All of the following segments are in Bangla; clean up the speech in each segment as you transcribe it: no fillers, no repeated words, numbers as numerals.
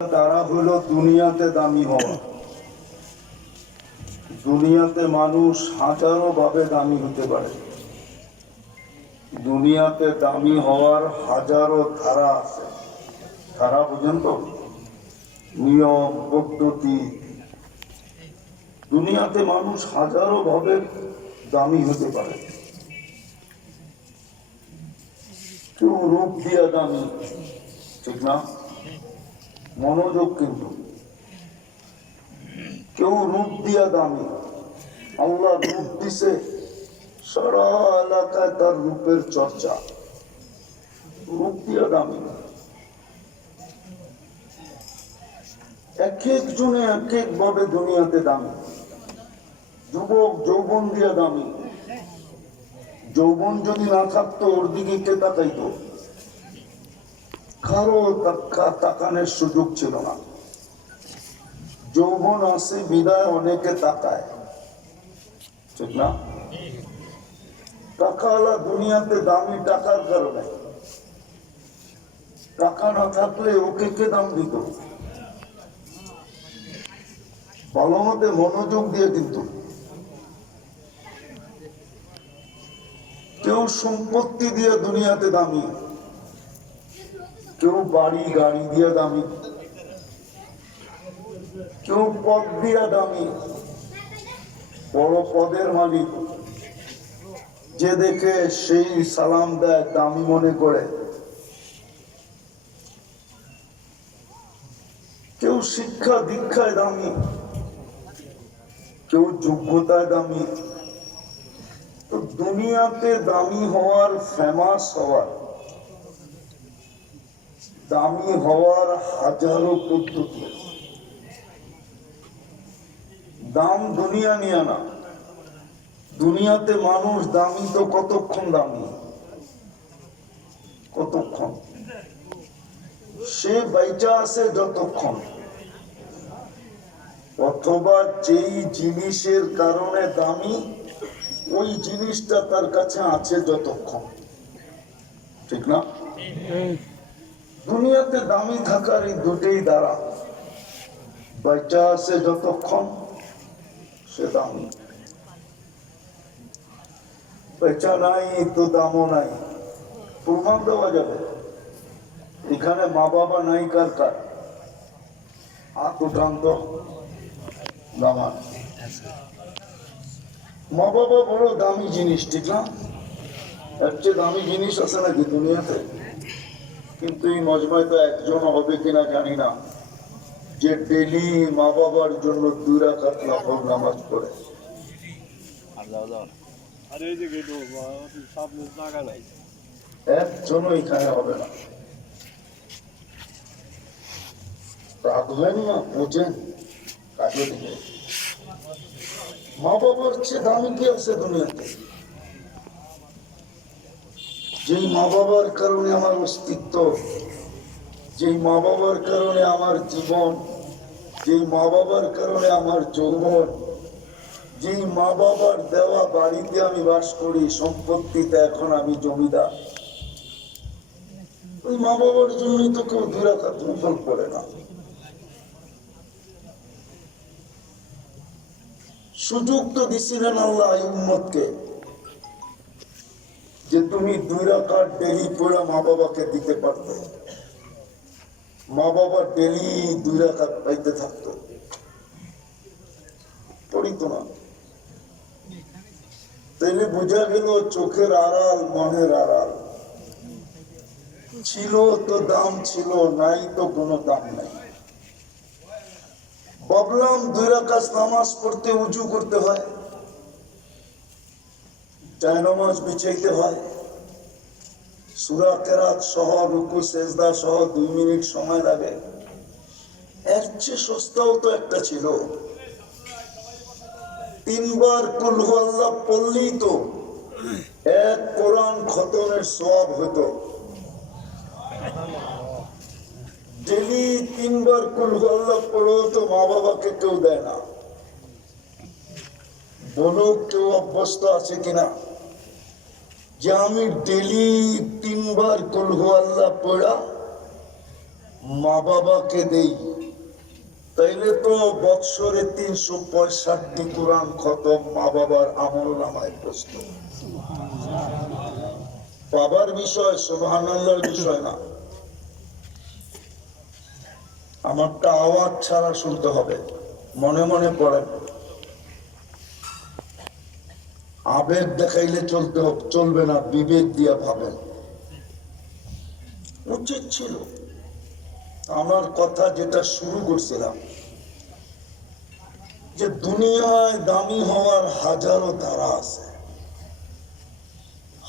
তারা হলো দুনিয়াতে দামি হওয়া। দুনিয়াতে মানুষ হাজারো ভাবে দামি হতে পারে। দুনিয়াতে দামি হওয়ার হাজারো ধারা আছে। ধারা বুঝেন তো, নিয়ম পদ্ধতি। দুনিয়াতে মানুষ হাজারো ভাবে দামি হতে পারে। কেউ রূপ দিয়া দামি, ঠিক না? মনোযোগ কিন্তু কেউ রূপ দিয়া দামি। আল্লাহ রূপ দিছে, সারা এলাকায় তার রূপের চর্চা। রূপ দিয়া দামি। এক একজনে এক এক ভাবে দুনিয়াতে দামি। যুবক যৌবন দিয়া দামি। যৌবন যদি না থাকতো ওর দিকে কে তাকাইতো? কারো তাকানোর সুযোগ ছিল না। যৌবন আছে বিদায় অনেকে তাকায়, ঠিক না? টাকাওয়ালা দুনিয়াতে দামি টাকার কারণে। টাকা না থাকলে ওকে কে দাম দিত? ভালো মতে মনোযোগ দিয়ে। কিন্তু কেউ সম্পত্তি দিয়ে দুনিয়াতে দামি, কেউ বাড়ি গাড়ি দিয়ে দামি, কেউ পদ দিয়া দামি। বড় পদের মালিক যে দেখে সেই সালাম দেয়, দামি মনে করে। কেউ শিক্ষা দীক্ষায় দামি, কেউ যোগ্যতায় দামি। তো দুনিয়াতে দামি হওয়ার, ফেমাস হওয়ার, দামি হওয়ার হাজারো পদ্ধতি। দাম দুনিয়া নিয়ে না। দুনিয়াতে মানুষ দামি তো কতক্ষণ দামি? কতক্ষণ? সে বাইচা আছে যতক্ষণ, অথবা যেই জিনিসের কারণে দামি ওই জিনিসটা তার কাছে আছে যতক্ষণ, ঠিক না? দুনিয়াতে দামি থাকার এই দুটেই দ্বারা। বাইচা আছে যতক্ষণ সে দামি, বেচা নাই তো দামও নাই। প্রমাণ দেওয়া যাবে। এখানে মা বাবা নাই কার কার? হাত উঠান তো। দামান। মা বাবা বড় দামি জিনিস, ঠিক না? এর চেয়ে দামি জিনিস আছে নাকি দুনিয়াতে? কিন্তু এই মজমায় তো একজন হবে কিনা জানি না যে ডেলি মা বাবার জন্য 2 রাকাত নফল নামাজ পড়ে। একজনও এখানে হবে না। রাগ হয়নি? বোঝেন কাজে দিকে। মা বাবার চেয়ে দামি কি আছে দুনিয়াতে? যেই মা বাবার কারণে আমার অস্তিত্ব, যেই মা বাবার কারণে আমার জীবন, যেই মা বাবার কারণে আমার যৌবন, যেই মা বাবার দেওয়া বাড়িতে আমি বাস করি, সম্পত্তিতে এখন আমি জমিদার, ওই মা বাবার জন্যই তো কেউ 2 রাকাত নফল পড়ে না। সুযোগ তো দিছিলেন আল্লাহ উম্মতকে যে তুমি 2 রাকাত ডেলি পড়ে মা বাবাকে দিতে পারতে। মা বাবা ডেলি 2 রাকাত পাইতে থাকতো, পড়িত না। তাইলে বোঝা গেল চোখের আড়াল মনের আড়াল। ছিল তো দাম ছিল, নাই তো কোনো দাম নাই। ভাবলাম 2 রাকাত নামাজ পড়তে উজু করতে হয়, জায়নামাজ বিছাইতে হয়, সূরা কেরাত সহ রুকু সেজদা সহ 2 মিনিট সময় লাগে। এর চেয়ে সস্তাও তো একটা ছিল। 3 বার কুল হু আল্লাহ পড়লেই তো 1 কোরআন খতমের সওয়াব হতো। ডেলি 3 বার কুল হু আল্লাহ পড়েও তো মা বাবাকে কেউ দেয় না। বলো কেউ অভ্যস্ত আছে কিনা যে আমি ডেলি 3 বার কুল হু আল্লাহ পড়া মা বাবাকে দেই, তাইলে তো বৎসরে 365 কোরআন খতম মা বাবার আমল নামায় প্রস্তুত। বাবার বিষয় সুবহানাল্লাহর বিষয় না, আমারটা আওয়াজ ছাড়া শুনতে হবে, মনে মনে পড়েন। আবেগ দেখাইলে চলবে না, বিবেক দিয়া ভাবেন। উচিত ছিল আমার কথা যেটা শুরু করছিলাম, যে দুনিয়ায় দামি হওয়ার হাজারো ধারা আছে,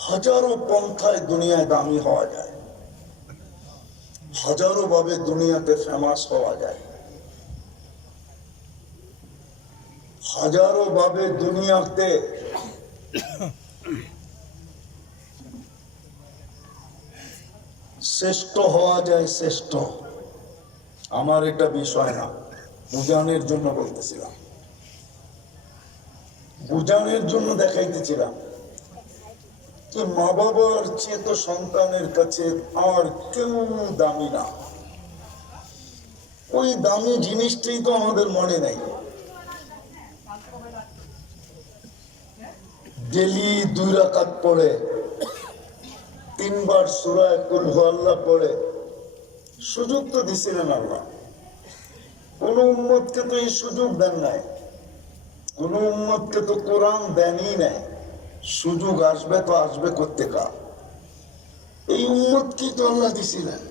হাজারো পন্থায় দুনিয়ায় দামি হওয়া যায়, হাজারো ভাবে দুনিয়াতে ফেমাস হওয়া যায়, হাজারো ভাবে দুনিয়াতে শ্রেষ্ঠ হওয়া যায়। শ্রেষ্ঠ আমার এটা বিষয় না, বুঝানোর জন্য বলতেছিলাম, বুঝানোর জন্য দেখাইতেছিলাম যে মা বাবার চেয়ে তো সন্তানের কাছে আর কেউ দামি না। ওই দামি জিনিসটাই তো আমাদের মনে নাই। ডেলি 2 রাকাত পড়ে, 3 বার সূরা কুল হুয়াল্লাহ পড়ে, সুযোগ তো দিছিলেন আল্লাহ। কোন উম্মতকে তো এই সুযোগ দেন নাই, কোন উম্মতকে তো কোরআন দেনই নাই। সুযোগ আসবে তো আসবে কোত্থেকা? এই উম্মতকে তো আল্লাহ দিছিলেন।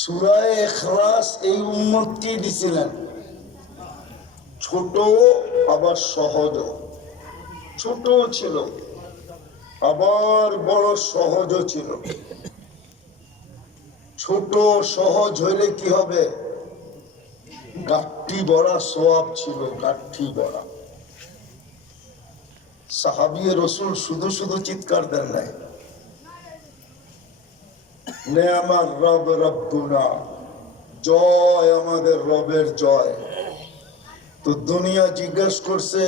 সূরা ইখলাস এই উম্মতকে দিছিলেন, ছোট আবার সহজ, ছোট ছিল আবার বড় সহজও ছিল। ছোট সহজ হইলে কি হবে? গাঠি বড়া সওয়াব ছিল, গাঠি বড়া। সাহাবী রাসূল শুধু শুধু চিৎকার দেন নাই, নেয়ামার রব রব্বুনা, জয় আমাদের রবের জয়। তো দুনিয়া জিজ্ঞেস করছে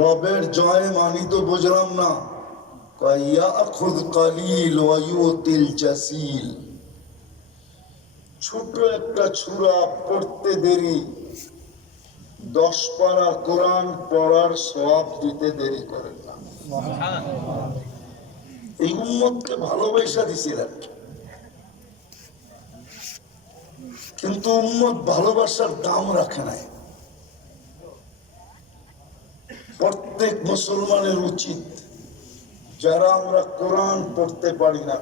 রবের জয় মানি তো বুঝলাম না, ইয়াখুদ কালিল ওয়া ইউতিল জাসিল। ছোট একটা সূরা পড়তে দেরি, 10 পারা কোরআন পড়ার সওয়াব দিতে দেরি করেন না। এই উম্মতকে ভালোবাসা দিছিলেন, কিন্তু উম্মত ভালোবাসার দাম রাখে নাই। প্রত্যেক মুসলমানের উচিত, যারা আমরা কোরআন পড়তে পারি না,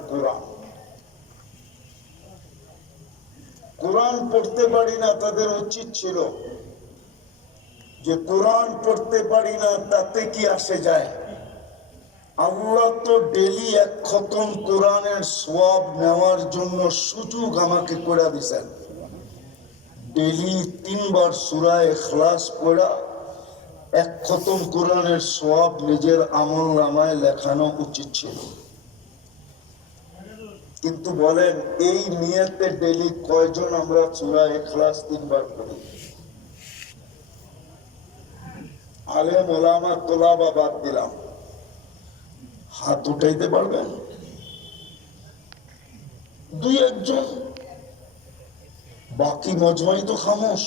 কোরআন পড়তে পারি না, তাদের উচিত ছিল যে কোরআন পড়তে পারি না তাতে কি আসে যায়? আল্লাহ তো ডেলি 1 খতম কোরআনের সওয়াব নেওয়ার জন্য সুযোগ আমাকে করে দিয়েছেন। ডেলি 3 বার সূরা ইখলাস পড়া, 1 খতম কোরআনের সওয়াব নিজের আমল নামায় লেখানো উচিত ছিল। কিন্তু বলেন এই নিয়তে ডেলি কয়জন আমরা সূরা ইখলাস 3 বার পড়ি? আলেম ওলামা তোলাবা বাদ দিলাম, হাত উঠাইতে পারবেন 2-1 জন? বাকি মজমাই তো খামোশ।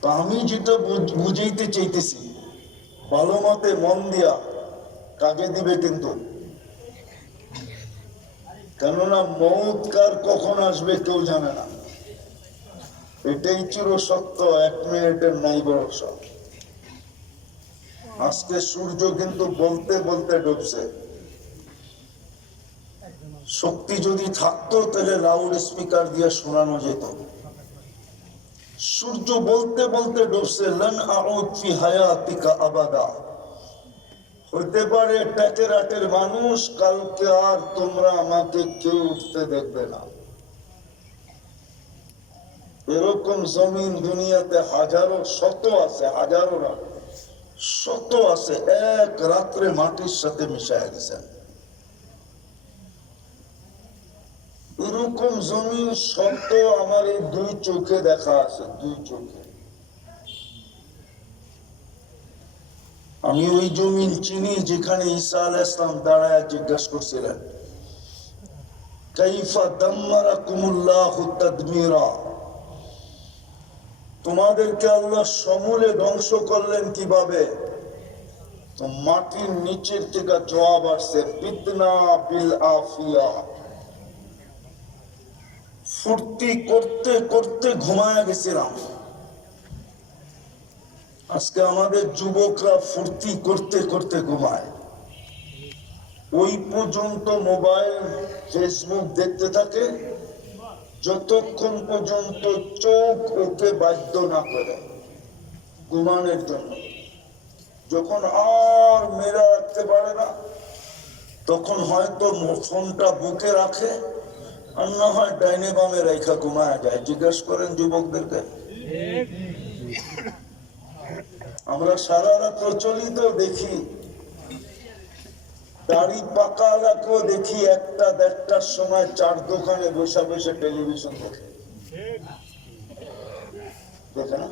তো আমি যেটা বুঝাইতে চাইতেছি, ভালো মতে মন দিয়া কাজে দিবে কিন্তু, কেননা মৌত কার কখন আসবে কেউ জানে না। এটাই চির সত্য, 1 মিনিটের নাই ভরসা। আজকে সূর্য কিন্তু বলতে বলতে ডুবছে। শক্তি যদি থাকতো তাহলে লাউড স্পিকার দিয়ে শোনানো যেত। সূর্য বলতে বলতে ডুবছে, লান আউদ ফি হায়াতিকা আবাদা। হইতে পারে ট্যাটের মানুষ, কালকে আর তোমরা আমাকে কেউ উঠতে দেখবে না। এরকম জমিন দুনিয়াতে হাজারো, শত আছে, হাজারো না, শত আছে, 1 রাত্রে মাটির সাথে মিশায় দিয়েছেন। এরকম জমিন শত আমার এই 2 চোখে দেখা আছে, 2 চোখে। আমি ওই জমিন চিনি যেখানে ঈসা আলাইহিস সালাম দাঁড়ায় জিজ্ঞাসা করছিলেন, কাইফা দাম্মারাকুমুল্লাহু তাদমীরা, তোমাদেরকে আল্লাহ সমূলে ধ্বংস করলেন কিভাবে? তো মাটির নিচের থেকে জবাব আসছে, বিদনা বিল আফিয়া, ফুর্তি করতে করতে ঘুমায় গেছিলাম। আজকে আমাদের যুবকরা ফুর্তি করতে করতে ঘুমায়, ওই পর্যন্ত মোবাইল ফেসবুক দেখতে থাকে যতক্ষণ পর্যন্ত চোখ ওকে বাধ্য না করে ঘুমানোর জন্য। যখন আর মেরা রাখতে পারে না, তখন হয়তো ফোনটা বুকে রাখে, আর না হয় ডাইনে বামে রেখা ঘুমায় যায়। জিজ্ঞেস করেন যুবকদেরকে। আমরা সারা রাত প্রচলিত দেখি, দাড়ি পাকালাকেও দেখি 1টা-1.5টার সময় চার দোকানে বসে বসে টেলিভিশন দেখে, দেখে না?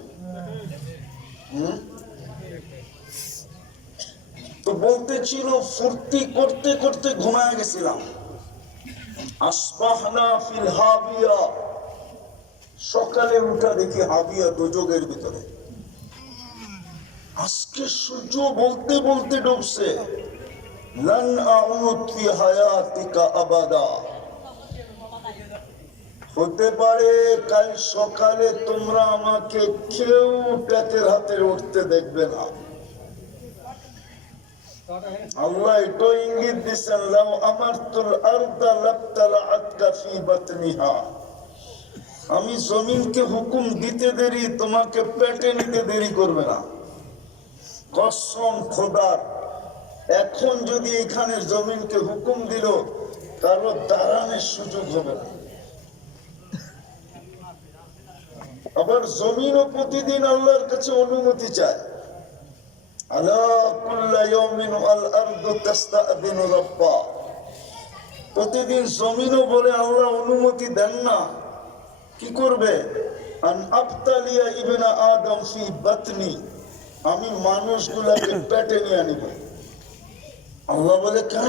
তো বলতেছিল ফুর্তি করতে করতে ঘুমায় গেছিলাম। আসবাহনা ফিল হাবিয়া, সকালে উঠা দেখি হাবিয়া দোজখের ভিতরে। আজকে সূর্য বলতে বলতে ডুবছে, লান আউদ ফি হায়াতিকা আবাদা, হতে পারে কাল সকালে তোমরা আমাকে কেউ পেটের হাতে উঠতে দেখবে না। আল্লাহ এটাও ইঙ্গিত দিচ্ছেন, লাউ আমারতুল আরদা লাবতালাআতকা ফি বাতনিহা, আমি জমিনকে হুকুম দিতে দেরি, তোমাকে পেটে নিতে দেরি করবে না। কসম খোদার, এখন যদি এখানে জমিনকে হুকুম দিল, কারো দাঁড়ানোর সুযোগ হবে না। আবার জমিনও প্রতিদিন আল্লাহর কাছে অনুমতি চায়। আলা কুল্লা ইয়াউমিন আল আরদু তাস্তাআযিনু রাব্বা, প্রতিদিন জমিনও বলে আল্লাহ অনুমতি দেন না। কি করবে? আন আবতালিয়া ইবনা আদম ফি বাতনি, আমি মানুষগুলাকে পেটে নিয়ে আনিব। আল্লাহ বলে কেন?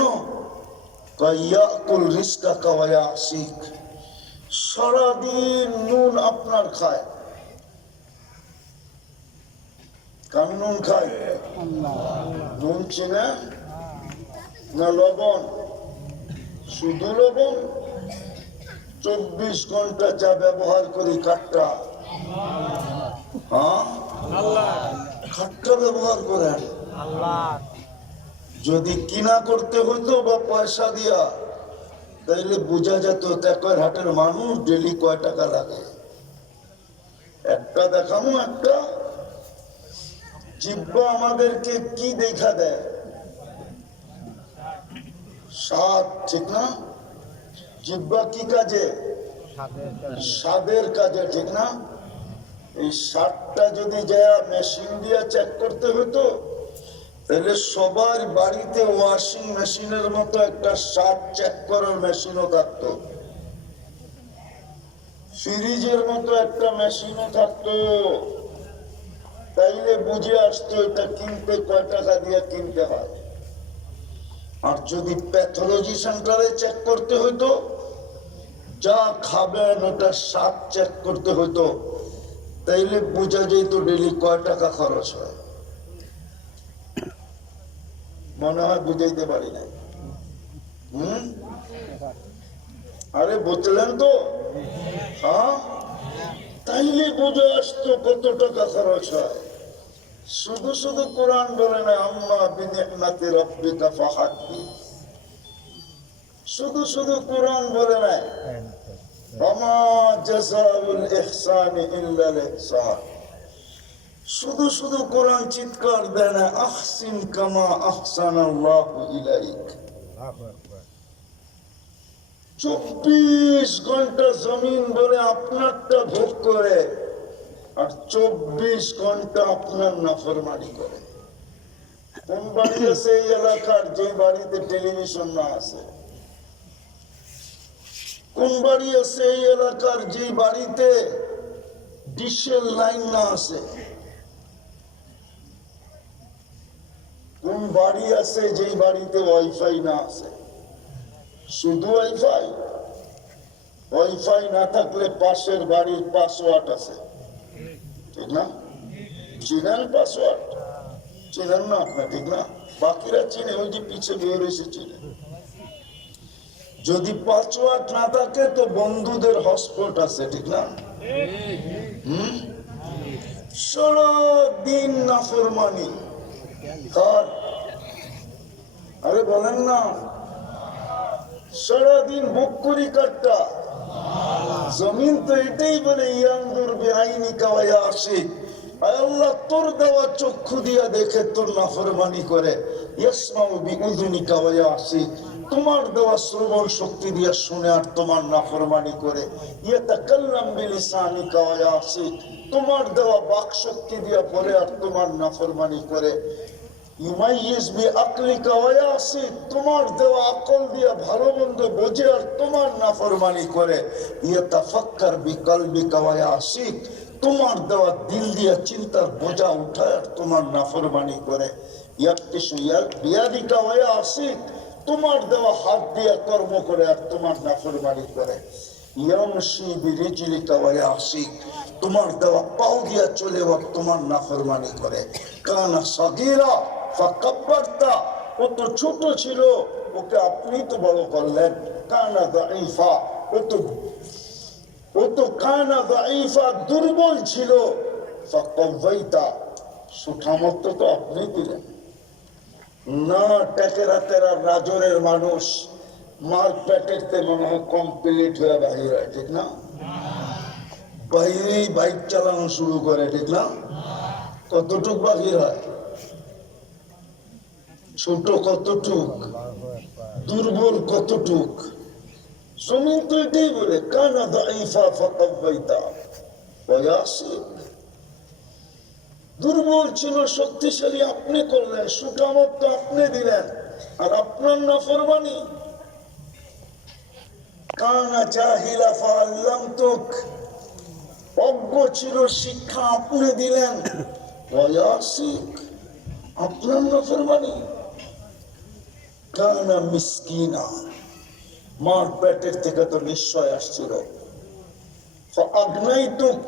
ইয়াকুল রিজকাকা ওয়া ইয়াসিক, সারাদিন নুন আপনার খায়। কার নুন খায়? নুন চিনে না লবণ? শুধু লবণ? 24 ঘন্টা যা ব্যবহার করি কাঠটা, হ্যাঁ খাটটা ব্যবহার করেন। যদি কিনা করতে হইতো বা পয়সা দিয়া, তাইলে বোঝা যেত টেকার হাটের মানুষ ডেলি কয় টাকা লাগে। একটা দেখামো, একটা জিহ্বা আমাদেরকে কি দেখা দেয়? স্বাদ, ঠিক না? জিহ্বা কি কাজে? স্বাদের কাজে, ঠিক না? এই স্বাদটা যদি যায় মেশিন দিয়ে চেক করতে হতো, তাহলে সবার বাড়িতে ওয়াশিং মেশিনের মতো একটা স্বাদ চেক করার মেশিনও থাকতো, ফ্রিজের মতো একটা মেশিনও থাকতো। তাইলে বুঝে আসতো এটা কিনতে কয় টাকা দিয়ে কিনতে হয়। আর যদি প্যাথোলজি সেন্টারে চেক করতে হইতো, যা খাবেন ওটা স্বাদ চেক করতে হইতো, তাইলে বোঝা যেত ডেলি কয় টাকা খরচ হয়। মনে হয় বুঝাইতে পারি না। আরে বুঝলেন তো? হ্যাঁ, তাইলে বুঝে আসতো কত টাকা খরচ হয়। শুধু শুধু কোরআন বলে না, আম্মা বিনিআমাতি রাব্বিকা ফাহাদ্দিস, শুধু শুধু কোরআন বলে না, ওমা জাযাউল ইহসানি ইল্লাল ইহসান, শুধু শুধু কোরআন চিৎকার দেয় না, আহসিন কামা আহসানাল্লাহু ইলাইক। 24 ঘন্টা জমিন বলে আপনারটা ভোগ করে, আর 24 ঘন্টা আপনার নাফরমানি করে। কোন বাড়ি আছে এই এলাকার যে বাড়িতে টেলিভিশন না আছে? কোন বাড়ি আছে এই এলাকার যে বাড়িতে ডিশের লাইন না আছে? বাড়ি আছে যেই বাড়িতে ওয়াইফাই না আছে? শুধু ওয়াইফাই? ওয়াইফাই না থাকলে পাশের বাড়ির পাসওয়ার্ড আছে, ঠিক না? চিনেন পাসওয়ার্ড? চিনেন না আপনি, ঠিক না? বাকিরা চিনে, ওই যে পিছে বের হয়েছে চিনে। যদি পাসওয়ার্ড না থাকে তো বন্ধুদের হটস্পট আছে, ঠিক না? সারাদিন নাফরমানি কার? আরে বলেন না, সারাদিন বুক করি কাটটা। জমিন তো এটাই বলে ইয়ানদুর বেআইনি কাওয়ায়া আসে, আল্লাহ তোর দেওয়া চক্ষু দিয়া দেখে তোর নাফরমানি করে। ইয়াসমাউ বিউযুনি কাওয়ায়া আসে, তোমার দেওয়া শ্রবণ শক্তি দিয়া শুনে আর তোমার নাফরমানি করে। ইয়াতাকাল্লাম বিলিসানি কাওয়ায়া আসে, তোমার দেওয়া বাক শক্তি দিয়া বলে আর তোমার নাফরমানি করে। ইউমাইয়িজ বিআকলিকা ওয়া ইয়াসি, তোমার দেওয়া আকল দিয়া ভালো মন্দ বোঝে আর তোমার নাফরমানি করে। ইয়াতাফাক্কার বিকলবিকা ওয়া ইয়াসি, তোমার দেওয়া দিল দিয়া চিন্তার বোঝা উঠায় আর তোমার নাফরমানি করে। ইয়াকতিশু বিয়াদিকা ওয়া ইয়াসি, তোমার দেওয়া হাত দিয়া কর্ম করে আর তোমার নাফরমানি করে। ইয়ামশি বিরিজলিকা ওয়া ইয়াসি, তোমার দেওয়া পাও দিয়া চলে আর তোমার নাফরমানি করে। কানা সাগীরা ফাকাব্বারতা, ও তো ছোট ছিল, ওকে আপনি তো বড় করলেন। কানা দাঈফা, ও তো কানা দাঈফা, দুর্বল ছিল। ফাকাওয়াইতা, সুঠামত্ব তো আপনি দিলেন না। টেকেরা তেরা রাজরের মানুষ মার প্যাকেটতে মনে হয় কমপ্লিট হয়ে বাহির হয়, ঠিক না? বাইরেই বাইক চালানো শুরু করে, ঠিক না? কতটুক বাহির হয়? ছোট কতটুক, দুর্বল কতটুক? জমিন তো এটাই বলে কানা দাঈফা ফাকাওয়াইতা ওয়া ইয়াসি, দুর্বল ছিল, শক্তিশালী আপনি করলেন, সুঠামত্ব আপনি দিলেন আর আপনার নাফরমানি। কানা জাহিলা ফাআল্লামতুক, অজ্ঞ ছিল, শিক্ষা আপনি দিলেন। ওয়া ইয়াসি, আপনার নাফরমানি। কানা মিসকিনা, মার পেটের থেকে তো নিশ্চয় আসছিল। ফাআগনাইতুক,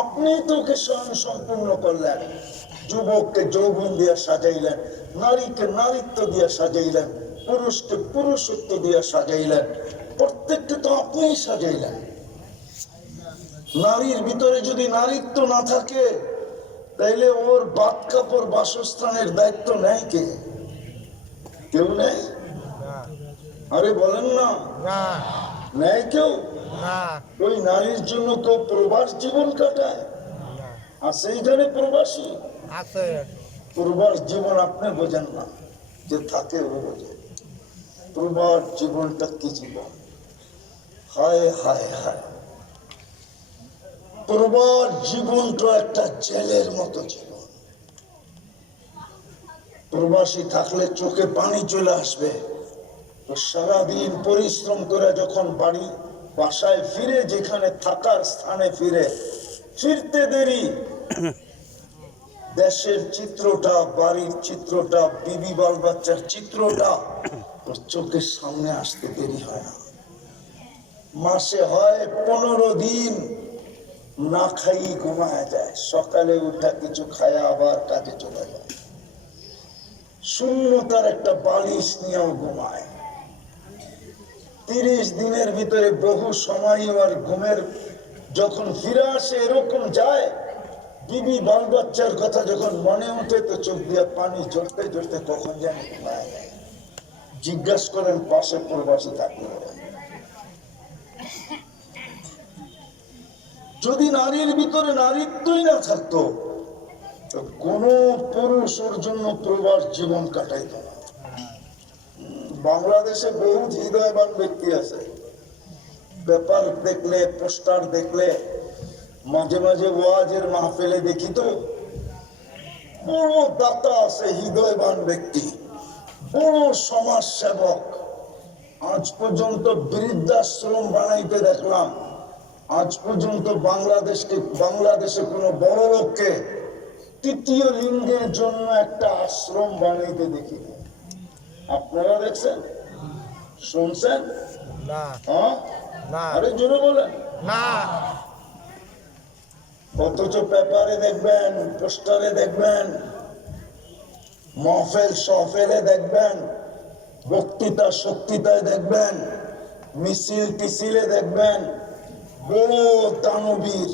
আপনি তোকে স্বয়ং সম্পূর্ণ করলেন। যুবককে যৌবন দিয়ে সাজাইলেন, নারীকে নারীত্ব দিয়ে সাজাইলেন, পুরুষকে পুরুষত্ব দিয়ে সাজাইলেন, প্রত্যেককে তো আপনিই সাজাইলেন। নারীর ভিতরে যদি নারীত্ব না থাকে তাইলে ওর বাদ কাপড় বাসস্থানের দায়িত্ব নেয় কে? কেউ নেয়? আরে বলেন না, নেয় কেউ? ওই নারীর জন্য কেউ প্রবাস জীবন কাটায়? আছে এখানে প্রবাসী? প্রবাস জীবন আপনি বোঝেন না, যে থাকে ও বোঝে। প্রবাস জীবনটা কি জীবন! হায় হায় হায়, প্রবাস জীবনটা একটা জেলের মতো জীবন। প্রবাসী থাকলে চোখে পানি চলে আসবে। তো সারাদিন পরিশ্রম করে যখন বাসায় ফিরে, যেখানে থাকার স্থানে ফিরতে দেরি, দেশের চিত্রটা, বাড়ির চিত্রটা, বিবি বাল বাচ্চার চিত্রটা ওর চোখের সামনে আসতে দেরি হয় না। মাসে হয় 15 দিন না খাই ঘুমায় যায়, সকালে উঠা কিছু খায় আবার কাজে চলে যায়। শূন্যতার একটা বালিশ নিয়েও ঘুমায়। 30 দিনের ভিতরে বহু সময় আর ঘুমের যখন ফিরে আসে এরকম যায়, বিবি বাল বাচ্চার কথা যখন মনে ওঠে তো চোখ দিয়ে পানি ঝরতে ঝরতে কখন জানি ঘুমায় যায়। জিজ্ঞাসা করেন পাশে প্রবাসী থাকলে। যদি নারীর ভিতরে নারীত্বই না থাকতো তো কোন পুরুষ ওর জন্য প্রবাস জীবন কাটাইত না। বাংলাদেশে বহু হৃদয়বান ব্যক্তি আছে, পেপার দেখলে, পোস্টার দেখলে, মাঝে মাঝে ওয়াজের মাহফিলে দেখি তো বড় দাতা আছে, হৃদয়বান ব্যক্তি, বড় সমাজ সেবক। আজ পর্যন্ত বৃদ্ধাশ্রম বানাইতে দেখলাম। আজ পর্যন্ত বাংলাদেশে কোনো বড় লোককে তৃতীয় লিঙ্গের জন্য একটা আশ্রম বানাইতে দেখি না। আপনারা দেখছেন, শুনছেন? আরে জোরে বলেন না। অথচ পেপারে দেখবেন, পোস্টারে দেখবেন, মহফিল সহফিলে দেখবেন, বক্তৃতা শক্তিতায় দেখবেন, মিছিল টিছিলে দেখবেন, বড় দানবীর,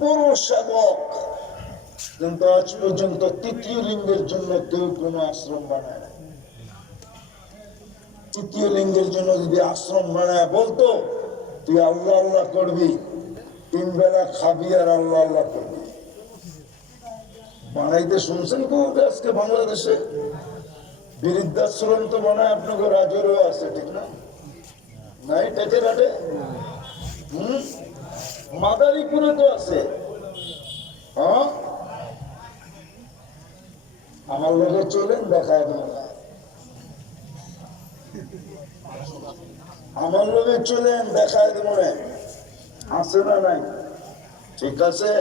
বড় সেবক, কিন্তু আজ পর্যন্ত তৃতীয় লিঙ্গের জন্য কেউ কোনো আশ্রম বানায় না। তৃতীয় লিঙ্গের জন্য যদি আশ্রম বানায় বলতো তুই আল্লাহ আল্লাহ করবি, 3 বেলা খাবি আর আল্লাহ আল্লাহ করবি, বানাইতে শুনছেন কোথাও আজকে বাংলাদেশে? বৃদ্ধাশ্রম তো মনে হয় আপনাকে রাজেরও আছে, ঠিক না? নাই টেটে রাটে, মাদারীপুরে তো আছে। হ্যাঁ, আমার লোকে চলেন, দেখায় দেবো। আমার লোকে চলেন, দেখায় দেবো। আছে না নাই? ঠিক আছে।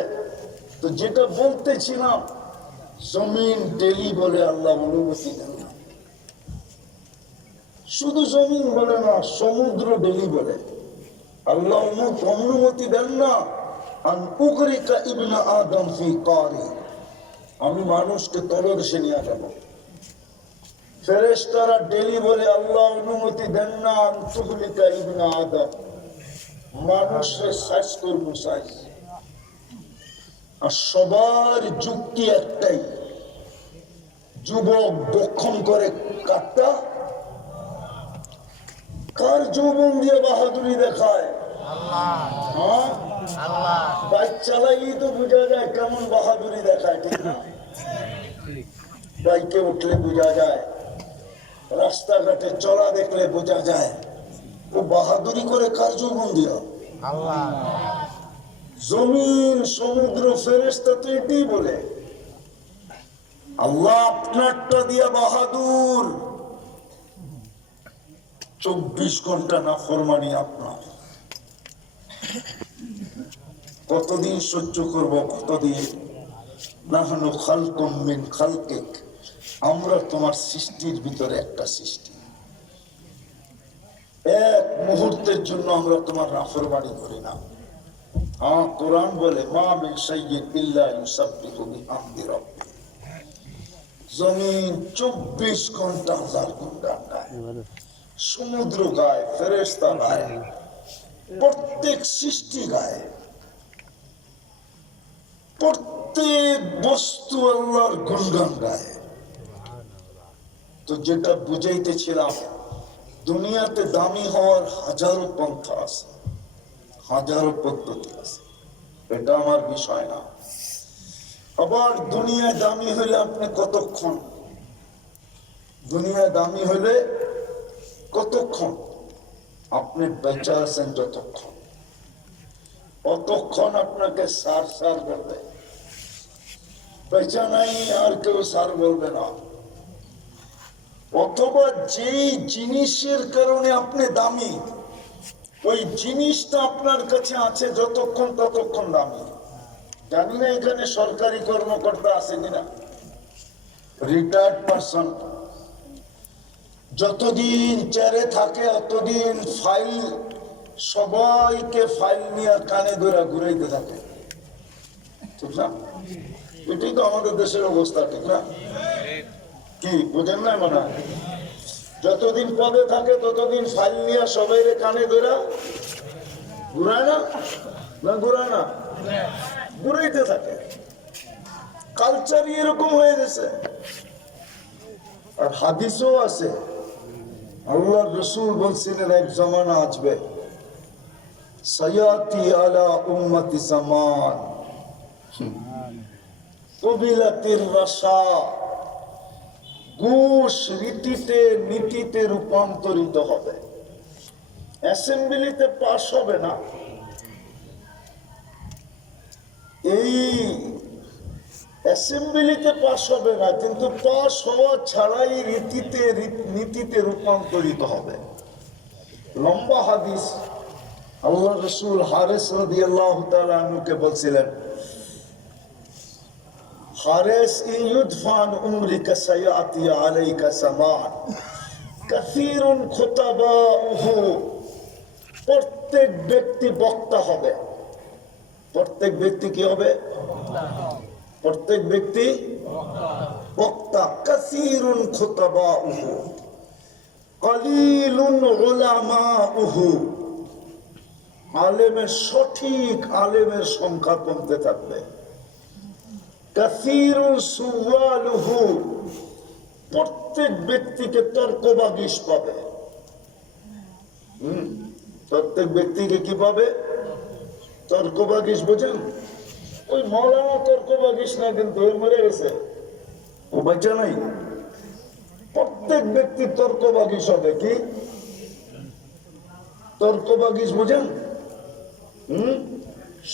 তো যেটা বলতেছিলাম, জমিন ডেলি বলে আল্লাহ অনুমতি দেন না। শুধু জমিন বলে না, সমুদ্র ডেলি বলে আল্লাহ অনুমতি দেন না। আমি মানুষকে তলদেশে নিয়ে যাবো। ফেরেশতারা ডেলি বলে আল্লাহ অনুমতি দেন না আনতুগলিকা ইবনা আদম, মানুষের সাইজ করবো সাইজ। আর সবার যুক্তি একটাই, যুবক বক্ষণ করে কাটটা, কার যৌবন দিয়ে বাহাদুরি দেখায়? হ্যাঁ, বাইক চালাইলেই তো বোঝা যায় কেমন বাহাদুরি দেখায়, ঠিক না? বাইকে উঠলে বোঝা যায়, রাস্তাঘাটে চলা দেখলে বোঝা যায় ও বাহাদুরি করে কার যৌবন দিয়া? জমিন, সমুদ্র, ফেরেশতা তো এটাই বলে আল্লাহ আপনারটা দিয়া বাহাদুর। 24 ঘন্টা না ফরমানি আপনার। কতদিন সহ্য করব, কতদিন? নাহনু খালকুম মিন খালকিক, আমরা তোমার সৃষ্টির ভিতরে একটা সৃষ্টি। এক মুহূর্তের জন্য আমরা তোমার নাফরমানি করি না। হ্যাঁ, কোরআন বলে মা মিন শাইইন ইল্লা ইউসাব্বিহু বিহামদি রাব্বিহি। জমিন 24 ঘন্টা আল্লাহর গুণগান গায়, সমুদ্র গায়, ফেরেশতা গায়, প্রত্যেক সৃষ্টি গায়, প্রত্যেক বস্তু আল্লাহর গুণগান গায়। তো যেটা বুঝাইতেছিলাম, দুনিয়াতে দামি হওয়ার হাজারো পন্থা আছে, হাজারো পদ্ধতি আছে, এটা আমার বিষয় না। আবার দুনিয়ায় দামি হইলে আপনি কতক্ষণ? দুনিয়ায় দামি হইলে কতক্ষণ? আপনি বেঁচে আছেন যতক্ষণ, অতক্ষণ আপনাকে সার সার বলবে। বেঁচে নাই আর কেউ সার বলবে না। অথবা যেই জিনিসের কারণে আপনি দামি, ওই জিনিসটা আপনার কাছে আছে যতক্ষণ ততক্ষণ দামি। জানি না এখানে সরকারি কর্মকর্তা আছে কিনা, রিটায়ার্ড পারসন, যতদিন চেয়ারে থাকে অতদিন ফাইল, সবাইকে ফাইল নিয়ে কানে ধরে ঘুরাইতে থাকে, ঠিক না? এটাই তো আমাদের দেশের অবস্থা, ঠিক না? কি বুঝেন না? মানে যতদিন পদে থাকে ততদিন ফাইল নিয়ে সবাই কানে ধরে ঘুরায় না, না ঘুরায় না, ঘুরাইতে থাকে। কালচারই এরকম হয়ে গেছে। আর হাদিসও আছে, আল্লাহ রাসূল বলছিলেন এক জামানা আসবে, সায়াতি আলা উম্মতি জামান কবিলাতির রাশা, ঘুষ রীতিতে নীতিতে রূপান্তরিত হবে। অ্যাসেম্বলিতে পাস হবে না, এই অ্যাসেম্বলিতে পাস হবে না, কিন্তু পাস হওয়া ছাড়াই রীতিতে নীতিতে রূপান্তরিত হবে। লম্বা হাদিস। আল্লাহ রাসূল হারিস রাদিয়াল্লাহু তাআলা আনহুকে বলছিলেন, হারেস ইউদফান উমরিকা সায়াতি আলাইকা সামান কাসীরুন খুতাবাউহু। প্রত্যেক ব্যক্তি বক্তা হবে। প্রত্যেক ব্যক্তি কি হবে? প্রত্যেক ব্যক্তি বক্তা। কাসীরুন খুতাবাউহু কলিলুন উলামাউহু। আলেমের সঠিক আলেমের সংখ্যা কমতে থাকবে। কাসীরুন সুওয়ালুহু। প্রত্যেক ব্যক্তিকে তর্কবাগীশ পাবে। প্রত্যেক ব্যক্তিকে কি পাবে? তর্কবাগীশ। বোঝেন? ওই মৌলানা তর্কবাগীশ না, কিন্তু ওই মরে গেছে, ও বাচ্চা নাই। প্রত্যেক ব্যক্তি তর্কবাগীশ হবে। কি তর্কবাগীশ বোঝেন?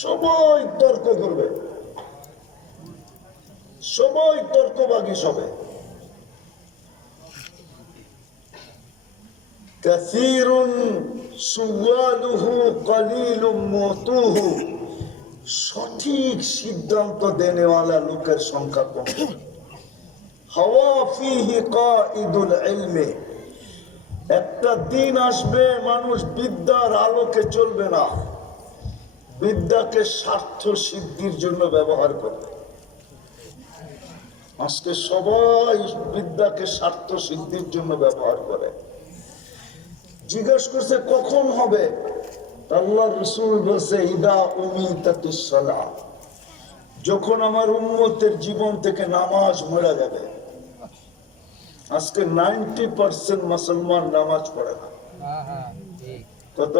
সবাই তর্ক করবে, সবাই তর্কবাগীশ হবে। কাসীরুন সুওয়ালুহু কলিলুম মুতুহু। সঠিক সিদ্ধান্ত দেনেওয়ালা লোকের সংখ্যা কম। হাওয়া ফিহি কাঈদুল ইলমি। একটা দিন আসবে মানুষ বিদ্যার আলোকে চলবে না, বিদ্যাকে স্বার্থ সিদ্ধির জন্য ব্যবহার করবে। আজকে সবাই বিদ্যাকে স্বার্থ সিদ্ধির জন্য ব্যবহার করে। জিজ্ঞেস করছে কখন হবে? আল্লাহ রাসূল বলছে ইদা উমিতাতিস সালাহ। যখন আমার উম্মতের জীবন থেকে নামাজ মরে যাবে। আজকে 90% মুসলমান নামাজ পড়ে না। কত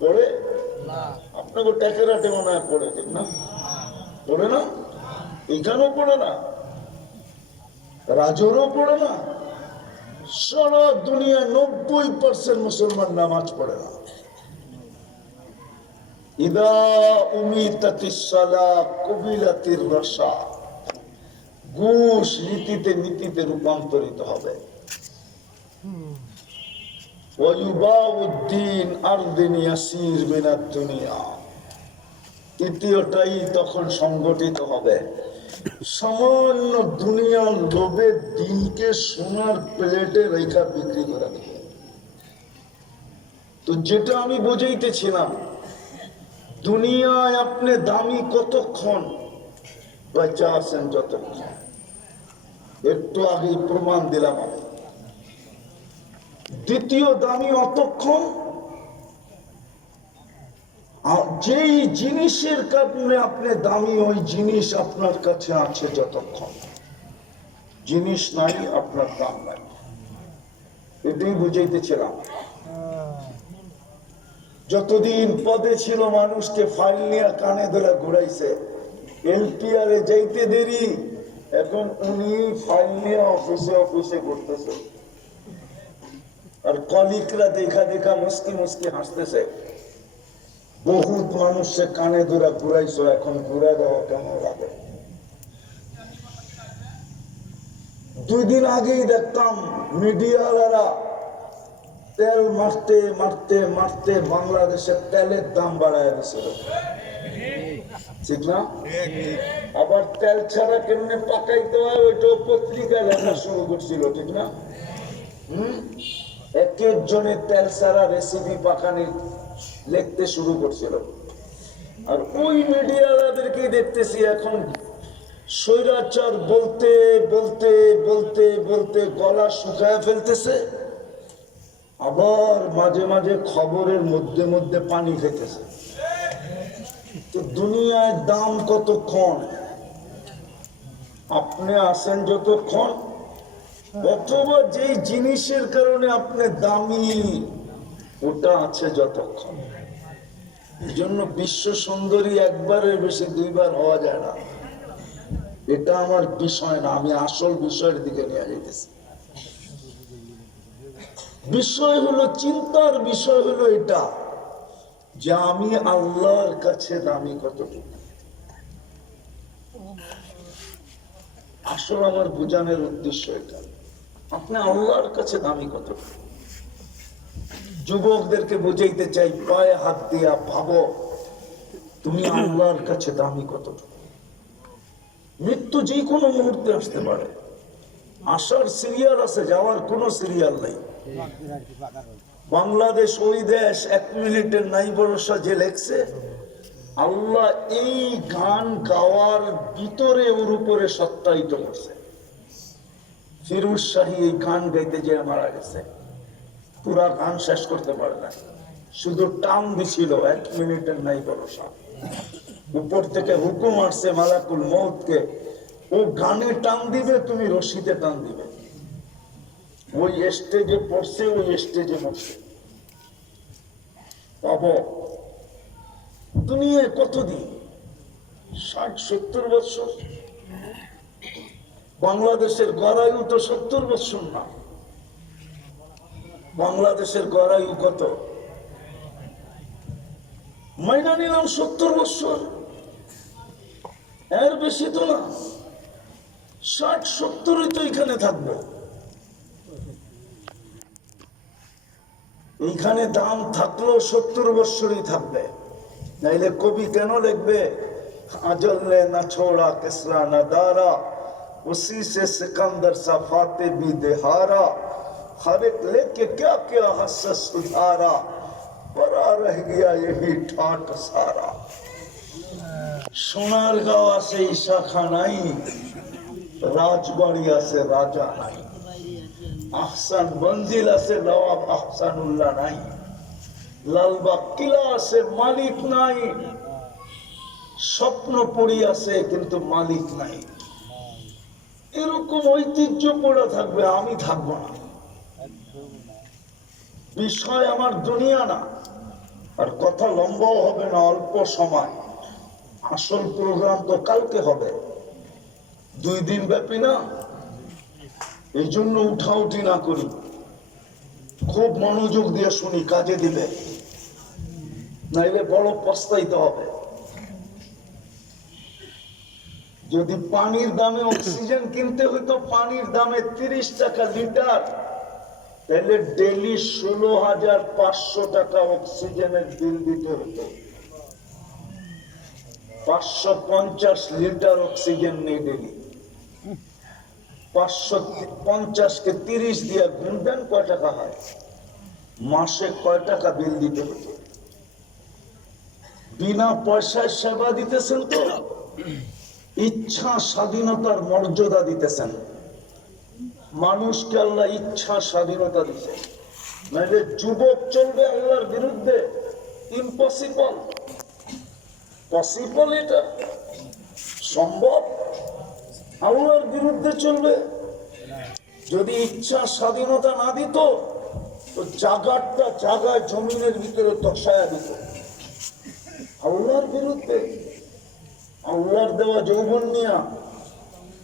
পড়ে? আপনাকে টেকেরাটে মনে হয় পড়ে, ঠিক না? পড়ে না? এখানেও পড়ে না, রাজরও পড়ে না। সারা দুনিয়ায় 90% মুসলমান নামাজ পড়ে না। ইদা উমিতাতিস সালাহ কুবিলাতির রাশা। ঘুষ নীতিতে নীতিতে রূপান্তরিত হবে। ওয়ায়ুবাউদ্দিন আরদিন ইয়াসির মিনাদ দুনিয়া। তৃতীয়টাই তখন সংগঠিত হবে। সামান্য দুনিয়ার লোভে দিনকে সোনার প্লেটে রেখা বিক্রি করে দেবে। তো যেটা আমি বুঝাইতেছিলাম, দুনিয়ায় আপনি দামি কতক্ষণ বেঁচে আছেন, যতক্ষণ। একটু আগে প্রমাণ দিলাম আমি। দ্বিতীয় দামি অতক্ষণ যেই জিনিসের কারণে আপনি দামি, ওই জিনিস আপনার কাছে আছে যতক্ষণ। জিনিস নাই, আপনার দাম নাই। এটাই বুঝাইতেছিলাম। যতদিন পদে ছিল মানুষকে ফাইল নিয়ে কানে ধরে ঘুরাইছে। এলপিআর এ যাইতে দেরি, এখন উনি ফাইল নিয়ে অফিসে অফিসে ঘুরতেছে। আর কলিকরা দেখা দেখা মুস্কি মুস্কি হাসতেছে। বহুত মানুষকে কানে ধরে ঘুরাইছো, এখন ঘুরে দেওয়া কেমন লাগে? 2 দিন আগেই দেখতাম মিডিয়াওয়ালারা তেল মারতে মারতে মারতে বাংলাদেশের তেলের দাম বাড়ায় দিয়েছিল, ঠিক না? আবার তেল ছাড়া কেমনে পাকাইতে হয় ওইটাও পত্রিকায় লেখা শুরু করছিল, ঠিক না? এক একজনের তেল ছাড়া রেসিপি পাকানি লিখতে শুরু করছিল। আর ওই মিডিয়াওয়ালাদেরকেই দেখতেছি এখন স্বৈরাচার বলতে বলতে বলতে বলতে গলা শুকায় ফেলতেছে, আবার মাঝে মাঝে খবরের মধ্যে মধ্যে পানি খেতেছে। তো দুনিয়ায় দাম কতক্ষণ? আপনি আছেন যতক্ষণ, অথবা যেই জিনিসের কারণে আপনি দামি, ওটা আছে যতক্ষণ। এই জন্য বিশ্ব সুন্দরী একবারের বেশি 2 বার হওয়া যায় না। এটা আমার বিষয় না, আমি আসল বিষয়ের দিকে নিয়ে যেতেছি। বিষয় হলো, চিন্তার বিষয় হলো এটা যে আমি আল্লাহর কাছে দামি কতটুকু। আসল আমার বোঝানোর উদ্দেশ্য এটা, আপনি আল্লাহর কাছে দামি কতটুকু। যুবকদেরকে বুঝাইতে চাই, পায়ে হাত দিয়া ভাবো তুমি আল্লাহর কাছে দামি কতটুকু। মৃত্যু যে কোনো মুহূর্তে আসতে পারে। আসার সিরিয়াল আছে, যাওয়ার কোনো সিরিয়াল নাই। বাংলাদেশ ওই দেশ, 1 মিনিটের নাই ভরসা যে লেখছে, আল্লাহ এই গান গাওয়ার ভিতরে ওর উপরে সত্যায়িত করছে। ফিরোজ শাহী এই গান গাইতে যে মারা গেছে, পুরা গান শেষ করতে পারে না, শুধু টান দিছিল 1 মিনিটের নাই ভরসা। উপর থেকে হুকুম আসছে মালাকুল মউতকে, ও গানে টান দিবে, তুমি রশিতে টান দিবে। ওই স্টেজে পড়ছে, ওই স্টেজে মরছে। পাবো দুনিয়ায় কতদিন? 60-70 বছর। বাংলাদেশের গড়ায়ু তো 70 বছর না। বাংলাদেশের গড়ায়ু কত? মাইনা নিলাম 70 বছর, এর বেশি তো না। 60-70 তো এখানে থাকবো। এইখানে দাম থাকলেও 70 বছরই থাকবে। নাইলে কবি কেন লিখবে আজল নে না ছোড়া কিসরা না দারা, উসি সে সিকন্দর সা ফাতে বি দেহারা, हर एक लेके क्या क्या हसस सुधारा, बड़ा रह गया यही ठाट सारा। সোনার গাঁও আছে শাখা নাই, রাজবাড়ি আছে রাজা নাই, আহসান মঞ্জিল আছে নবাব আহসানুল্লাহ নাই, লালবাগ কিলা আছে মালিক নাই, স্বপ্নপুরী আছে কিন্তু মালিক নাই। এরকম ঐতিহ্য পড়ে থাকবে, আমি থাকবো না। বিষয় আমার দুনিয়া না, আর কথা লম্বাও হবে না, অল্প সময়। আসল প্রোগ্রাম তো কালকে হবে, 2 দিন ব্যাপী না। এই জন্য উঠাউঠি না করি, খুব মনোযোগ দিয়ে শুনি, কাজে দিবে, নাইলে বড় পস্তাইতে হবে। যদি পানির দামে অক্সিজেন কিনতে হইতো, পানির দামে 30 টাকা লিটার, তাহলে ডেলি 16,500 টাকা অক্সিজেনের বিল দিতে হতো। 550 লিটার অক্সিজেন নেই ডেলি। 550 কে 30 দিয়ে গুণ দেন, কয় টাকা হয়? মাসে কয় টাকা বিল দিতে হতো? বিনা পয়সায় সেবা দিতেছেন তো, ইচ্ছা স্বাধীনতার মর্যাদা দিতেছেন। মানুষকে আল্লাহ ইচ্ছা স্বাধীনতা দিচ্ছে, নাহলে যুবক চলবে আল্লাহর বিরুদ্ধে? ইম্পসিবল। পসিবল? এটা সম্ভব? আল্লাহর বিরুদ্ধে চলবে? যদি ইচ্ছা স্বাধীনতা না দিত, তো জাগারটা জাগায় জমিনের ভিতরে দশায়া দিত। আল্লাহর বিরুদ্ধে, আল্লাহর দেওয়া যৌবন নিয়া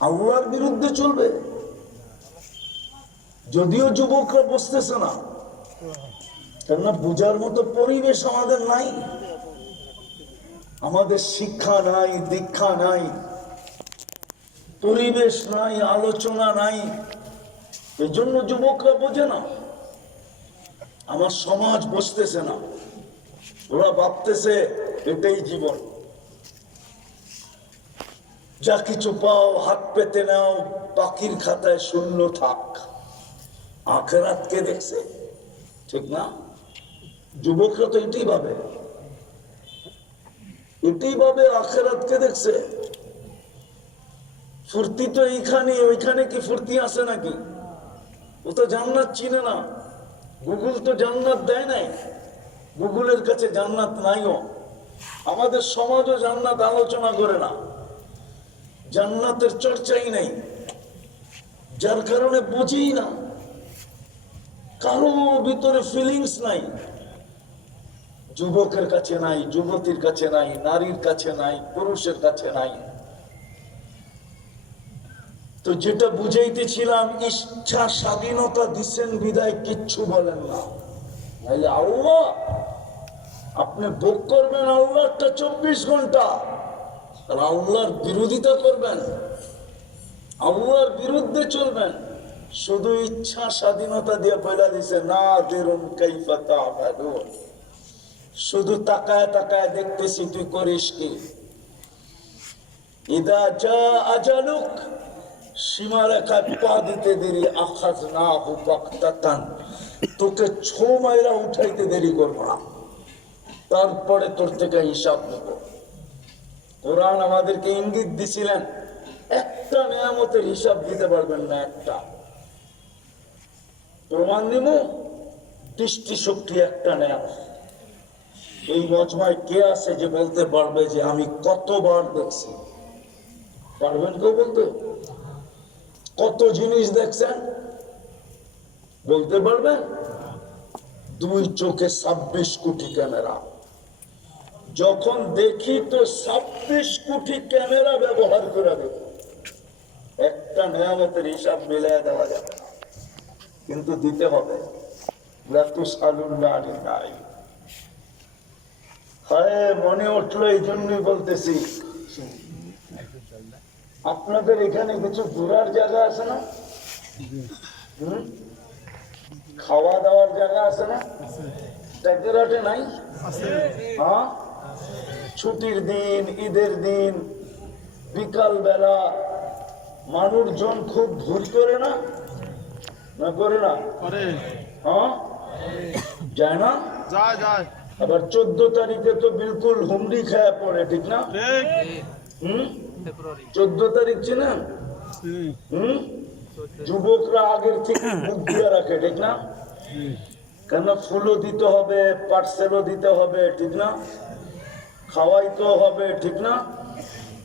আল্লাহর বিরুদ্ধে চলবে? যদিও যুবকরা বুঝতেছে না, কেননা বুঝার মতো পরিবেশ আমাদের নাই, আমাদের শিক্ষা নাই, দীক্ষা নাই, পরিবেশ নাই, আলোচনা নাই। এই জন্য যুবকরা বোঝে না, আমার সমাজ বুঝতেছে না। ওরা ভাবতেছে এটাই জীবন, যা কিছু পাও হাত পেতে নাও, পাখির খাতায় শূন্য থাক। আখেরাত কে দেখছে? ঠিক না? যুবকরা তো এটাই ভাবে, এটাই ভাবে আখেরাত কে দেখছে। ফুর্তি তো এইখানে, ওইখানে কি ফুর্তি আছে নাকি? ও তো জান্নাত চিনে না। গুগল তো জান্নাত দেয় নাই, গুগলের কাছে জান্নাত নাইও। আমাদের সমাজও জান্নাত আলোচনা করে না, জান্নাতের চর্চাই নেই, যার কারণে বুঝি না, কারো ভিতরে ফিলিংস নাই। যুবকের কাছে নাই, যুবতীর কাছে নাই, নারীর কাছে নাই, পুরুষের কাছে নাই। তো যেটা বুঝাইতেছিলাম, ইচ্ছা স্বাধীনতা দিচ্ছেন বিদায় কিচ্ছু বলেন না। নাইলে আল্লাহ, আপনি ভোগ করবেন আল্লাহটা 24 ঘন্টা, আর আল্লাহর বিরোধিতা করবেন, আল্লাহর বিরুদ্ধে চলবেন। শুধু ইচ্ছা স্বাধীনতা দিয়ে বলে দিছে না দেরুন কাইফা তা'মালুন, শুধু তাকায় তাকায় দেখতেছি তুই করিস কি। ইদা জা আজালুক, সীমারেখায় পা দিতে দেরি, আখাযনাহু বাগতাতান, তোকে ছো মাইরা উঠাইতে দেরি করবো না, তারপরে তোর থেকে হিসাব নেব। কোরআন আমাদেরকে ইঙ্গিত দিছিলেন, একটা নিয়ামতের হিসাব দিতে পারবেন না। একটা প্রমাণ দিব, দৃষ্টি শক্তি একটা নিয়ামত। এই মজমায় কে আছে যে বলতে পারবে যে আমি কতবার দেখছি? পারবেন কেউ বলতে? কত জিনিস দেখছেন বলতে পারবেন? 2 চোখে 26 কোটি ক্যামেরা। যখন দেখি তো 26 কোটি ক্যামেরা ব্যবহার করে দেখি, একটা নিয়ামতের হিসাব মিলিয়ে দেওয়া যাবে না, কিন্তু দিতে হবে। মনে উঠলো এই জন্যই বলতেছি, আপনাদের এখানে কিছু ঘোরার জায়গা আছে না? খাওয়া দাওয়ার জায়গা আছে না? ট্যাকেরাটে নাই? হ্যাঁ, ছুটির দিন, ঈদের দিন, বিকাল বেলা মানুষজন খুব ভুল করে না? না করে না? হ্যাঁ, যায় না? আবার 14 তারিখে তো বিলকুল হুমড়ি খায়া পড়ে, ঠিক না? 14 তারিখ চিনেন? যুবকরা আগের থেকে বুক দিয়ে রাখে, ঠিক না? কেন ফুলও দিতে হবে, পার্সেলও দিতে হবে, ঠিক না? খাওয়াইতেও হবে, ঠিক না?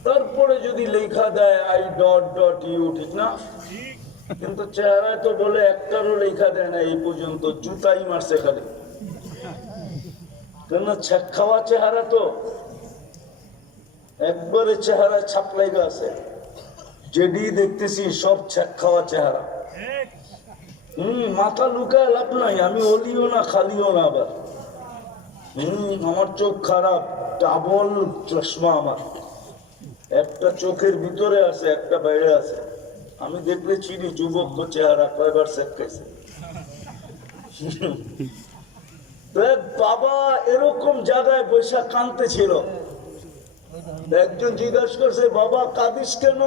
তারপরে যদি লেখা দেয় I.U, ঠিক না? কিন্তু চেহারায় তো বলে একটারও লেখা দেয় না এই পর্যন্ত, জুতাই মারছে খালি। কেন ছ্যাক খাওয়া চেহারা তো, একবারে চেহারায় ছাপ লেগে আছে। যেটি দেখতেছি সব ছ্যাক খাওয়া চেহারা। মাথা লুকায় লাভ নাই, আমি অলিও না খালিও না। আবার আমার চোখ খারাপ, ডাবল চশমা আমার, একটা চোখের ভিতরে আছে, একটা বাইরে আছে। আমি দেখলে চিনি যুবক চেহারা, কয়বার সেক খাইছে। বাবা এরকম জায়গায় বৈশা কাঁদতে ছিল। একজন জিজ্ঞাসা করছে, বাবা কাঁদিস কেন?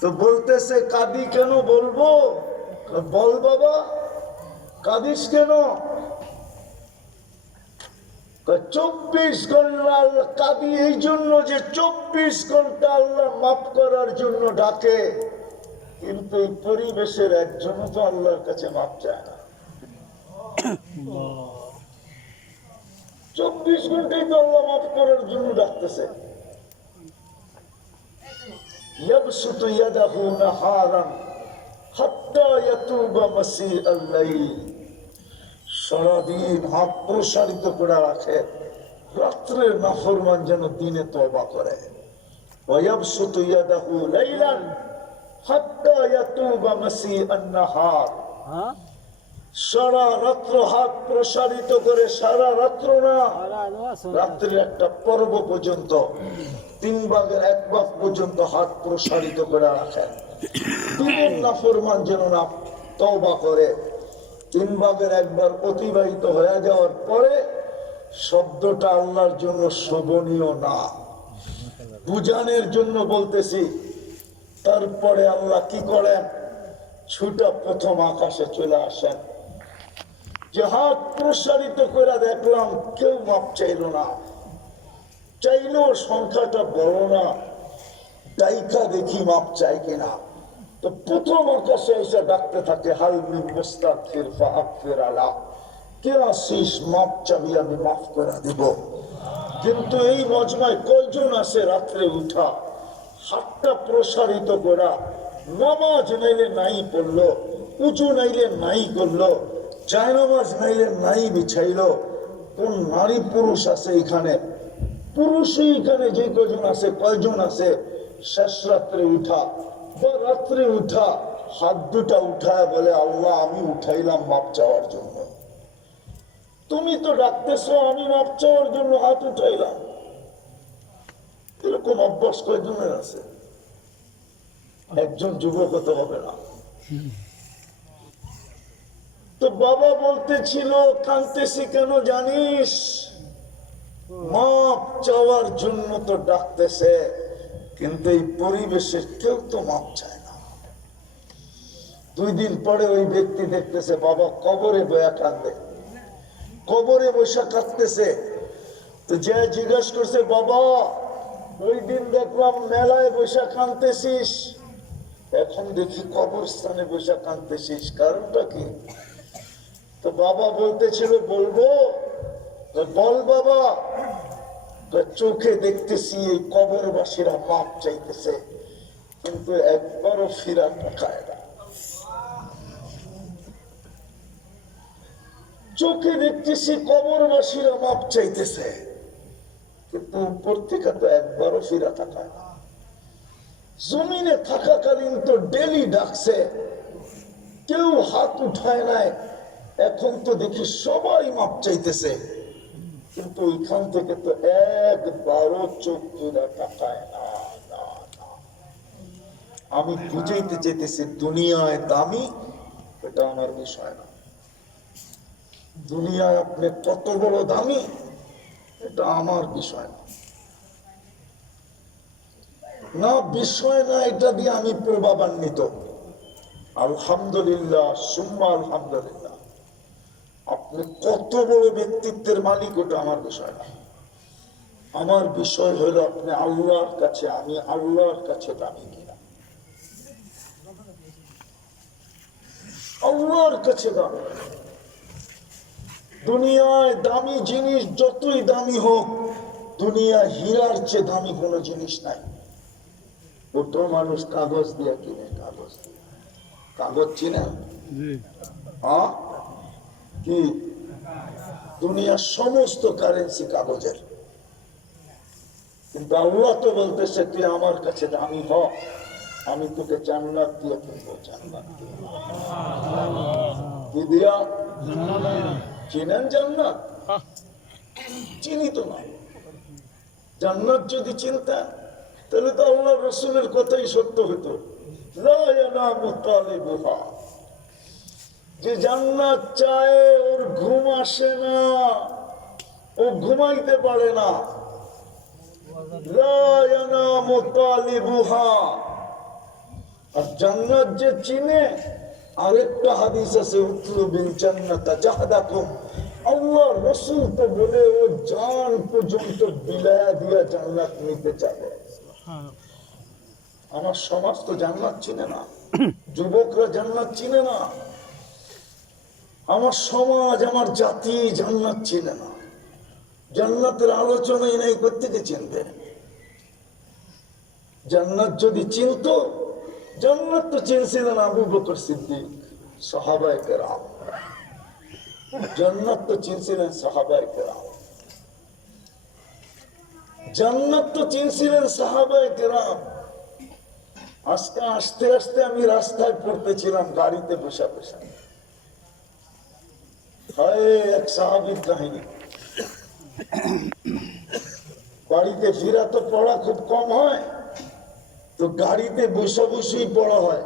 তো বলতেছে, কাঁদি কেন বলবো? বল বাবা, কাঁদিস কেন? 24 ঘন্টা কাঁদি এই জন্য যে 24 ঘন্টা আল্লাহ মাফ করার জন্য ডাকে, কিন্তু এই পরিবেশের একজনও তো আল্লাহর কাছে মাফ চায় না। 24 ঘন্টাই তো আল্লাহ মাফ করার জন্য ডাকতেছে। ইয়াবসুতু ইয়াদাহু নাহারান হাত্তা ইয়াতুবা মাসিআল লাইল, সারাদিন হাত প্রসারিত করে রাখে, রাত্রের নাফরমান যেন দিনে তওবা করে। ওয়ায়াবসুতু ইয়াদাহু লাইলান হাত্তা ইয়াতুবা মাসিআন নাহার, সারা রাত্র হাত প্রসারিত করে, সারা রাত্র না, রাত্রির একটা পর্ব পর্যন্ত, 3 ভাগের 1 ভাগ পর্যন্ত হাত প্রসারিত করে রাখেন। দিনের নাফরমান যেন না তওবা করে। 3 ভাগের 1 ভাগ অতিবাহিত হয়ে যাওয়ার পরে শব্দটা আল্লাহর জন্য শোভনীয় না, বুঝানোর জন্য বলতেছি। তারপরে আল্লাহ কি করেন? ছুটা প্রথম আকাশে চলে আসেন, যে হাত প্রসারিত করে দেখলাম কেউ মাপ চাইল না, চাইলেও সংখ্যাটা বড় না, ডাইকা দেখি মাপ চাই কিনা। তো প্রথম আকাশে এসে ডাকতে থাকে, হাল মিন মুস্তাগফির ফাগফির আলা, কে আসিস মাপ চাবি আমি মাফ করে দিব। কিন্তু এই মজমায় কয়জন আছে রাত্রে উঠা, হাতটা প্রসারিত করা, নামাজ নাইলে নাই পড়লো, উঁচু নাইলে নাই করলো, জায়নামাজ নাইলে নাই বিছাইলো। কোন নারী পুরুষ আছে এখানে? পুরুষই এখানে যে কজন আছে, কয়জন আছে শেষ রাত্রে উঠা বা রাত্রে উঠা হাত দুটা উঠায় বলে, আল্লাহ আমি উঠাইলাম মাপ চাওয়ার জন্য। তুমি তো ডাকতেছ, আমি মাপ চাওয়ার জন্য হাত উঠাইলাম। এরকম অভ্যাস কয়জনের আছে? একজন যুবক হতে হবে না। তো বাবা বলতেছিল, কাঁদতেছি কেন জানিস? মাপ চাওয়ার জন্য তো ডাকতেছে, কিন্তু এই পরিবেশে কেউ তো মাপ চায় না। 2 দিন পরে ওই ব্যক্তি দেখতেছে বাবা কবরে বয়া কাঁদে, কবরে বসে কাঁদতেছে। তো যে জিজ্ঞাসা করছে, বাবা ওই দিন দেখলাম মেলায় বসে কাঁদতেছিস, এখন দেখি কবরস্থানে বসে কাঁদতেছিস, কারণটা কি? তো বাবা বলতেছিল, বলবো? বল বাবা। চোখে দেখতেছি এই কবরবাসীরা মাপ চাইতেছে, কিন্তু একবারও ফিরা তাকায় না। চোখে দেখতেছি কবরবাসীরা মাপ চাইতেছে, কিন্তু উপর থেকে তো একবারও ফিরা তাকায় না। জমিনে থাকাকালীন তো ডেলি ডাকছে, কেউ হাত উঠায় নাই। এখন তো দেখি সবাই মাপ চাইতেছে, কিন্তু ওইখান থেকে তো একবারও চোখ ফিরা তাকায় না। আমি বুঝাইতে চেয়েছি দুনিয়ায় দামি, এটা আমার বিষয় না। দুনিয়ায় আপনি কত বড় দামি, এটা আমার বিষয় না। না বিষয় না, এটা দিয়ে আমি প্রভাবান্বিত। আলহামদুলিল্লাহ, সুম্মা আলহামদুলিল্লাহ। আপনি কত বড় ব্যক্তিত্বের মালিক, ওটা আমার বিষয় না। আমার বিষয় হলো আপনি আল্লাহর কাছে, আমি আল্লাহর কাছে দামি কিনা, আল্লাহর কাছে দামি। দুনিয়ায় দামি জিনিস যতই দামি হোক, দুনিয়া হীরার চেয়ে দামি কোনো জিনিস নাই। ওটো মানুষ কাগজ দিয়ে কিনে, কাগজ দিয়ে। কাগজ চিনে? হ্যাঁ, কি দুনিয়ার সমস্ত কারেন্সি কাগজের। কিন্তু আল্লাহ তো বলতেছে, তুই আমার কাছে দামি হ, আমি তোকে জান্নাত দিয়ে কিনবো। জান্নাত কি দিয়া? চিনেন জান্নাত? চিনি তো না। জান্নাত যদি চিনতেন তাহলে তো আল্লাহ রসুলের কথাই সত্য হতো। লা ইয়ানামু তালিবুহা, যে জান্নাত চায় ওর ঘুম আসে না, ও ঘুমাইতে পারে না। লা ইয়ানামু তালিবুহা। আর জান্নাত যে চিনে, আরেকটা হাদিস আছে, উতলুবিল জান্নাতা জাহদাকুম। আল্লাহ রাসূল তো বলে ও জান পর্যন্ত বিলায়া দিয়া জান্নাত নিতে চাবে। আমার সমাজ তো জান্নাত চিনে না, যুবকরা জান্নাত চিনে না, আমার সমাজ, আমার জাতি জান্নাত চিনে না। জান্নাতের আলোচনাই নাই, কোত্থেকে চিনবে? জান্নাত যদি চিনতো, জান্নাত তো চিনছিলেন আবু বকর সিদ্দিক, সাহাবায়ে কেরাম। জান্নাত তো চিনছিলেন সাহাবায়ে কেরাম, জান্নাত তো চিনছিলেন সাহাবায়ে কেরাম। আজকে আস্তে আস্তে আমি রাস্তায় পড়তেছিলাম, গাড়িতে বসে বসে, হায় এক সাহাবীর কাহিনী। বাড়িতে ফিরা তো পড়া খুব কম হয়, তো গাড়িতে বসে বসেই পড়া হয়।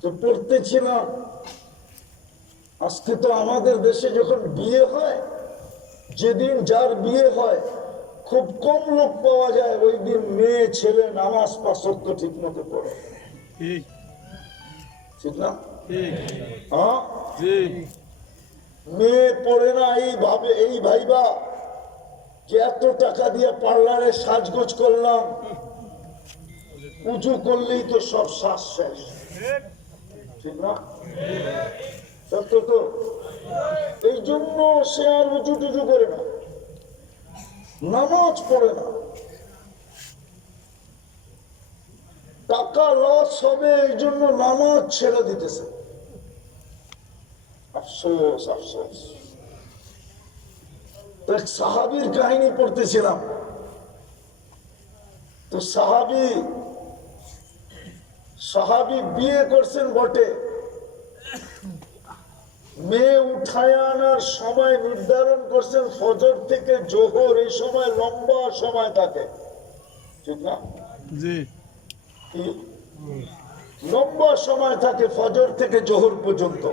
তো পড়তেছিলাম, আজকে তো আমাদের দেশে যখন বিয়ে হয়, যেদিন যার বিয়ে হয় খুব কম লোক পাওয়া যায়, ওই দিন মেয়ে ছেলে নামাজ 5 ওয়াক্ত ঠিক মতো পড়ে। ঠিক না? হ্যাঁ, মেয়ে পড়ে না এই ভাইবা যে এত টাকা দিয়ে পার্লারে সাজগোজ করলাম, উঁচু করলেই তো সব শ্বাস শেষ। ঠিক না? সত্য তো। এই জন্য সে আর উঁচু টুচু করে না, নামাজ পড়ে না। টাকা লস হবে এই জন্য নামাজ ছেড়ে দিতেছে। আফসোস, আফসোস। এক সাহাবীর কাহিনী পড়তেছিলাম, তো সাহাবী বিয়ে করছেন বটে, মেয়ে উঠায় আনার সময় নির্ধারণ করছেন ফজর থেকে জোহর, এই সময় লম্বা সময় থাকে। ঠিক না? লম্বা সময় থাকে ফজর থেকে জোহর পর্যন্ত।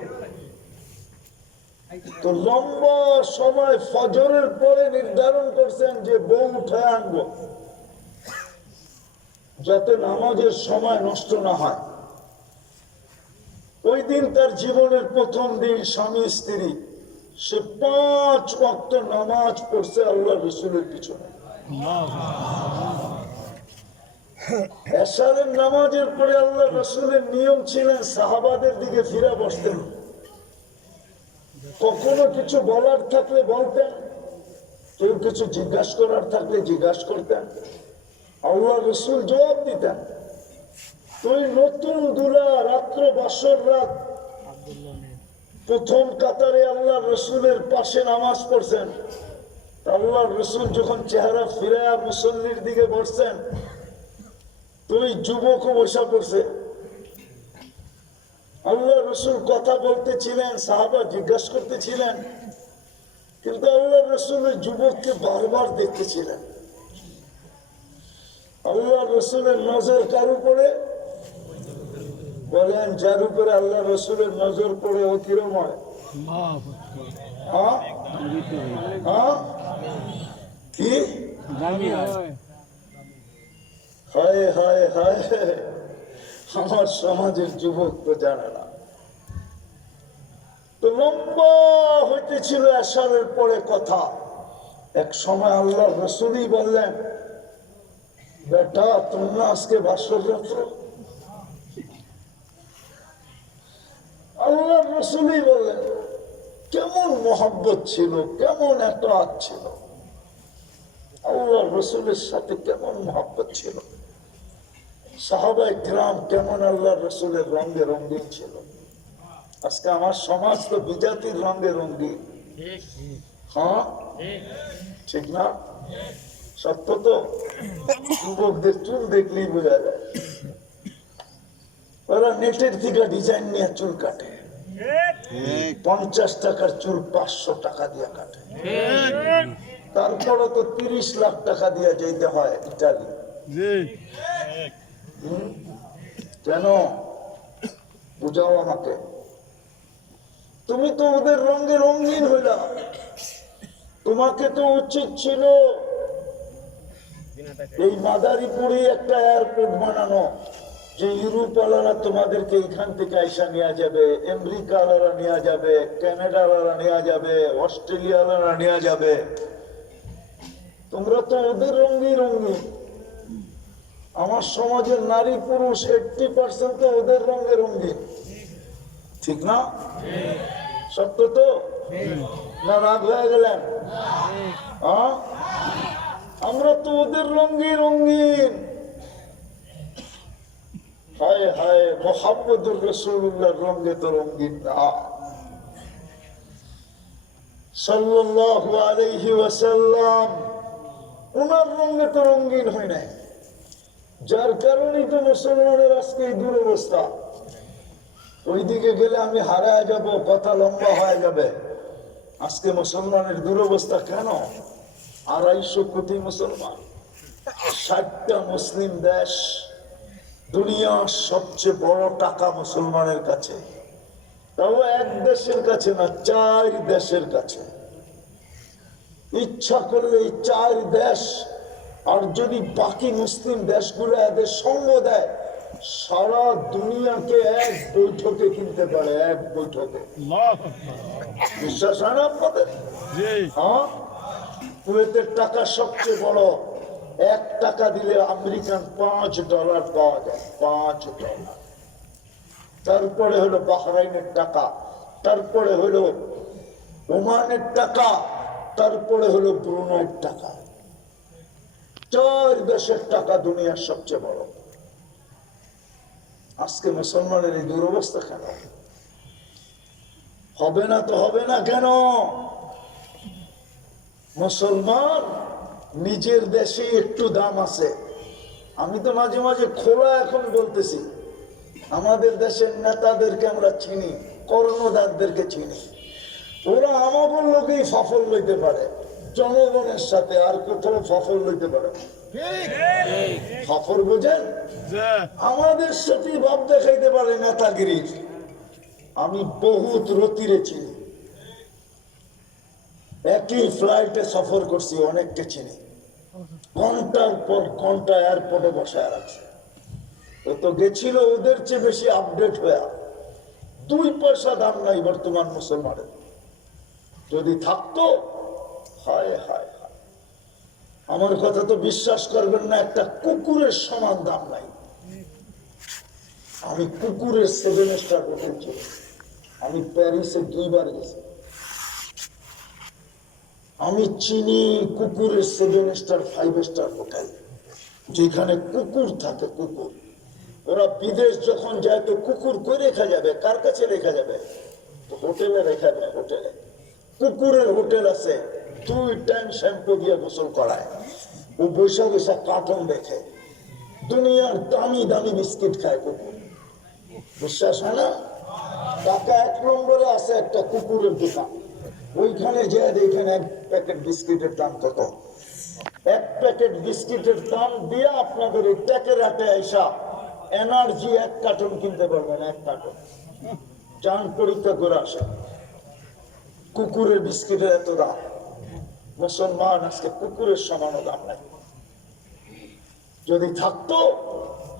তো লম্বা সময় ফজরের পরে নির্ধারণ করছেন যে বউ উঠায় আনবো, যাতে নামাজের সময় নষ্ট না হয়। ওই দিন তার জীবনের প্রথম দিন, স্বামী স্ত্রী, সে 5 ওয়াক্ত নামাজ পড়ছে আল্লাহ রসুলের পিছনে। এশারের নামাজের পরে আল্লাহ রসুলের নিয়ম ছিলেন সাহাবাদের দিকে ফিরে বসতেন, কখনো কিছু বলার থাকলে বলতেন, কেউ কিছু জিজ্ঞাসা করার থাকলে জিজ্ঞাসা করতেন, আল্লাহ রসুল জবাব দিতেন। তুই নতুন দুলা রাত্র বাসর রাত প্রথম কাতারে আল্লাহ রসুলের পাশে নামাজ পড়ছেন। আল্লাহ রসুল যখন চেহারা ফিরায়া মুসল্লির দিকে বসছেন, তুই যুবকও বসা পড়ছে। আল্লাহ রসুল কথা বলতেছিলেন, সাহাবা জিজ্ঞাসা করতেছিলেন, কিন্তু আল্লাহ রসুল ওই যুবককে বারবার দেখতেছিলেন। আল্লাহ রসুলের নজর কার উপরে? বলেন, যার উপরে আল্লাহ রসুলের নজর পড়ে ও কিরম হয়? কি হায় হায় হায়, আমার সমাজের যুবক তো জানে না। তো লম্বা হইতেছিল এশারের পরে কথা। এক সময় আল্লাহ রসুলই বললেন, বেটা তোমরা আজকে বাসর রাত্র? আল্লাহ রসুলই বললেন। কেমন মহব্বত ছিল, কেমন একটা আজ ছিল, আল্লাহ রসুলের সাথে কেমন মহব্বত ছিল, সাহাবায়ে কিরাম কেমন আল্লাহ রসুলের রঙে রঙিন ছিল। আজকে আমার সমাজ তো বিজাতির রঙে রঙিন। হ্যাঁ ঠিক না? সত্য তো? যুবকদের চুল দেখলেই বোঝা যায়, ওরা নেটের থেকে ডিজাইন নিয়ে চুল কাটে। 50 টাকার চুল 500 টাকা দিয়ে কাটে। তারপরে তো 30 লাখ টাকা দিয়ে যেতে হয় ইটালি। কেন? বুঝাও আমাকে। তুমি তো ওদের রঙে রঙিন হইলা, তোমাকে তো উচিত ছিল এই মাদারীপুরে একটা এয়ারপোর্ট বানানো, যে ইউরোপ আলারা তোমাদেরকে এখান থেকে আইসা নেওয়া যাবে, আমেরিকা আলারা নেওয়া যাবে, কানাডা আলারা নেওয়া যাবে, অস্ট্রেলিয়া আলারা নেওয়া যাবে। তোমরা তো ওদের রঙে রঙিন। আমার সমাজের নারী পুরুষ 80% তো ওদের রঙে রঙিন, ঠিক না? সত্য তো? না রাগ হয়ে গেলেন? আমরা তো ওদের রঙে রঙিন। হায় হায়, মুহাম্মদুর রাসূলুল্লাহর রঙে তো রঙিন না। সাল্লাল্লাহু আলাইহি ওয়াসাল্লাম ওনার রঙে তো রঙিন হয় নাই, যার কারণেই তো মুসলমানের আজকে এই দুরবস্থা। ওইদিকে গেলে আমি হারায় যাব, কথা লম্বা হয়ে যাবে। আজকে মুসলমানের দুরবস্থা কেন? 250 কোটি মুসলমান, 60টা মুসলিম দেশ, দুনিয়ার সবচেয়ে বড় টাকা মুসলমানের কাছে। তাও এক দেশের কাছে না, 4 দেশের কাছে। ইচ্ছা করলে এই 4 দেশ, আর যদি বাকি মুসলিম দেশগুলো এদের সঙ্গ দেয়, সারা দুনিয়াকে এক বৈঠকে কিনতে পারে, এক বৈঠকে। বিশ্বাস হয় না আপনাদের? হ্যাঁ, কুয়েতের টাকা সবচেয়ে বড়। 1 টাকা দিলে আমেরিকান $5 পাওয়া যায়, $5। তারপরে হলো বাহরাইনের টাকা, তারপরে হলো ওমানের টাকা, তারপরে হলো ব্রুনাইয়ের টাকা। 4 দেশের টাকা দুনিয়ার সবচেয়ে বড়। আজকে মুসলমানের এই দুরবস্থা কেন? হবে না তো হবে না কেন? মুসলমান নিজের দেশে একটু দাম আছে। আমি তো মাঝে মাঝে খোলা এখন বলতেছি, আমাদের দেশের নেতাদেরকে আমরা চিনি, কর্ণধারদেরকে চিনি। ওরা আমাদের লোকেই সফল লইতে পারে, জনগণের সাথে আর কোথাও সফল লইতে পারে। সফল বুঝেন? আমাদের সাথে ভাব দেখাইতে পারে নেতাগিরির। আমি বহুত রতিরে চিনি, একই ফ্লাইটে সফর করছি, অনেককে চিনি, ঘন্টার পর ঘন্টা এয়ারপোর্টে বসায় রাখছে। ও তো গেছিল ওদের চেয়ে বেশি আপডেট হয়ে, 2 পয়সা দাম নাই বর্তমান মুসলমানের। যদি থাকতো, হায় হায় হায়, আমার কথা তো বিশ্বাস করবেন না, একটা কুকুরের সমান দাম নাই। আমি কুকুরের 7 স্টার হোটেল ছিল, আমি প্যারিসে 2 বার গেছি। আমি চিনি কুকুরের 7 স্টার 5 স্টার হোটেল, যেখানে কুকুর থাকে। কুকুর, ওরা বিদেশ যখন যায় তো কুকুর কই রেখা যাবে, কার কাছে রেখা যাবে? হোটেলে রেখা যায়। হোটেলে কুকুরের হোটেল আছে, 2 টাইম শ্যাম্পু দিয়ে গোসল করায়। ও বৈশা বৈশা কার্টুন দেখে, দুনিয়ার দামি দামি বিস্কিট খায় কুকুর। বিশ্বাস হয় না? ঢাকা 1 নম্বরে আছে একটা কুকুরের দোকান, ওইখানে যে দেখেন 1 প্যাকেট বিস্কিটের দাম কত। 1 প্যাকেট বিস্কিটের দাম দিয়ে আপনাদের এই ট্যাকের হাটে আইসা এনার্জি 1 কার্টন কিনতে পারবেন। 1 কার্টন যান পরীক্ষা করে আসে। কুকুরের বিস্কিটের এত দাম, মুসলমান আজকে কুকুরের সমানও দাম নাই। যদি থাকতো,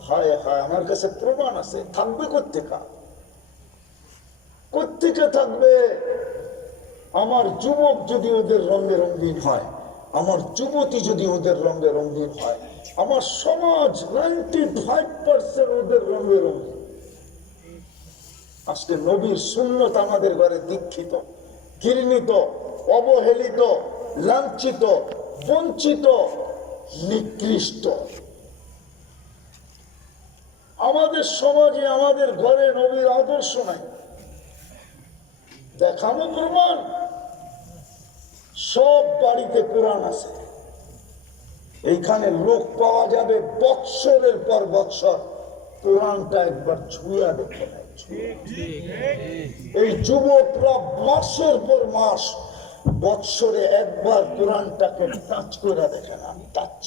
হায় হায়, আমার কাছে প্রমাণ আছে। থাকবে কোত্থেকে? কোত্থেকে থাকবে? আমার যুবক যদি ওদের রঙে রঙিন হয়, আমার যুবতী যদি ওদের রঙে রঙিন হয়, আমার সমাজ 95% ওদের রঙে রঙিন। আজকে নবীর সুন্নত আমাদের ঘরে দীক্ষিত, ঘৃণিত, অবহেলিত, লাঞ্ছিত, বঞ্চিত, নিকৃষ্ট। আমাদের সমাজে, আমাদের ঘরে নবীর আদর্শ নাই। দেখানো প্রমাণ, সব বাড়িতে কোরআন আছে। এইখানে লোক পাওয়া যাবে বৎসরের পর বৎসর, কোরআনটা একবার ছুঁয়া দেখে নাই। এই যুবকরা মাসের পর মাস, বৎসরে একবার কোরআনটাকে টাচ করে দেখে না। টাচ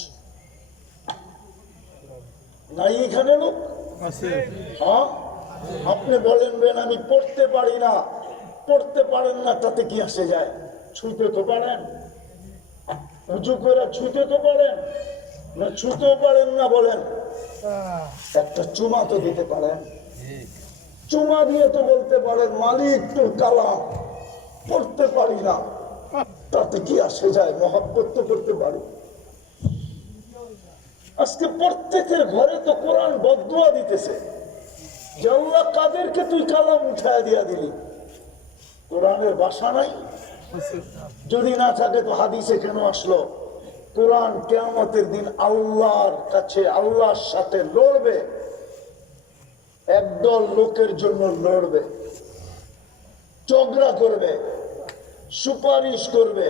নাই এখানে লোক। হ্যাঁ, আপনি বলেন আমি পড়তে পারি না। পড়তে পারেন না, তাতে কি আসে যায়? ছুঁতে তো পারেন, উঁচু করে ছুঁতে তো পারেন না? ছুঁতেও পারেন না, বলেন একটা চুমা তো দিতে পারেন। চুমা দিয়ে তো বলতে পারেন মালিক তোর কালাম। পড়তে পারি না, তাতে কি আসে যায়? মহব্বত তো করতে পারি। আজকে প্রত্যেকের ঘরে তো কোরআন বদদুয়া দিতেছে যে আল্লাহ কাদেরকে তুই কালাম উঠায় দিয়া দিলি। কোরআনের ভাষা নাই। যদি না থাকে তো হাদিসে কেন আসলো? কোরআন কিয়ামতের দিন আল্লাহর কাছে, আল্লাহর সাথে লড়বে। একদল লোকের জন্য লড়বে, ঝগড়া করবে, সুপারিশ করবে।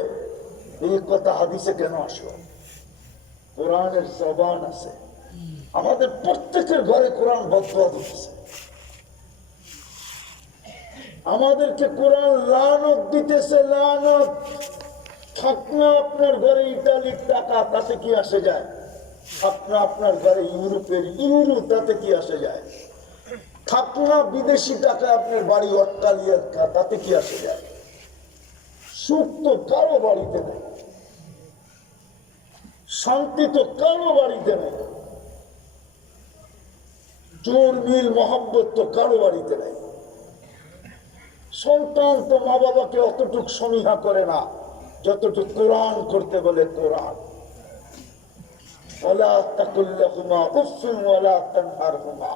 এই কথা হাদিসে কেন আসলো? কোরআনের জবান আছে। আমাদের প্রত্যেকের ঘরে কোরআন বদদুয়া দিতেছে। আমাদেরকে কোরআন লানত দিতেছে, লানত। থাকনা আপনার ঘরে ইটালির টাকা, তাতে কি আসে যায়? থাকনা আপনার ঘরে ইউরোপের ইউরো, তাতে কি আসে যায়? থাকনা বিদেশি টাকা আপনার বাড়ি অট্টালিয়ার, তাতে কি আসে যায়? সুখ তো কারো বাড়িতে নেই, শান্তি তো কারো বাড়িতে নেই, জোর মিল মহব্বত তো কারো বাড়িতে নেই। সন্তান তো মা বাবাকে অতটুক সমীহা করে না যতটুক কোরআন করতে বলে। কোরআন, ওয়ালা তাকুল্লাহুমা উফফিন ওয়ালা তানহারহুমা।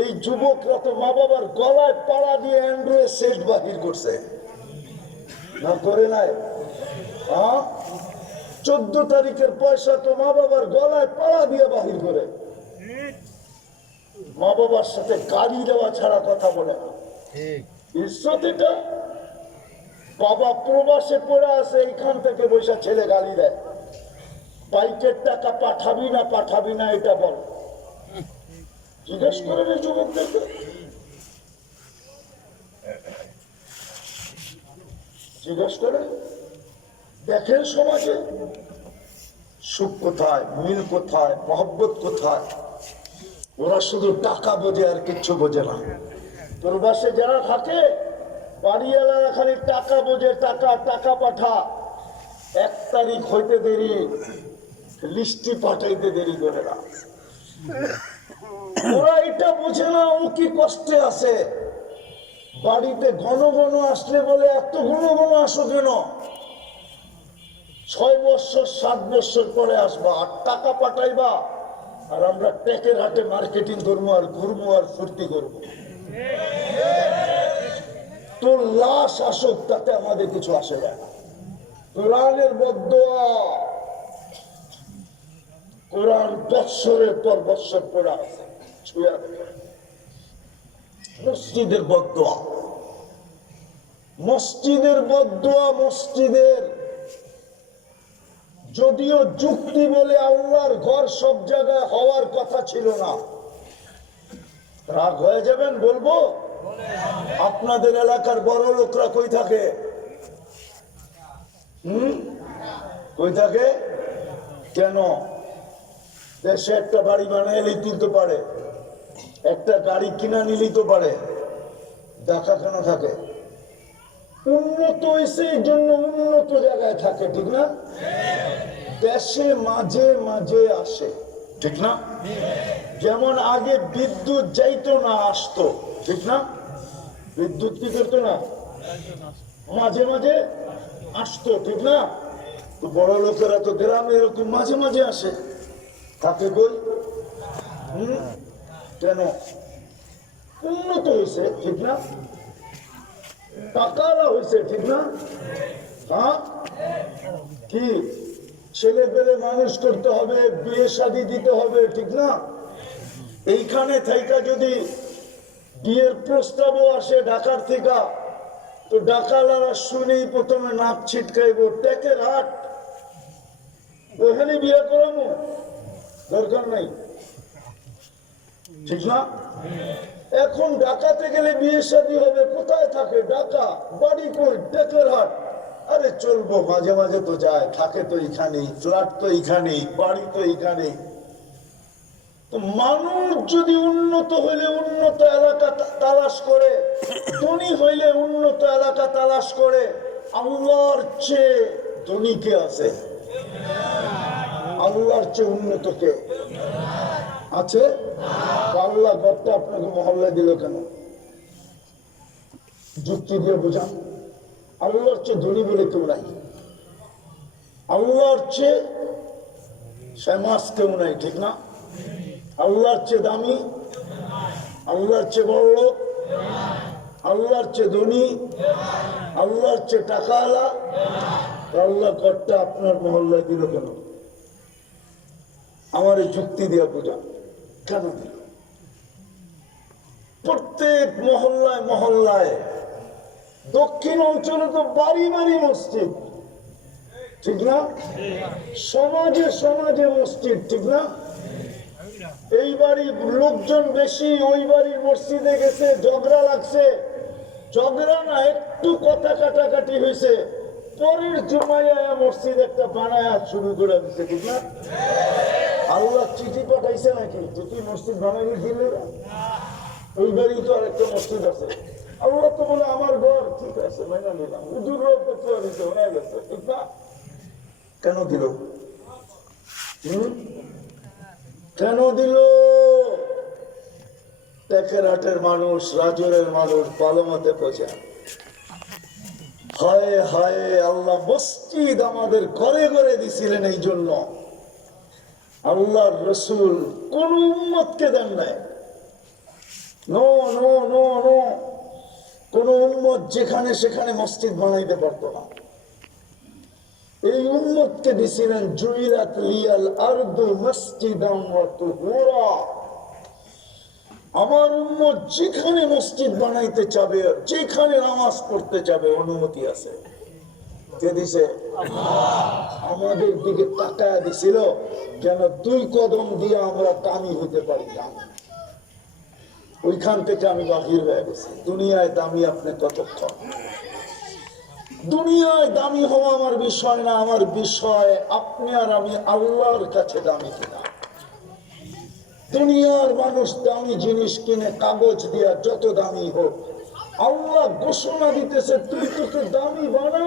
এই যুবকরা তো মা বাবার গলায় পাড়া দিয়ে অ্যান্ড্রয়েড সেট বাহির করছে, না করে নাই? 14 তারিখের পয়সা তো মা বাবার গলায় পাড়া দিয়ে বাহির করে। মা বাবার সাথে গালি দেওয়া ছাড়া কথা বলে না। ইজ্জত এটা। বাবা প্রবাসে পড়ে আছে, এইখান থেকে বৈশা ছেলে গালি দেয়। বাইকের টাকা পাঠাবি না, পাঠাবি না, এটা বল। জিজ্ঞেস করে না যুবকদেরকে? জিজ্ঞেস করে দেখেন সমাজে সুখ কোথায়, মিল কোথায়, মহব্বত কোথায়? ওরা শুধু টাকা বোঝে আর কিচ্ছু বোঝে না। প্রবাসে যারা থাকে বাড়িওয়ালারা খালি টাকা বোঝে, টাকা টাকা পাঠা, 1 তারিখ হইতে দেরি, লিস্টি পাঠাইতে দেরি করে না। ওরা এটা বুঝে না ও কি কষ্টে আছে। বাড়িতে ঘন ঘন আসলে বলে এত ঘন ঘন আসো কেন? 6 বছর 7 বছর পরে আসবা, আর টাকা পাঠাইবা, আর আমরা টেকের হাটে মার্কেটিং করবো আর ঘুরবো আর ফুর্তি করবো। তোর লাশ আসুক, তাতে আমাদের কিছু আসে যায় না। কোরআনের বদদোয়া, কোরআন বৎসরের পর বৎসর পড়া আছে। মসজিদের বদদোয়া, মসজিদের বদদোয়া, মসজিদের যদিও যুক্তি বলে আল্লাহর ঘর সব জায়গায় হওয়ার কথা ছিল না। রাগ হয়ে যাবেন বলবো, আপনাদের এলাকার বড় লোকরা কই থাকে? কই থাকে? কেন? দেশে একটা বাড়ি বানাইলেই তুলতে পারে, একটা গাড়ি কিনা নিলেই তো পারে, ঢাকা কেন থাকে? উন্নত হয়েছে এই জন্য উন্নত জায়গায় থাকে, ঠিক না? দেশে মাঝে মাঝে আসে, ঠিক না? যেমন আগে বিদ্যুৎ যাইতো না, আসতো, ঠিক না? বিদ্যুৎ কি করতো না, মাঝে মাঝে আসতো, ঠিক না? তো বড় লোকেরা তো গ্রামে এরকম মাঝে মাঝে আসে, থাকে কই? কেন? উন্নত হয়েছে, ঠিক না? টাকারা হয়েছে, ঠিক না? হ্যাঁ, কি ছেলে পেলে মানুষ করতে হবে, বিয়ে শাদী দিতে হবে, ঠিক না? এইখানে থাইকা যদি বিয়ের প্রস্তাবও আসে ঢাকার থেকে, তো ঢাকালারা শুনেই প্রথমে নাক ছিটকাইব, টেকের হাট, ওখানে বিয়ে করাবো, দরকার নাই, ঠিক না? এখন ঢাকাতে গেলে বিয়ে শাদী হবে, কোথায় থাকে? ঢাকা। বাড়ি কই? টেকের হাট। আরে চলবো, মাঝে মাঝে তো যায়, থাকে তো এখানেই, ফ্ল্যাট তো এখানেই, বাড়ি তো এখানেই। তো মানুষ যদি উন্নত হইলে উন্নত এলাকা তালাশ করে, ধনী হইলে উন্নত এলাকা তালাশ করে, আল্লাহর চেয়ে ধনী কে আছে? আল্লাহর চেয়ে উন্নত কে আছে? আল্লাহ ঘরটা আপনাকে মহল্লায় দিল কেন? যুক্তি দিয়ে বোঝান। আল্লাহর চেয়ে ধনী বলে কেউ নাই, আল্লাহর চেয়ে ফেমাস কেউ নাই, ঠিক না? আল্লাহর চেয়ে দামি, আল্লাহর চেয়ে বড় লোক, আল্লাহর চেয়ে ধনী, আল্লাহর চেয়ে টাকাওয়ালা, আল্লাহ ঘরটা আপনার মহল্লায় দিল কেন? আমার এই যুক্তি দিয়ে বোঝা কেন দিল? প্রত্যেক মহল্লায় মহল্লায়, দক্ষিণ অঞ্চলে তো বাড়ি বাড়ি মসজিদ, ঠিক না? সমাজে সমাজে মসজিদ, ঠিক না? এই বাড়ির লোকজন বেশি, ওই বাড়ির মসজিদে গেছে, ঝগড়া লাগছে, ঝগড়া না, একটু কথা কাটাকাটি হয়েছে, পরের জুমায় মসজিদ একটা বানায় শুরু করে দিচ্ছে, ঠিক না? আল্লাহ চিঠি পাঠাইছে নাকি? চিঠি মসজিদ বানাইলে দিলে ওই বাড়ি তো আর একটা মসজিদ আছে, আল্লাহ তো বলে আমার ঘর, ঠিক আছে মেনে নিলাম, হুজুর হয়ে গেছে, ঠিক না? কেন দিল? কেন দিল? টেকের হাটের মানুষ, রাজরের মানুষ ভালো মতে বোঝে। হায় হায়, আল্লাহ মসজিদ আমাদের ঘরে ঘরে দিছিলেন এই জন্য। আল্লাহর রসুল কোন উম্মতকে দেন নাই, নো নো নো নো, কোন উম্মত যেখানে সেখানে মসজিদ বানাইতে পারত না। এই উম্মতকে দিছিলেন জুইলাত লিয়াল আরদু মসজিদান ওয়া তুহুরা। আমার উম্মত যেখানে মসজিদ বানাইতে চাবে, যেখানে নামাজ পড়তে চাবে, অনুমতি আছে। কে দিছে? আমাদের দিকে তাকায় দিছিল যেন 2 কদম দিয়ে আমরা দামি হতে পারি না। ওইখান থেকে আমি বাহির হয়ে গেছি। দুনিয়ায় দামি আপনি কতক্ষণ? দুনিয়ায় দামি হওয়া আমার বিষয় না, আমার বিষয় আপনি আর আমি আল্লাহর কাছে দামি কিনা। দুনিয়ার মানুষ দামি জিনিস কিনে, কাগজ দিয়া যত দামি হোক, আল্লাহ ঘোষণা দিতেছে, তুই তোকে দামি বানা,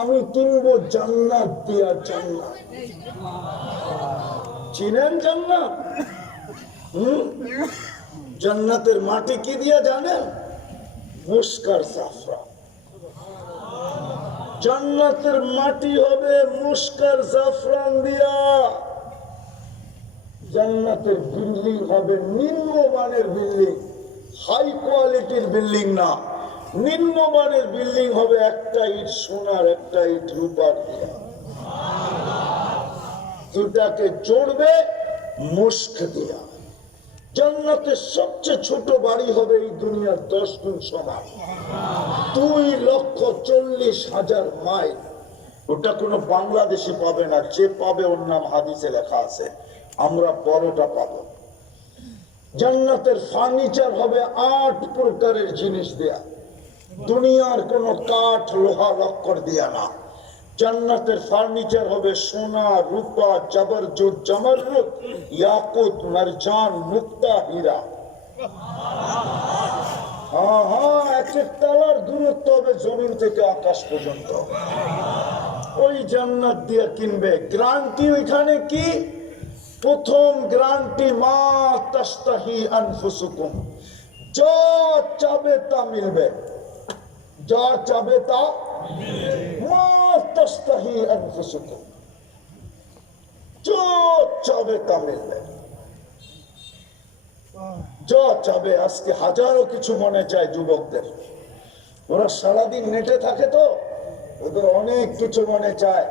আমি কিনবো জান্নাত দিয়া জান্নাত। চিনেন জান্নাত? জান্নাতের মাটি কি দিয়া জানেন? মুস্কার জাফরান। জান্নাতের মাটি হবে মুস্কার জাফরান দিয়া। জান্নাতের বিল্ডিং হবে নিম্নমানের বিল্ডিং, হাই কোয়ালিটির বিল্ডিং না, নিম্নমানের বিল্ডিং হবে একটা ইট সোনার, একটা ইট রূপার দিয়া। দুটাকে জোড়বে মুস্ক দিয়া। জান্নাতের সবচেয়ে ছোট বাড়ি হবে এই দুনিয়ার 10 গুণ সমান, 2,40,000 মাইল। ওটা কোনো বাংলাদেশি পাবে না, যে পাবে ওর নাম হাদিসে লেখা আছে, আমরা বড়টা পাবো। জান্নাতের ফার্নিচার হবে 8 প্রকারের জিনিস দেয়া, দুনিয়ার কোনো কাঠ লোহা লক্কর দেয়া না। জান্নাতের ফার্নিচার হবে সোনা, রূপা, জবরজুদ, জমরজুদ, ইয়াকুত, মারজান, মুক্তা, হীরা। হ্যাঁ হ্যাঁ, এক এক তলার দূরত্ব হবে জমিন থেকে আকাশ পর্যন্ত। ওই জান্নাত দিয়ে কিনবে। গ্যারান্টি ওইখানে কি? প্রথম গ্যারান্টি, মা তাস্তাহি আনফুসুকুম, যা চাবে তা মিলবে, যা চাবে তা মা তাস্তাহি আনফুসুকুম, যা চাবে তা মিলবে, যা চাবে। আজকে হাজারো কিছু মনে চায় যুবকদের, ওরা সারাদিন নেটে থাকে তো ওদের অনেক কিছু মনে চায়,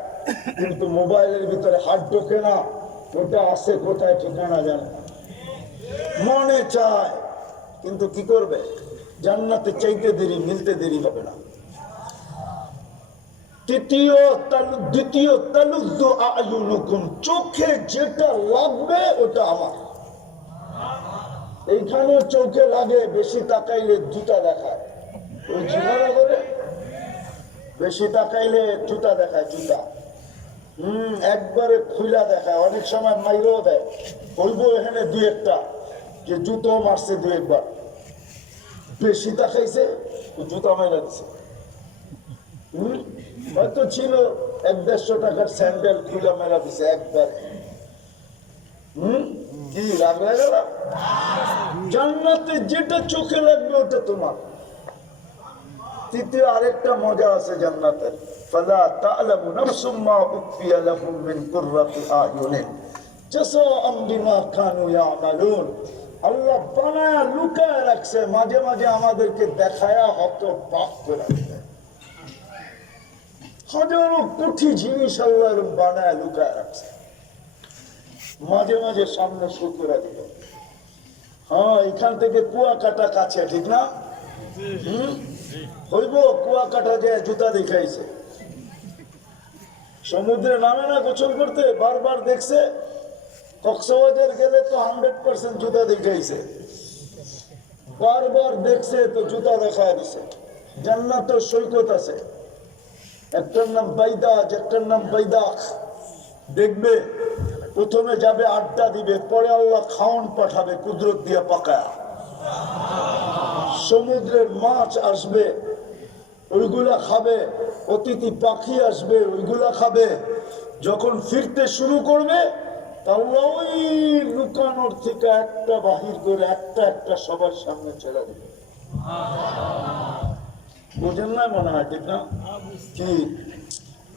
কিন্তু মোবাইলের ভিতরে হাত ঢোকে না, ওটা আসে কোথায় ঠিকানা জানে না। মনে চায়, কিন্তু কি করবে? জান্নাতে চাইতে দেরি, মিলতে দেরি হবে না। দ্বিতীয় তালুদ্দু আয়ুনুকুম, চোখে যেটা লাগবে ওটা আমার। এইখানে চোখে লাগে, বেশি তাকাইলে জুতা দেখায়, ওই জিনারা করে বেশি তাকাইলে জুতা দেখায়, জুতা একবারে খুইলা দেখায়, অনেক সময় মাইরেও দেয়। বলবো এখানে 2-1টা যে জুতো মারছে 2-1 বার, বেশি তাকাইছে জুতা মাইরা দিছে। হয়তো ছিল 100-150 টাকার স্যান্ডেল, খুলে মেরা দিছে একবার। কি রাগ হয়ে গেল? জান্নাতে যেটা চোখে লাগবে ওটা তোমার। তৃতীয় আরেকটা মজা আছে জান্নাতের, ফালা তা'লামু নাফসুম মা উখফিয়া লাহুম মিন কুররাতি আয়ুনিন জাযাআম বিমা কানু ইয়ামালুন। আল্লাহ বানায়া লুকায় রাখছে, মাঝে মাঝে আমাদেরকে দেখায়া হত পাক করে দিবে। হাজারো কোটি জিনিস আল্লাহ বানায়া লুকায় রাখছে, মাঝে মাঝে সামনে শো করে দিবে। হ্যাঁ, এখান থেকে কুয়াকাটা কাছে, ঠিক না? হইব কুয়াকাটা যে জুতা দেখাইছে, সমুদ্রে নামে না গোসল করতে, বারবার দেখছে। কক্সবাজার গেলে তো 100% জুতা দেখাইছে, বারবার দেখছে তো জুতা দেখায় দিছে। জান্নাতের সৈকত আছে, একটার নাম বাইদাজ, একটার নাম বাইদাখ। দেখবে প্রথমে যাবে, আড্ডা দিবে, পরে আল্লাহ খাওয়ান পাঠাবে কুদরত দিয়া পাকায়া। সমুদ্রের মাছ আসবে, ওইগুলা খাবে। অতিথি পাখি আসবে, ওইগুলা খাবে। যখন ফিরতে শুরু করবে, তাহলে ওই লুকানোর থেকে একটা বাহির করে একটা একটা সবার সামনে ছেড়ে দেবে। বুঝেন না মনে হয়, ঠিক না? কি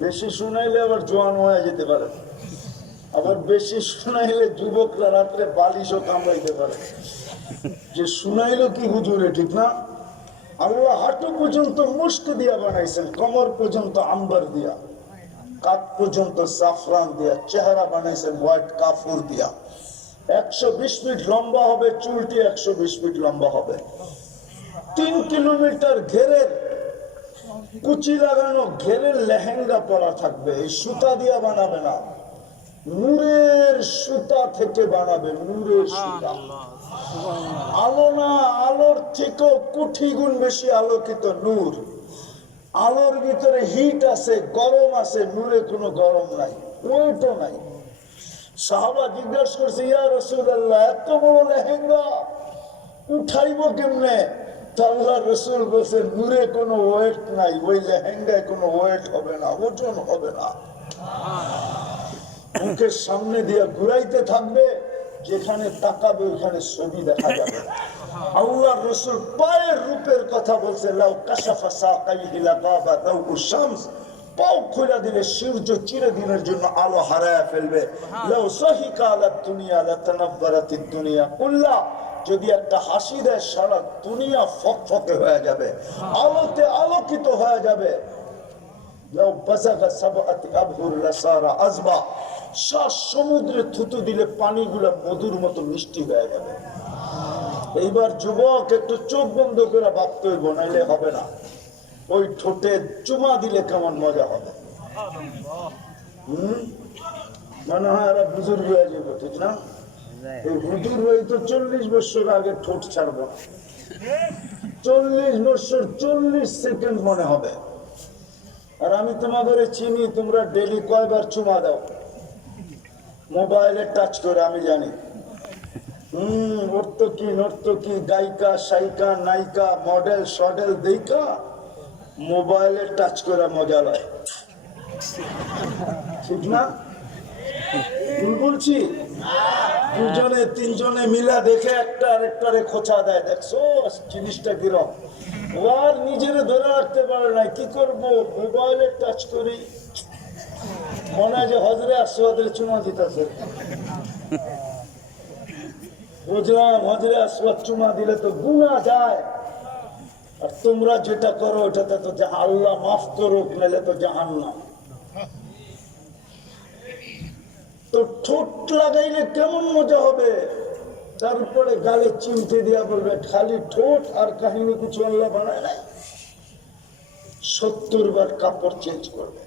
বেশি শুনাইলে আবার জোয়ান হয়ে যেতে পারে, আবার বেশি শুনাইলে যুবকরা রাত্রে বালিশও কামড়াইতে পারে। যে শুনাইলো কি হুজুরে, ঠিক না? আল্লাহ হাঁটু পর্যন্ত মুস্ক দিয়া বানাইছেন, কমর পর্যন্ত আম্বার দিয়া, কাঠ পর্যন্ত জাফরান দিয়া, চেহারা বানাইছেন হোয়াইট কাফুর দিয়া। 120 ফিট লম্বা হবে চুলটি, 120 ফিট লম্বা হবে। 3 কিলোমিটার ঘেরের কুচি লাগানো ঘেরের লেহেঙ্গা পরা থাকবে। এই সুতা দিয়া বানাবে না, নূরের সুতা থেকে বানাবে, নূরের সুতা। আলো না, আলোর থেকেও কোটি গুণ বেশি আলোকিত নূর। আলোর ভিতরে হিট আছে, গরম আছে, নূরে কোনো গরম নাই, ওইটা নাই। সাহাবা জিজ্ঞাসা করছে, ইয়া রাসূলুল্লাহ, এত বড় লেহেঙ্গা উঠাইবো কেমনে? আল্লাহ রসুল বলছে নূরে কোনো ওয়েট নাই, ওই লেহেঙ্গায় কোনো ওয়েট হবে না, ওজন হবে না। মুখের সামনে দিয়ে ঘুরাইতে থাকবে, যেখানে তাকাবে ওইখানে ছবি দেখা যাবে। আল্লাহ রসুল পায়ের রূপের কথা বলছে, লাউ কাশাফা সাকাইহি লাগাবা দাউ শামস, পাও খুলে দিলে সূর্য চিরদিনের জন্য আলো হারায় ফেলবে। লাউ সাহিকা আলা দুনিয়া লাতানাব্বারাতিদ দুনিয়া কুল্লা, যদি একটা হাসি দেয় সারা দুনিয়া ফকফকে হয়ে যাবে, আলোতে আলোকিত হয়ে যাবে। লাউ বাযাগা সাবআতি আবহুর লাসারা আযবা, সাত সমুদ্রে থুতু দিলে পানিগুলো মধুর মতো মিষ্টি হয়ে যাবে। এইবার যুবক একটু চোখ বন্ধ করে ভাবতে হইব, নাইলে হবে না। ওই ঠোঁটে চুমা দিলে কেমন মজা হবে। মনে হয় এরা বুজুর্গ হয়ে যাবে, ঠিক না? এই হুজুর ভাই তো 40 বছর আগে ঠোঁট ছাড়বো, 40 বছর 40 সেকেন্ড মনে হবে। আর আমি তোমাদের চিনি, তোমরা ডেলি কয়বার চুমা দাও মোবাইলে টাচ করে, আমি জানি। নর্তকী গায়িকা সাইকা নায়িকা মডেল সডেল দেখা মোবাইলে টাচ করে মজা লয়, ঠিক না? বলছি দুজনে তিনজনে মিলা দেখে একটা আরেকটারে খোঁচা দেয়, দেখছো জিনিসটা কিরম। আর নিজেরে ধরে রাখতে পারে না, কি করব, মোবাইলে টাচ করি। মনে হয় যে হজরে আসওয়াদের চুমা দিতেছে। বুঝলাম, হজরে আসওয়াদ চুমা দিলে তো গুনাহ যায়। আর তোমরা যেটা করো ওটাতে তো আল্লাহ মাফ করুক, নাহলে তো জাহান্নাম। তো ঠোঁট লাগাইলে কেমন মজা হবে। তারপরে গালে চিমটে দিয়া বলবে খালি ঠোঁট, আর কাহিনী কিছু আল্লাহ বানায় নাই। 70 বার কাপড় চেঞ্জ করবে।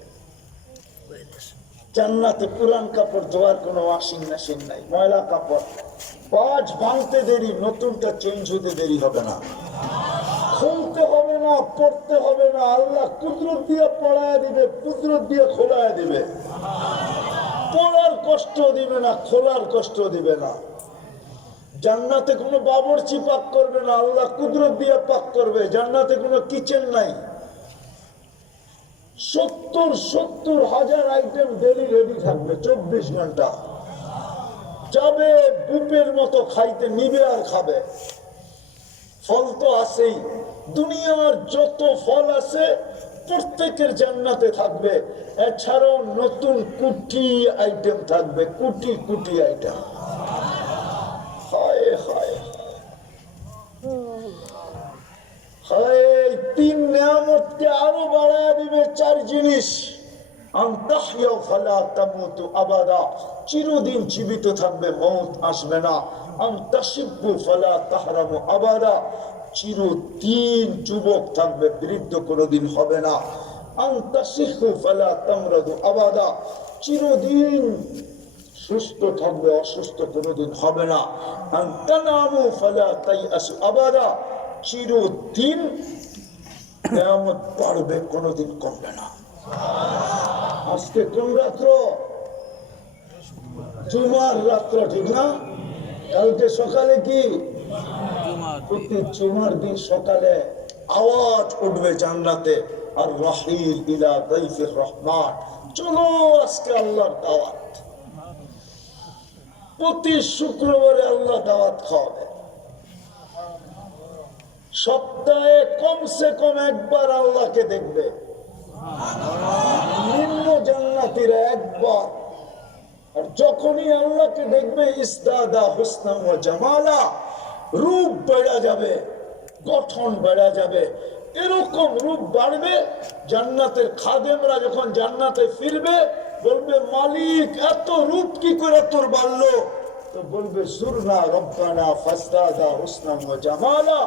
জান্নাতে পুরান কাপড় ধোয়ার কোনো ওয়াশিং মেশিন নাই, ময়লা কাপড় পাঁচ ভাঙতে দেরি, নতুনটা চেঞ্জ হতে দেরি হবে না। খুলতে হবে না, পড়তে হবে না, আল্লাহ কুদরত দিয়ে পড়ায় দিবে, কুদরত দিয়ে খোলায় দিবে। পড়ার কষ্ট দিবে না, খোলার কষ্ট দিবে না। জান্নাতে কোনো বাবুর্চি পাক করবে না, আল্লাহ কুদরত দিয়ে পাক করবে। জান্নাতে কোনো কিচেন নাই। 70,000 আইটেম ডেলি রেডি থাকবে 24 ঘন্টা। যাবে বুপের মতো খাইতে, নিবে আর খাবে। ফল তো আছেই, দুনিয়ার যত ফল আছে প্রত্যেকের জান্নাতে থাকবে। এছাড়াও নতুন কুটি আইটেম থাকবে, কুটি আইটেম। হায় হায় হায়, 3 নিয়ামতকে আরো বাড়ায় দিবে 4 জিনিস। আনতাহইয়া ফালা তামুতু আবাদা, চিরদিন জীবিত থাকবে, মওত আসবে না। আনতাশিবু ফালা তাহরামু আবাদা, চিরদিন যুবক থাকবে, বৃদ্ধ কোনোদিন হবে না। আনতাশিহু ফালা তামরাদু আবাদা, চিরদিন সুস্থ থাকবে, অসুস্থ কোনোদিন হবে না। আনতানামু ফালা তাইআসু আবাদা, চিরদিন নিয়ামত বাড়বে, কোনোদিন কমবে না। আজকে কোন রাত্র? জুমার রাত্র, ঠিক না? কালকে সকালে কি? প্রতি জুমার দিন সকালে আওয়াজ উঠবে জান্নাতে, আর রাহিল ইলা দাইফির রহমান, চলো আজকে আল্লাহর দাওয়াত। প্রতি শুক্রবারে আল্লাহ দাওয়াত খাওয়াবে। সপ্তাহে কমসে কম একবার আল্লাহকে দেখবে নিম্ন জান্নাতীরা, একবার। আর যখনই আল্লাহকে দেখবে ইসদাদা হুসনা ওয়া জামালা, রূপ বেড়ে যাবে, গঠন বেড়ে যাবে। এরকম রূপ বাড়বে, জান্নাতের খাদেমরা যখন জান্নাতে ফিরবে বলবে, মালিক এত রূপ কি করে তোর বাড়লো? তো বলবে, সুরনা রব্বানা ফাসদাদা হুসনা ওয়া জামালা,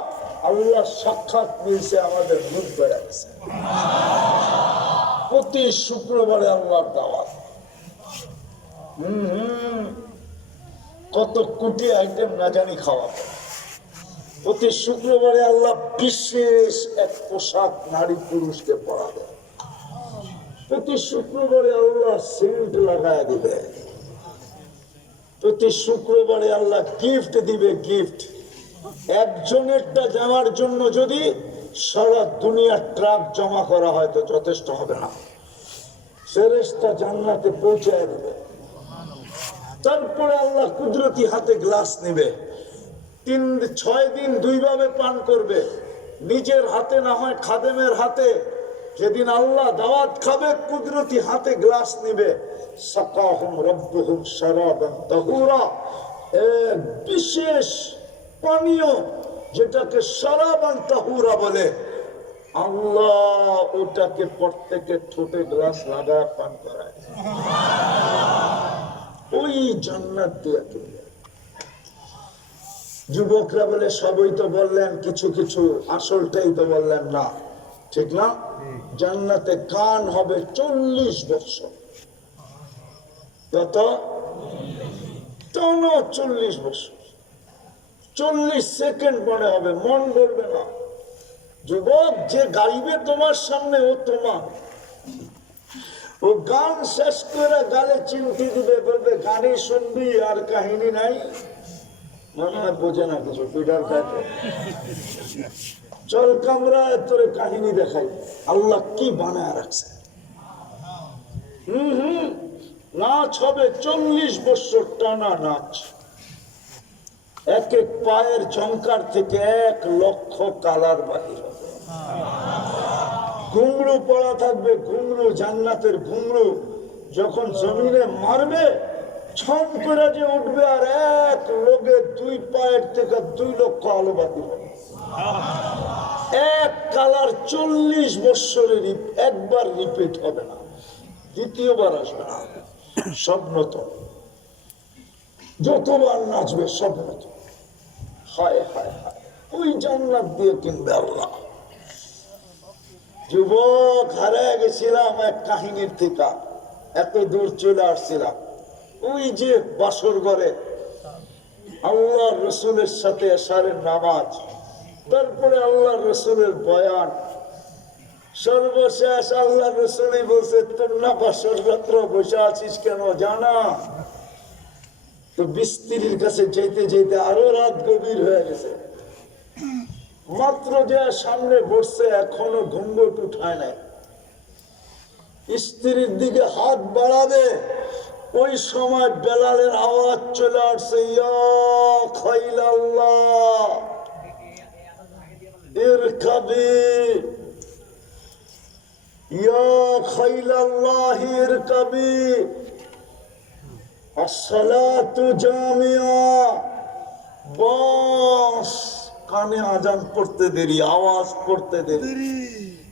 আল্লাহ সাক্ষাৎ মিলছে, আমাদের রূপ বেড়ে গেছে। প্রতি শুক্রবারে আল্লাহর দাওয়াত। কত কোটি আইটেম না জানি খাওয়াবে। প্রতি শুক্রবারে আল্লাহ বিশেষ এক পোশাক নারী পুরুষকে পরাবে। প্রতি শুক্রবারে আল্লাহ সেন্ট লাগায় দিবে। প্রতি শুক্রবারে আল্লাহ গিফট দিবে, গিফট। একজনেরটা যাওয়ার জন্য যদি সারা দুনিয়ার ট্রাক জমা করা হয় তো যথেষ্ট হবে না। ফেরেশতা জান্নাতে পৌঁছায় দেবে। তারপরে আল্লাহ কুদরতি হাতে গ্লাস নেবে, 6 দিন 2 ভাবে পান করবে, নিজের হাতে না হয় খাদেমের হাতে। যেদিন আল্লাহ দাওয়াত খাবে কুদরতি হাতে গ্লাস নেবে, সাকাহুম রব্বুহুম শারাবান তাহুরা, এক বিশেষ পানীয় যেটাকে শারাবান তাহুরা বলে, আল্লাহ ওটাকে প্রত্যেকের ঠোঁটে গ্লাস লাগায় পান করায়। ওই জান্নাত দিয়ে যুবকরা বলে সবই তো বললেন, কিছু কিছু আসলটাই তো বললেন না, ঠিক না? জান্নাতে কান হবে 40 বছর। কত? টানা 40 বছর। 40 সেকেন্ড মনে হবে, মন করবে না। যুবক, যে গাইবে তোমার সামনে ও তোমার, ও গান শেষ করে গালে চিমটি দিবে, বলবে গানে শুনবি আর কাহিনী নাই। মনে হয় বোঝে না কিছু, পিটার খাইতে চল কামরায় তোরে কাহিনী দেখাই আল্লাহ কি বানায় রাখছে। নাচ হবে 40 বছর টানা নাচ। এক এক পায়ের ঝংকার থেকে 1 লক্ষ কালার বাহির হবে। ঘুংরু পড়া থাকবে, ঘুংরু, জান্নাতের ঘুংরু। যখন জমিনে মারবে ছম করে যে উঠবে, আর 1 লোকে 2 পায়ের থেকে 2 লক্ষ আলো বাহির হবে। 1 কালার 40 বছরের একবার রিপিট হবে না, দ্বিতীয়বার আসবে না। সব নতুন, যতবার নাচবে সব নতুন। হায় হায় হায়, ওই জান্নাত দিয়ে কিনবে আল্লাহ। যুবক, হারিয়ে গেছিলাম এক কাহিনীর থেকে, এত দূর চলে আসছিলাম। ওই যে বাসর ঘরে আল্লাহ রসুলের সাথে এশারের নামাজ, তারপরে আল্লাহ রসুলের বয়ান, সর্বশেষ আল্লাহ রসুলই বলছে, তোর না বাসর রাত্র বসে আছিস কেন জানা? তো বিস্ত্রির কাছে যেতে যেতে আরো রাত গভীর হয়ে গেছে। মাত্র যে সামনে বসছে, এখনো ঘুঙ্গট উঠায় নাই। স্ত্রীর দিকে হাত বাড়াবে, ওই সময় বেলালের আওয়াজ চলে আসছে, ইয়া খাইলাল্লাহ ইরকাবি, ইয়া খাইলাল্লাহ ইরকাবি, আসসালাতু জামিয়া। বাস, কানে আজান পড়তে দেরি, আওয়াজ পড়তে দেরি।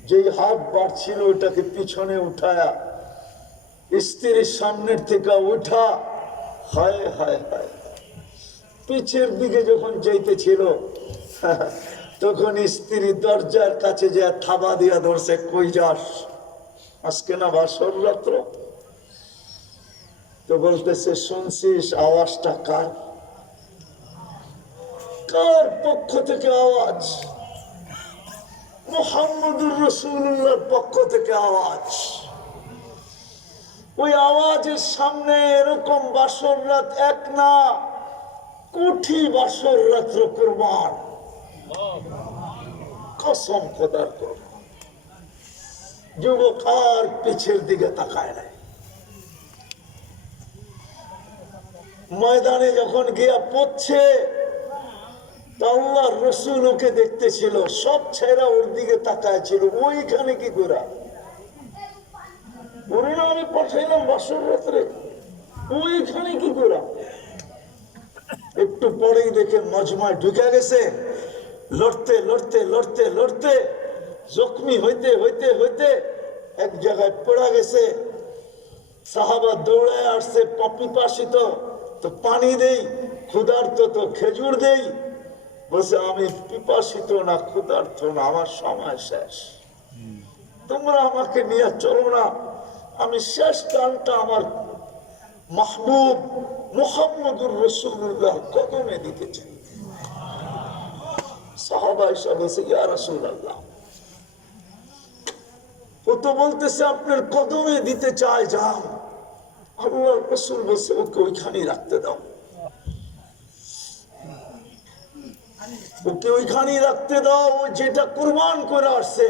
যেই হাত বাড়ছিল ওটাকে পিছনে উঠায়া স্ত্রীর সামনের থেকে উঠা, হায় হায় হায়, পিছের দিকে যখন যাইতেছিল তখন স্ত্রী দরজার কাছে যে থাবা দিয়া ধরছে, কই যাস? আজকে না বাসর রাত্র। তো বলতেছে, শুনছিস আওয়াজটা কার? কার পক্ষ থেকে আওয়াজ? মুহাম্মদুর রাসূলুল্লাহর পক্ষ থেকে আওয়াজ। ওই আওয়াজের সামনে এরকম বাসর রাত এক না, কোটি বাসর রাত্র কুরবান, কসম খোদার কুরবান। যুবক আর পিছের দিকে তাকায় নাই। ময়দানে যখন গিয়া পড়ছে, আল্লাহর রাসূল ওকে দেখতেছিল, সব ছেড়া ওর দিকে তাকায় ছিল। ওইখানে কি করে? ওরে না আমি পাঠাইলাম বাসর রাত্রে, ওইখানে কি করে? একটু পরেই দেখে মজমায় ঢুকে গেছে। লড়তে লড়তে লড়তে লড়তে জখমি হইতে হইতে হইতে এক জায়গায় পড়া গেছে। সাহাবা দৌড়ায় আসছে, পিপাসিত তো পানি দেই, ক্ষুধার্ত তো খেজুর দেই। বলছে, আমি পিপাসিত না, ক্ষুধার্ত না, আমার সময় শেষ, তোমরা আমাকে নিয়ে চলো না। আমি শেষ টানটা আমার মাহবুব মুহাম্মদুর রাসূলুল্লাহ কদমে দিতে চাই। সাহাবা এসে বলছে, ইয়া রাসূলুল্লাহ, ও তো বলতেছে আপনার কদমে দিতে চায়, যান। আল্লাহর রাসূল বলছে, ওকে ওইখানেই রাখতে দাও। ওকে ওইখানেই রাখতে দাও। ও যেটা কুরবান করে আসছে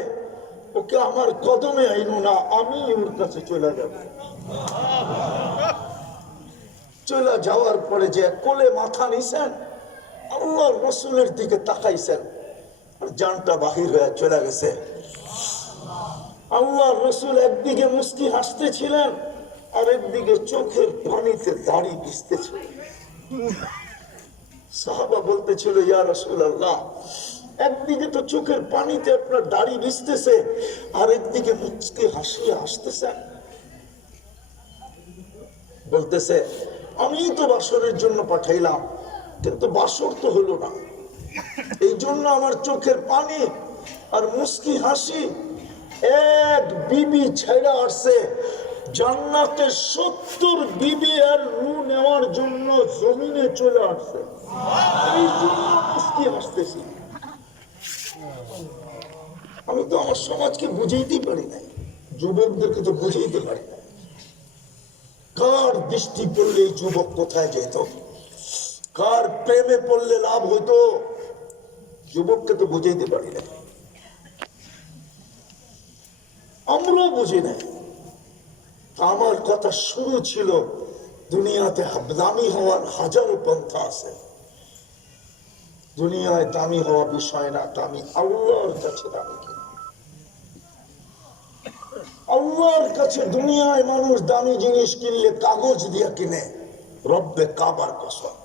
ওকে আমার কদমে আইনো না, আমি ওর কাছে চলে যাব। চলে যাওয়ার পরে যে কোলে মাথা নিছেন, আল্লাহ রসুলের দিকে তাকাইছেন, আর জানটা বাহির হয়ে চলে গেছে। আল্লাহ রসুল একদিকে মুস্কি হাসতেছিলেন, আর একদিকে চোখের পানিতে দাড়ি ভিজতেছিলেন। সাহাবা বলতেছিল, ইয়া রাসূলুল্লাহ, একদিকে তো চোখের পানিতে আপনার দাড়ি ভিজতেছে, আর একদিকে মুস্কি হাসিয়ে হাসতেছেন। বলতেছে, আমি তো বাসরের জন্য পাঠাইলাম, কিন্তু বাসর তো হলো না, এই জন্য আমার চোখের পানি আর মুস্কি হাসি। এক বিবি ছেড়ে আসছে জান্নাতে, 70 বিবি আর রু নেওয়ার জন্য জমিনে চলে আসছে, এই জন্য মুস্কি হাসতেছি। আমি তো আমার সমাজকে বুঝাইতেই পারি না, যুবকদেরকে তো বুঝাইতে পারি না। কার দৃষ্টি পড়লে এই যুবক কোথায় যেত, কার প্রেমে পড়লে লাভ হইতো, যুবককে তো বুঝাইতে পারি না, আমরাও বুঝি না। আমার কথা শুরু ছিল, দুনিয়াতে দামি হওয়ার হাজারো পন্থা আছে। দুনিয়ায় দামি হওয়া বিষয় না, দামি আল্লাহর কাছে দামি কিনা। আল্লাহর কাছে দুনিয়ায় মানুষ দামি জিনিস কিনলে কাগজ দিয়ে কিনে, রব্বে কাবার কসম,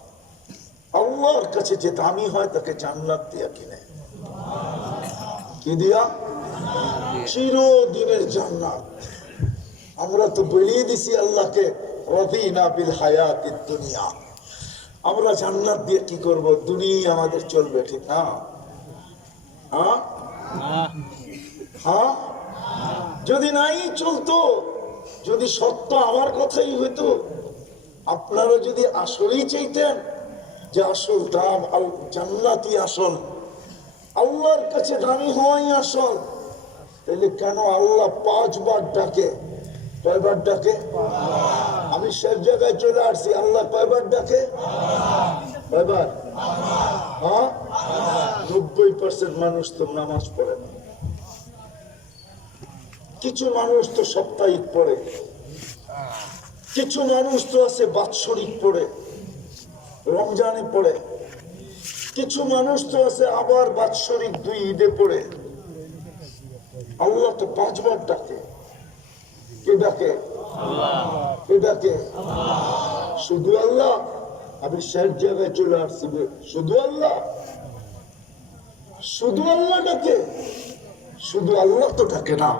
আল্লাহর কাছে যে দামি হয় তাকে জান্নাত দিয়া কিনে। কি দিয়া? চিরদিনের জান্নাত। আমরা তো বলিয়ে দিছি আল্লাহকে, রাদিনা বিল হায়াতিদ দুনিয়া, আমরা জান্নাত দিয়ে কি করব? দুনিয়া আমাদের চলবে, ঠিক না? হ্যাঁ হ্যাঁ, যদি নাই চলতো, যদি সত্য আমার কথাই হইতো, আপনারা যদি আসলেই চাইতেন যে আসল দাম জান্নাতই আসল, আল্লাহর কাছে দামি হওয়াই আসল, তাহলে কেন আল্লাহ 5 বার ডাকে? কয়বার ডাকে? আমি সব জায়গায় চলে আসছি, আল্লাহ কয়বার ডাকে? কয়বার? হ্যাঁ, 90% মানুষ তো নামাজ পড়ে না। কিছু মানুষ তো সাপ্তাহিক পড়ে, কিছু মানুষ তো আছে বাৎসরিক পড়ে, রমজানে পড়ে, কিছু মানুষ তো আছে আবার বাৎসরিক 2 ঈদে পড়ে। আল্লাহ তো 5 বার ডাকে। কে ডাকে? কে ডাকে? শুধু আল্লাহ। আমি শেষ জায়গায় চলে আসছি, শুধু আল্লাহ, শুধু আল্লাহ ডাকে। শুধু আল্লাহ তো ডাকে না,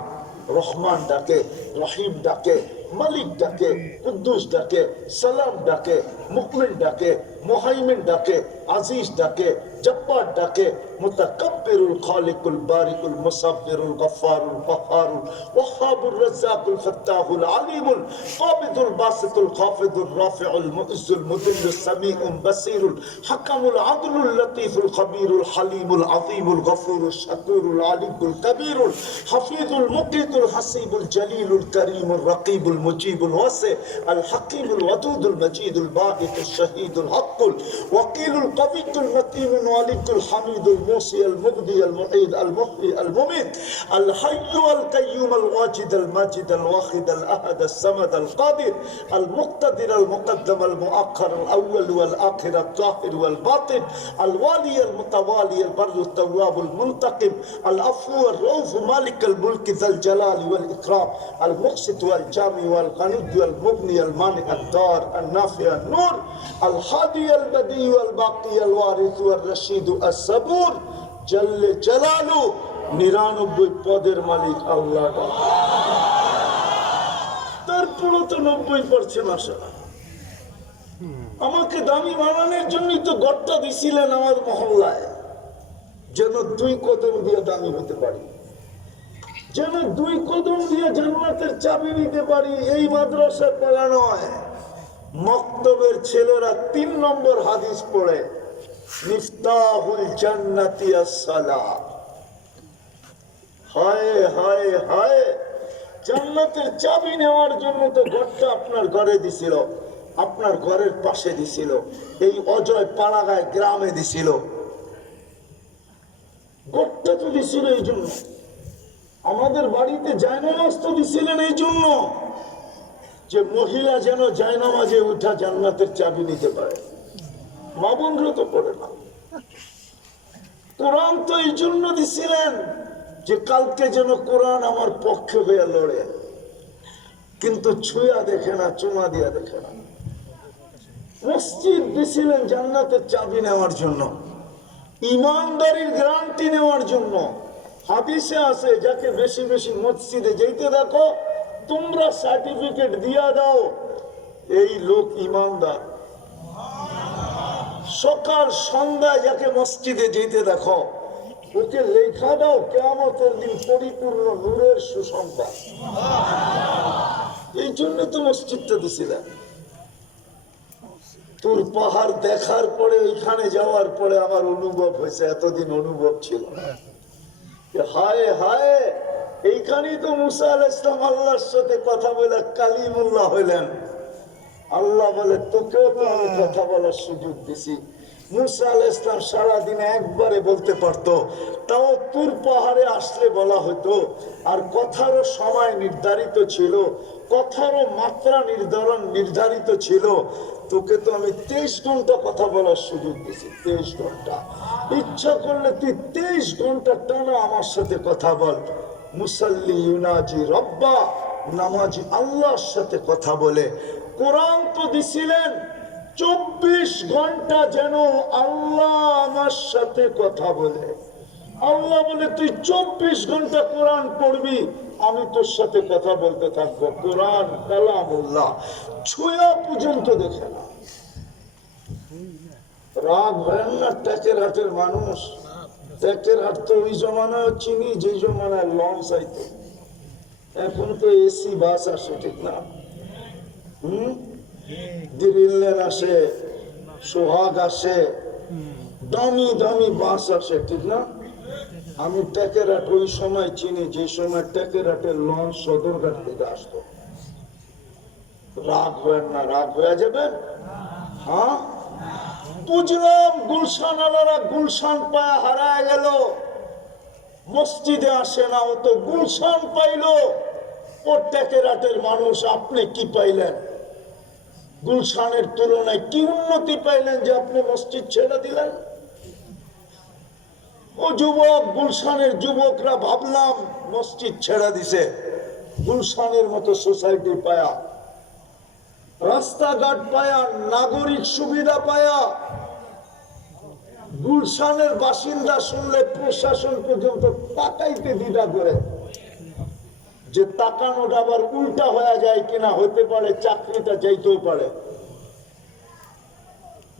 রহমান ডাকে, রহিম ডাকে, মালিক ডাকে, কুদ্দুস ডাকে, সালাম ডাকে, মুকমিন ডাকে, মুহাইমিন ডাকে, আজিজ ডাকে, জব্বার ডাকে, মুতাকাব্বিরুল খালিকুল বারিকুল মুসাব্বিরুল গফফারুল কাহ্হারুল ওয়াহ্হাবুর রাজ্জাকুল ফাত্তাহুল আলিমুল কাবিদুল বাসিতুল খাফিদুর রাফিউল মুইজ্জুল মুদিল্লুস সামিউল বাসিরুল হাকামুল আদলুল লতীফুল খবীরুল হালিমুল আযীমুল গফুরুশ শাকুরুল আলিমুল কবীরুল হাফিজুল মুকিতুল হাসিবুল জলিলুল করিমুল রকিবুল মুজিবুল ওয়াসি আল হাকিমুল ওয়াদুদুল মজিদুল বাঈতুশ শাহীদুল হকুল ওয়াকিলুল কবিয়ুল মতিনুল ওয়ালিকুল হামিদুল মুসি আল মুগদি আল মুঈদ আল মুহয়ি আল মুমিত আল হাইয়্যু আল কাইয়্যুম আল ওয়াজিদ আল মাজিদ আল ওয়াহিদ আল আহাদ আল সামাদ আল কাদির আল মুক্তাদির আল মুকদ্দম আল মুআক্খার আল আউয়াল ওয়াল আখির আল জাহির ওয়াল বাতিন আল ওয়ালি আল মুতাওয়ালি আল বাররু التواب المنتقم العفو الرؤوف مالك الملك ذا الجلال والإكرام المقسط والجامع والغني والمغني المانع الدار النافع النور الهادي البديع الباقي الوارث والرشيد الصبور جل جلاله 99 পদের মালিক আল্লাহ। তারপরও তো 90% আসে না। আমাকে দামি বানানোর জন্যই তো গড়টা দিছিলেন আমার মহল্লায়, যেন 2 কদম দিয়ে দামি হতে পারি, যেন 2 কদম দিয়ে জান্নাতের চাবি নিতে পারি। এই মাদ্রাসায় পড়া নয়, মক্তবের ছেলেরা 3 নম্বর হাদিস পড়ে, মিফতাহুল জান্নাতি আস-সালাহ। হায় হায় হায়, জান্নাতের চাবি নেওয়ার জন্য তো ঘরটা আপনার ঘরে দিছিল, আপনার ঘরের পাশে দিছিল, এই অজয় পাড়াগায় গ্রামে দিছিল। ঘরটা তো দিছিল এই জন্য, আমাদের বাড়িতে জায়নামাজ তো দিছিলেন এই জন্য যে মহিলা যেন জায়নামাজে উঠা জান্নাতের চাবি নিতে পারে। মা বোনরা তো পড়ে না। কোরআন তো এই জন্য দিছিলেন যে কালকে যেন কোরআন আমার পক্ষে হয়ে লড়ে, কিন্তু ছুঁয়া দেখে না, চুমা দিয়া দেখে না। মসজিদ দিছিলেন জান্নাতের চাবি নেওয়ার জন্য, ইমানদারির গ্যারান্টি নেওয়ার জন্য। হাদিসে আছে যাকে বেশি বেশি মসজিদে যেতে দেখো তোমরা সার্টিফিকেট দিয়া দাও এই লোক ইমানদার। সকাল সন্ধ্যায় যাকে মসজিদে যেতে দেখো ওকে লেখা দাও কিয়ামতের দিন পরিপূর্ণ নূরের সুসংবাদ। এই জন্য তো মসজিদটা দিছিলেন। তোর পাহাড় দেখার পরে ওইখানে যাওয়ার পরে আমার অনুভব হয়েছে, এতদিন অনুভব ছিল না। হায় হায়, এইখানেই তো মুসা আলাইহিস সালাম আল্লাহর সাথে কথা বলে কালিমুল্লাহ হইলেন। আল্লাহ বলে তোকেও তো আমি কথা বলার সুযোগ দিছি। মুসা আলাইহিস সালাম সারাদিনে একবারে বলতে পারতো, তাও তুর পাহাড়ে আসলে বলা হতো। আর কথারও সময় নির্ধারিত ছিল, কথারও মাত্রা নির্ধারিত ছিল। তোকে তো আমি 23 ঘন্টা কথা বলার সুযোগ দিছি, 23 ঘন্টা। ইচ্ছা করলে তুই 23 ঘন্টা টানা আমার সাথে কথা বল। মুসাল্লি ইউনাজি রব্বা, নামাজি আল্লাহর সাথে কথা বলে। কোরআন তো দিছিলেন 24 ঘন্টা যেন আল্লাহ আমার সাথে কথা বলে। আল্লাহ বলে তুই 24 ঘন্টা কোরআন পড়বি, আমি তোর সাথে কথা বলতে থাকবো। কোরআন কালামুল্লাহ, ছুঁয়া পর্যন্ত দেখে না। রাগ হয় না ট্যাকের হাটের মানুষ। ট্যাকের হাট তো ওই জমানায় চিনি যে জমানায় লঞ্চ আইতো, এখন তো এসি বাস আসে, ঠিক না? দিল্লিন আসে, সোহাগ আসে, দামি দামি বাস আসে, ঠিক না? আমি টেকেরহাট ওই সময় চিনি যে সময় টেকেরহাটের লঞ্চ সদরঘাট থেকে আসতো। রাগ হয় না? রাগ হয়ে যাবেন? হ্যাঁ, বুঝলাম গুলশান আলারা গুলশান পায়া হারায় গেল, মসজিদে আসে না, ও তো গুলশান পাইলো। ও টেকেরহাটের মানুষ, আপনি কি পাইলেন? গুলশানের তুলনায় কি উন্নতি পাইলেন যে আপনি মসজিদ ছেড়ে দিলেন? ও যুবক, গুলশানের যুবকরা ভাবলাম মসজিদ ছেড়ে দিছে, গুলশানের মতো সোসাইটি পায়া, রাস্তাঘাট পায়া, নাগরিক সুবিধা পায়া। গুলশানের বাসিন্দা শুনলে প্রশাসন পর্যন্ত তাকাইতে দ্বিধা করে যে তাকানোটা আবার উল্টা হয়ে যায় কিনা, হতে পারে চাকরিটা যাইতেও পারে।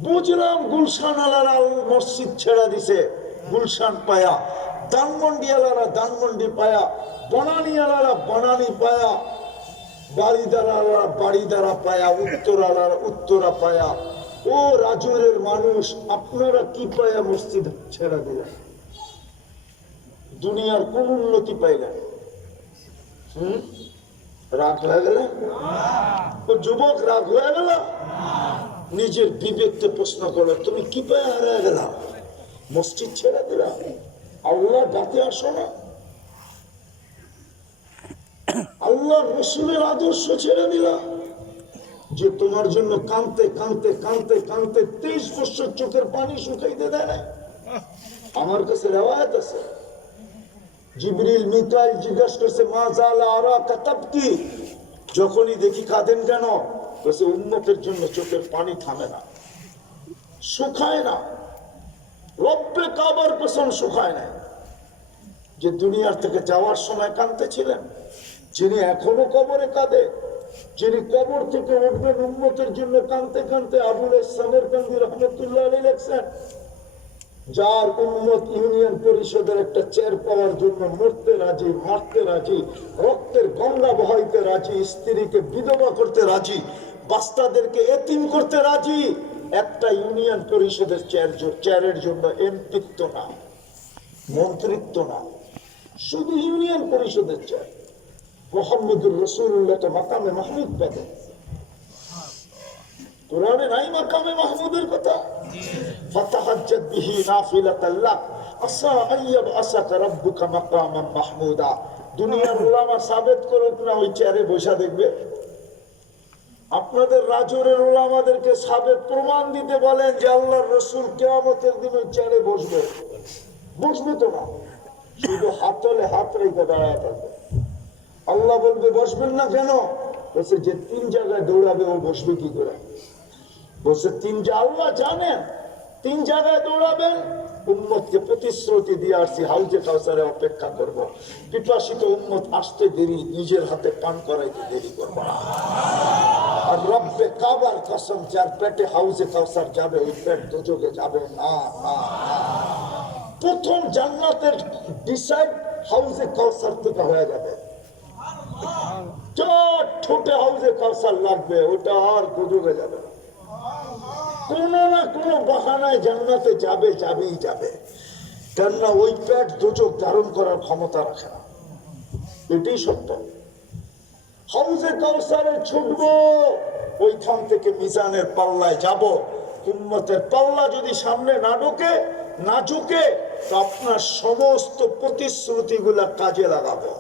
বুঝলাম গুলশান আলারা মসজিদ ছেড়ে দিছে, গুলশান পায়া। ধানমন্ডি আলারা ধানমন্ডি পায়া, বনানী আলারা বনানী পায়া, বাড়িদারা বাড়িদারা পায়া, উত্তর আলারা উত্তরা পায়া। ও রাজুরের মানুষ, আপনারা কি পায়া মসজিদ ছেড়ে দিলেন? দুনিয়ার কোন উন্নতি পাইলেন? রাগ হয়ে গেল? ও যুবক রাগ হয়ে গেল? নিজের বিবেককে প্রশ্ন করো, তুমি কি পায়ে হারিয়ে গেলা? মসজিদ ছেড়ে দিলা, আল্লাহ ডাকে আসো না, আল্লাহ রসুলের আদর্শ ছেড়ে দিলা, যে তোমার জন্য কানতে কানতে কানতে কানতে 23 বছর চোখের পানি শুকাইতে দেয় না। আমার কাছে রেওয়ায়াত আছে, জিবরিল মিকাইল জিজ্ঞাসা করছে মা জালা আরা কাতাব কি, যখনই দেখি কাঁদেন কেন? বলছে উম্মতের জন্য চোখের পানি থামে না, শুকায় না। রব্বে কাবার কসম শুকায় না। যে দুনিয়ার থেকে যাওয়ার সময় কাঁদতেছিলেন, যিনি এখনো কবরে কাঁদে, যিনি কবর থেকে উঠবেন উম্মতের জন্য কাঁদতে কাঁদতে, আবুল ইসলামের কান্দি রহমতুল্লাহ আলাইহি লেখছেন, যার উম্মত ইউনিয়ন পরিষদের একটা চেয়ার পাওয়ার জন্য মরতে রাজি, মারতে রাজি, রক্তের গঙ্গা বহাইতে রাজি, স্ত্রীকে বিধবা করতে রাজি, বাস্তাদেরকে এতিম করতে রাজি, একটা ইউনিয়ন পরিষদের চেয়ারের জন্য এমপিত্ব না, মন্ত্রিত্ব না, শুধু ইউনিয়ন পরিষদের চেয়ার। মুহাম্মদুর রাসূলুল্লাহ মাকামে মাহমুদ পাবে, কোরআনে নাই মাকামে মাহমুদের কথা। ফাতাহাজ্জাত বিহি নাফিলাতাল লাক আসা আইয়াব আসাকা রাব্বুকা মাকামান মাহমুদা। দুনিয়ার উলামা সাবেত করুক না ওই চেয়ারে বসা দেখবে। আপনাদের রাজুরের উলামাদেরকে সাবেত প্রমাণ দিতে বলেন যে আল্লাহর রাসূল কিয়ামতের দিন ওই চেয়ারে বসবে। বসবে তো না, শুধু হাতলে হাত রেখে দাঁড়ায় থাকবে। আল্লাহ বলবে বসবেন না কেন? বলছে যে 3 জায়গায় দৌড়াবে ও বসবে কি করে? বলছে আল্লাহ জানেন 3 জায়গায় দৌড়াবেন। উম্মতকে প্রতিশ্রুতি দিয়ে আসছি হাউজে কাউসারে অপেক্ষা করব। পিপাসিত উম্মত আসতে দেরি, নিজের হাতে পান করাইতে দেরি করব না। আর রব্বে কাবার কসম, যার পেটে হাউজে কাউসার যাবে ওই পেট দোজখে যাবে না। প্রথম জান্নাতের ডিসাইড হাউজে কাউসার থেকে হয়ে যাবে। যার ঠোঁটে হাউজে কাউসার লাগবে ওটা আর দোজখে যাবে না। কোনো না কোনো বাহানায় জান্নাতে যাবে, যাবেই যাবে। কেননা ওই পেট দোজখ ধারণ করার ক্ষমতা রাখে না। এটাই সত্য। হাউজে কাউসারে ছুটবো, ওইখান থেকে মিজানের পাল্লায় যাব। উম্মতের পাল্লা যদি সামনে না ঝুঁকে তো আপনার সমস্ত প্রতিশ্রুতিগুলা কাজে লাগাবো।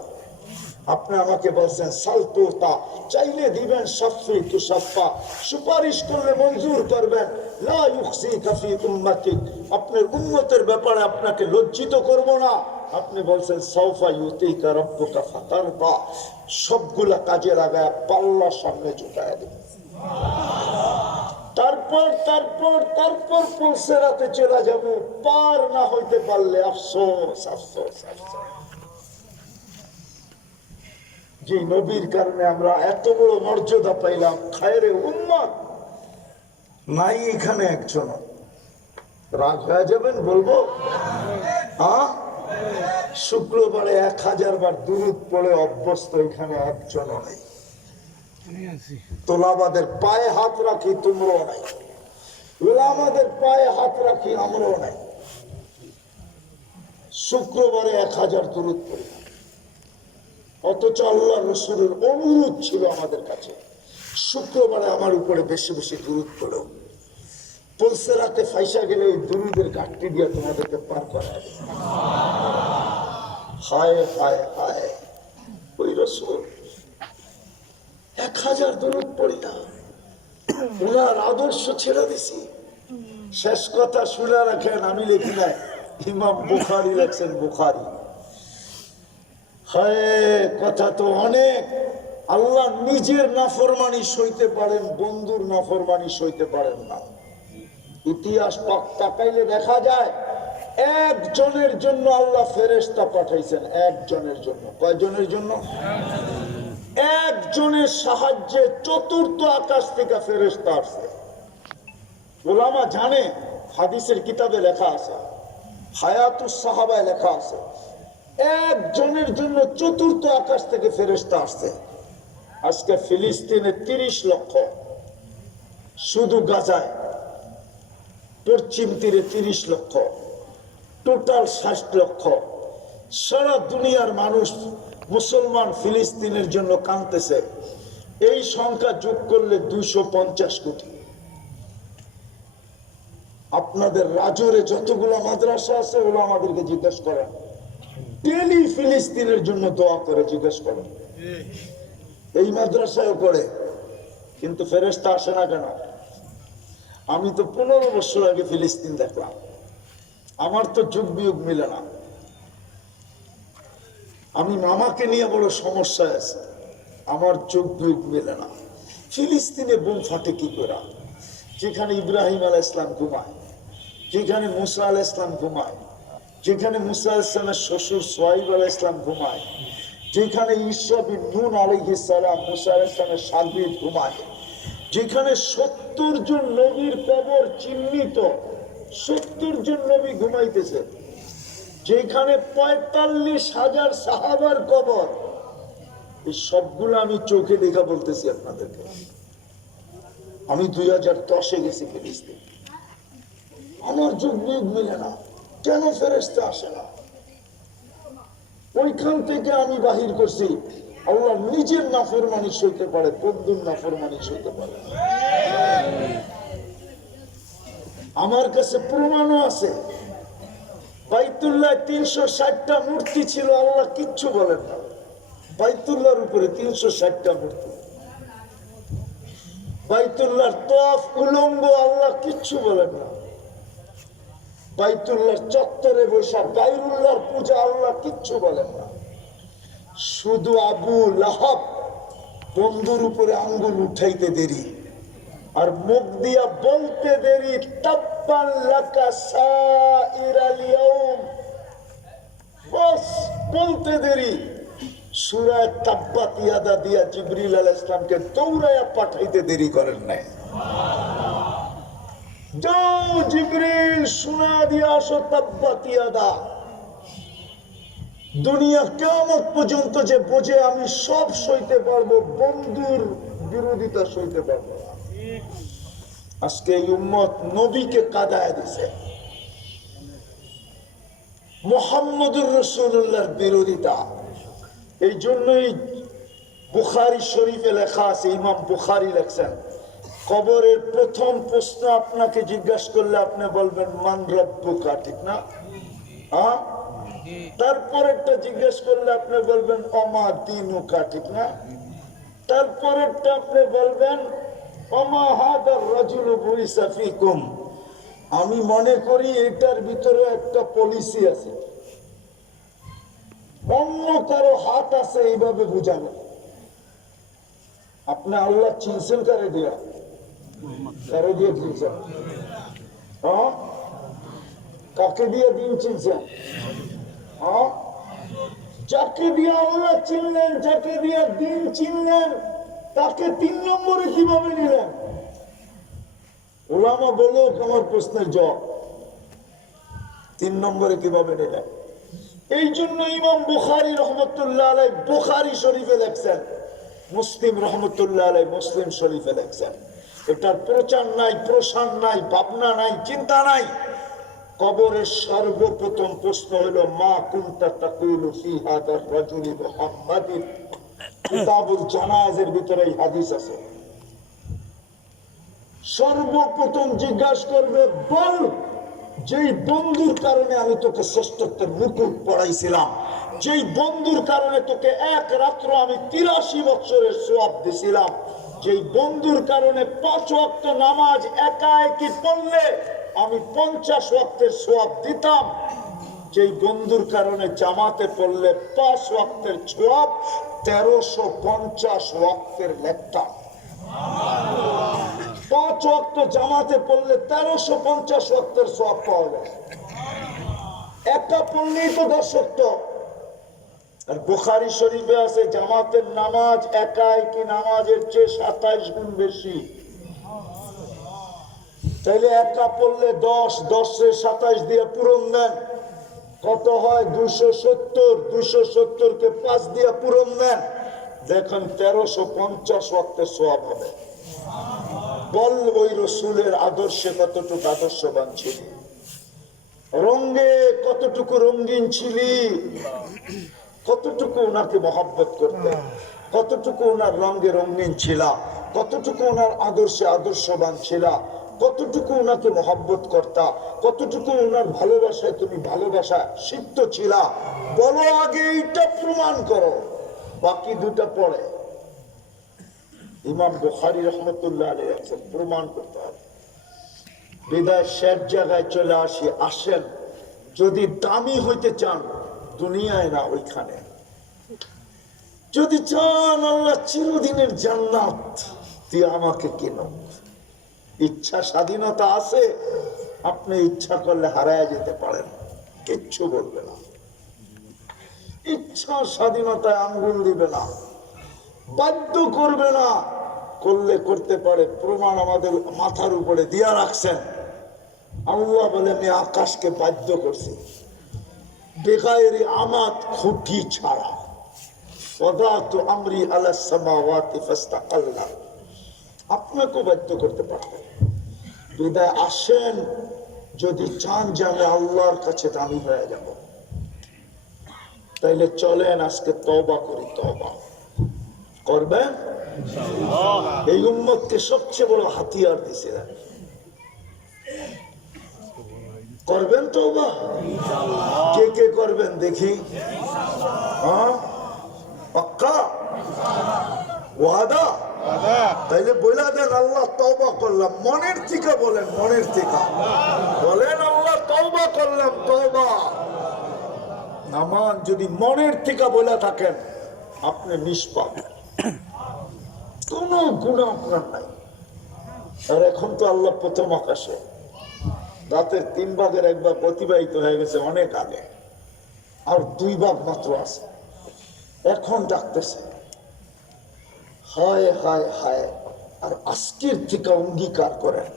আপনি আমাকে বলছেন সালতুতা, চাইলে দিবেন, সাফি তু সাফা, সুপারিশ করলে মঞ্জুর করবেন। লা ইউখসিকা ফি উম্মতিক, আপনার উম্মতের ব্যাপারে আপনাকে লজ্জিত করব না। আপনি বলছেন সাউফা ইউতিকা রাব্বুকা ফাতারদা, সবগুলা কাজে লাগায় পাল্লা সামনে ঝুঁকায় দেবেন। তারপর পুলসেরাতে চলে যাব। পার না হইতে পারলে আফসোস আফসোস আফসোস। যে নবীর কারণে আমরা এত বড় মর্যাদা পাইলাম, খায়রে উম্মত নাই এখানে একজন। রাগ হয়ে যাবেন বলবো? শুক্রবারে 1000 বার দুরূদ পড়ে অভ্যস্ত, এখানে একজন নাই। তোলাবাদের পায়ে হাত রাখি, তোমরাও নাই। উলামাদের পায়ে হাত রাখি, আমরাও নাই। শুক্রবারে 1000 দুরূদ পড়ি, অথচ আল্লাহ রাসূলের অনুরোধ ছিল আমাদের কাছে শুক্রবারে আমার উপরে বেশি বেশি দুরূদ পড়ো। পুলসেরাতে ফাইসা গেলে ওই দুরূদের ঘাটতি দিয়ে তোমাদেরকে পার করায়। হায় হায় হায়, ওই রাসূল 1000 দুরূদ পড়ি না, ওনার আদর্শ ছেড়ে দিছি। শেষ কথা শুনে রাখেন, আমি লিখি নাই, ইমাম বুখারী লেখছেন। বুখারী হায়, কথা তো অনেক। আল্লাহ নিজের নাফরমানি সইতে পারেন, বন্ধুর নাফরমানি সইতে পারেন না। ইতিহাস তাকাইলে দেখা যায় একজনের জন্য আল্লাহ ফেরেশতা পাঠাইছেন, একজনের জন্য। কয়জনের জন্য? একজনের সাহায্যে 4র্থ আকাশ থেকে ফেরেশতা আসছে। উলামা জানে, হাদিসের কিতাবে লেখা আছে, হায়াতুস সাহাবায় লেখা আছে, একজনের জন্য 4র্থ আকাশ থেকে ফেরেশতা আসছে। আজকে ফিলিস্তিনে 30 লক্ষ, শুধু গাজায় পশ্চিম তীরে 30 লক্ষ, টোটাল 60 লক্ষ। সারা দুনিয়ার মানুষ মুসলমান ফিলিস্তিনের জন্য কাঁদতেছে। এই সংখ্যা যোগ করলে 250 কোটি। আপনাদের রাজুরে যতগুলো মাদ্রাসা আছে ওগুলো আমাদেরকে জিজ্ঞেস করেন, ডেলি ফিলিস্তিনের জন্য দোয়া করে জিজ্ঞেস করেন। এই মাদ্রাসায় করে, কিন্তু ফেরেশতা আসে না কেন? আমি তো 15 বছর আগে ফিলিস্তিন দেখলাম, আমার তো যুগ বিয়োগ মিলে না। আমি মামাকে নিয়ে বড় সমস্যায় আছি, আমার যুগ বিয়োগ মিলে না। ফিলিস্তিনে বোম ফাটে কি করে? যেখানে ইব্রাহিম আলাইহিস সালাম ঘুমায়, যেখানে মুসা আলাইহিস সালাম ঘুমায়, যেখানে মুসা আলাইহিস সালামের শ্বশুর সোহাইব আলাইহিস সালাম ঘুমায়, যেখানে ঈসা বিন নূন আলাইহিস সালাম মুসা আলাইহিস সালামের শাগির্দ ঘুমায়, যেখানে 70 জন নবীর কবর চিহ্নিত, 70 জন নবী ঘুমাইতেছে, যেখানে 45,000 সাহাবার কবর। এই সবগুলো আমি চোখে দেখা বলতেছি আপনাদেরকে। আমি 2010-এ গেছি ফিলিস্তিন, আমার যুগ বিয়োগ মিলে না। কেন ফেরেশতা আসে না? ওইখান থেকে আমি বাহির করছি, আল্লাহ নিজের নাফরমানি সইতে পারে, বন্ধুর নাফরমানি সইতে পারে। আমার কাছে প্রমাণও আছে। বাইতুল্লাহ 360টা মূর্তি ছিল, আল্লাহ কিচ্ছু বলেন না। বাইতুল্লাহর উপরে 360টা মূর্তি, বাইতুল্লাহর তওয়াফ উলঙ্গ, আল্লাহ কিচ্ছু বলেন না। বাইতুল্লাহর চত্বরে বসা গায়রুল্লাহর পূজা, আল্লাহ কিচ্ছু বলেন না। শুধু আবু লাহাব বন্ধুর উপরে আঙ্গুল উঠাইতে দেরি আর মুখ দিয়া বলতে দেরি, তাব্বান লাকা সাইরাল ইয়াউম, বস বলতে দেরি। সূরা তাব্বাত ইয়াদা দিয়া জিবরিল আলাইহিস সালামকে দৌড়ায়া পাঠাইতে দেরি করেন নাই। যাও জিবরিল, শোনা দিয়া আসো তাব্বাত ইয়াদা। দুনিয়া কিয়ামত পর্যন্ত যে বোঝে আমি সব সইতে পারবো, বন্ধুর বিরোধিতা সইতে পারবো না। আজকে এই উম্মত নবীকে কাঁদায় দিছে, মুহাম্মদুর রাসূলুল্লাহর বিরোধিতা। এই জন্যই বুখারী শরীফে লেখা আছে, ইমাম বুখারী লেখছেন, কবরের প্রথম প্রশ্ন আপনাকে জিজ্ঞাসা করলে আপনি বলবেন মান রব্বুকা, ঠিক না? হ্যাঁ, তারপরেরটা জিজ্ঞেস করলে আপনি বলবেন অমা দীনুকা, ঠিক না? তারপরেরটা আপনি বলবেন অমা হাদার রাজুলু বুইসা ফীকুম। আমি মনে করি এটার ভিতরে একটা পলিসি আছে, অন্য কারো হাত আছে এইভাবে বুঝানো। আপনি আল্লাহ চিনছেন কারে দিয়া? কারে দিয়ে চিনছেন? হ্যাঁ, কাকে দিয়ে দিন চিনছেন? যাকে দিয়ে আল্লাহ চিনলেন, যাকে দিয়ে দিন চিনলেন, তাকে 3 নম্বরে কিভাবে নিলেন? উলামা বলো আমার প্রশ্নের জবাব, 3 নম্বরে কিভাবে নিলেন? এই জন্য ইমাম বুখারী রহমতুল্লাহ আলাইহি বুখারী শরীফে লেখছেন, মুসলিম রহমতুল্লাহ আলাইহি মুসলিম শরীফে লেখছেন। এটার প্রচার নাই, প্রসার নাই, ভাবনা নাই, চিন্তা নাই। কবরের সর্বপ্রথম প্রশ্ন হলো মা কুনতা তাকুলু ফি হাদার রাজুলি মুহাম্মাদিন। কিতাবুল জানায়েজের ভিতরে এই হাদিস আছে। সর্বপ্রথম জিজ্ঞাসা করবে, বল যেই বন্ধুর কারণে আমি তোকে শ্রেষ্ঠত্বের মুকুট পড়াইছিলাম, যেই বন্ধুর কারণে তোকে এক রাত্র আমি 83 বছরের সওয়াব দিছিলাম, যেই বন্ধুর কারণে 5 ওয়াক্ত নামাজ একা একই পড়লে আমি 50 ওয়াক্তের সওয়াব দিতাম, যেই বন্ধুর কারণে জামাতে পড়লে 5 ওয়াক্তের সওয়াব 1350 ওয়াক্তের লেখতাম। 5 ওয়াক্ত জামাতে পড়লে 1350 ওয়াক্তের সওয়াব পাওয়া যায়, একা পড়লেই তো 10 ওয়াক্ত। আর বুখারী শরীফে আছে জামাতের নামাজ একা একই নামাজের চেয়ে 27 গুণ বেশি। তাইলে একা পড়লে 10, 10 এ 27 দিয়ে পূরণ দেন, কত হয়? 270। 270 কে 5 দিয়ে পূরণ দেন, দেখেন 1350 ওয়াক্তের সওয়াব হবে। বল ওই রাসূলের আদর্শে কতটুকু আদর্শবান ছিলি, রঙে কতটুকু রঙিন ছিলি, কতটুকু ওনাকে মহব্বত করতে, কতটুকু ওনার রঙে রঙিন ছিলা, কতটুকু ওনার আদর্শে আদর্শবান ছিলা, কতটুকু ওনাকে মহব্বত করতা, কতটুকু ওনার ভালোবাসায় তুমি ভালোবাসা সিক্ত ছিলা। বলো আগে এইটা প্রমাণ করো, বাকি দুটা পরে। ইমাম বুখারী রহমতুল্লাহ আলাইহি প্রমাণ করতে হবে। বিদায় শেষ জায়গায় চলে আসি। আসেন, যদি দামি হইতে চান দুনিয়ায় না ওইখানে, যদি চান আল্লাহ চিরদিনের জান্নাত দিয়ে আমাকে কেন। ইচ্ছা স্বাধীনতা আছে, আপনি ইচ্ছা করলে হারায় যেতে পারেন, কিচ্ছু বলবে না। ইচ্ছা স্বাধীনতায় আঙ্গুল দিবে না, বাধ্য করবে না, করলে করতে পারে। প্রমাণ আমাদের মাথার উপরে দিয়া রাখছেন। আল্লাহ বলে আমি আকাশকে বাধ্য করছি বেগায়েরি আমাত, খুঁটি ছাড়া। ওয়াদাতু আমরি আলা সামাওয়াতি ফাস্তাকাল্লা, আপনাকে বাধ্য করতে পারবেন। বিদায় আসেন, যদি চান যে আমি আল্লাহর কাছে দামি হয়ে যাব, তাইলে চলেন আজকে তওবা করি। তওবা করবেন? এই উম্মতকে সবচেয়ে বড় হাতিয়ার দিয়েছিলেন। করবেন তওবা? কে কে করবেন দেখি? হ্যাঁ, পাক্কা ওয়াদা? তাইলে বলে দেন আল্লাহ তওবা করলাম। মনের থেকে বলেন, মনের থেকে বলেন আল্লাহ তওবা করলাম, তওবা। নামান যদি মনের থেকে বলে থাকেন আপনি নিষ্পাপ, কোন গুনাহ আপনার নাই। আর এখন তো আল্লাহ প্রথম আকাশে, রাতের 3 ভাগের 1 ভাগ অতিবাহিত হয়ে গেছে অনেক আগে, আর 2 ভাগ মাত্র আছে। এখন ডাকতেছে, হায় হায় হায়। আর আজকের থেকে অঙ্গীকার করেন,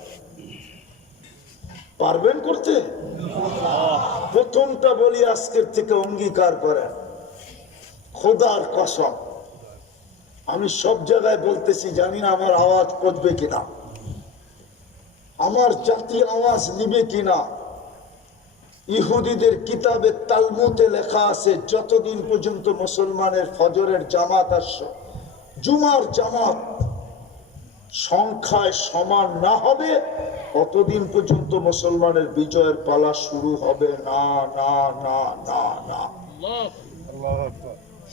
পারবেন করতে? প্রথমটা বলি, আজকের থেকে অঙ্গীকার করেন। খোদার কসম, আমি সব জায়গায় বলতেছি, জানি না আমার আওয়াজ পচবে কিনা, আমার জাতি আওয়াজ নিবে কিনা। ইহুদিদের কিতাবে তালমুদে লেখা আছে, যতদিন পর্যন্ত মুসলমানের ফজরের জামাত আসছে, জুমার জামাত সংখ্যায় সমান না হবে, অতদিন পর্যন্ত মুসলমানের বিজয়ের পালা শুরু হবে না, না, না, না, না।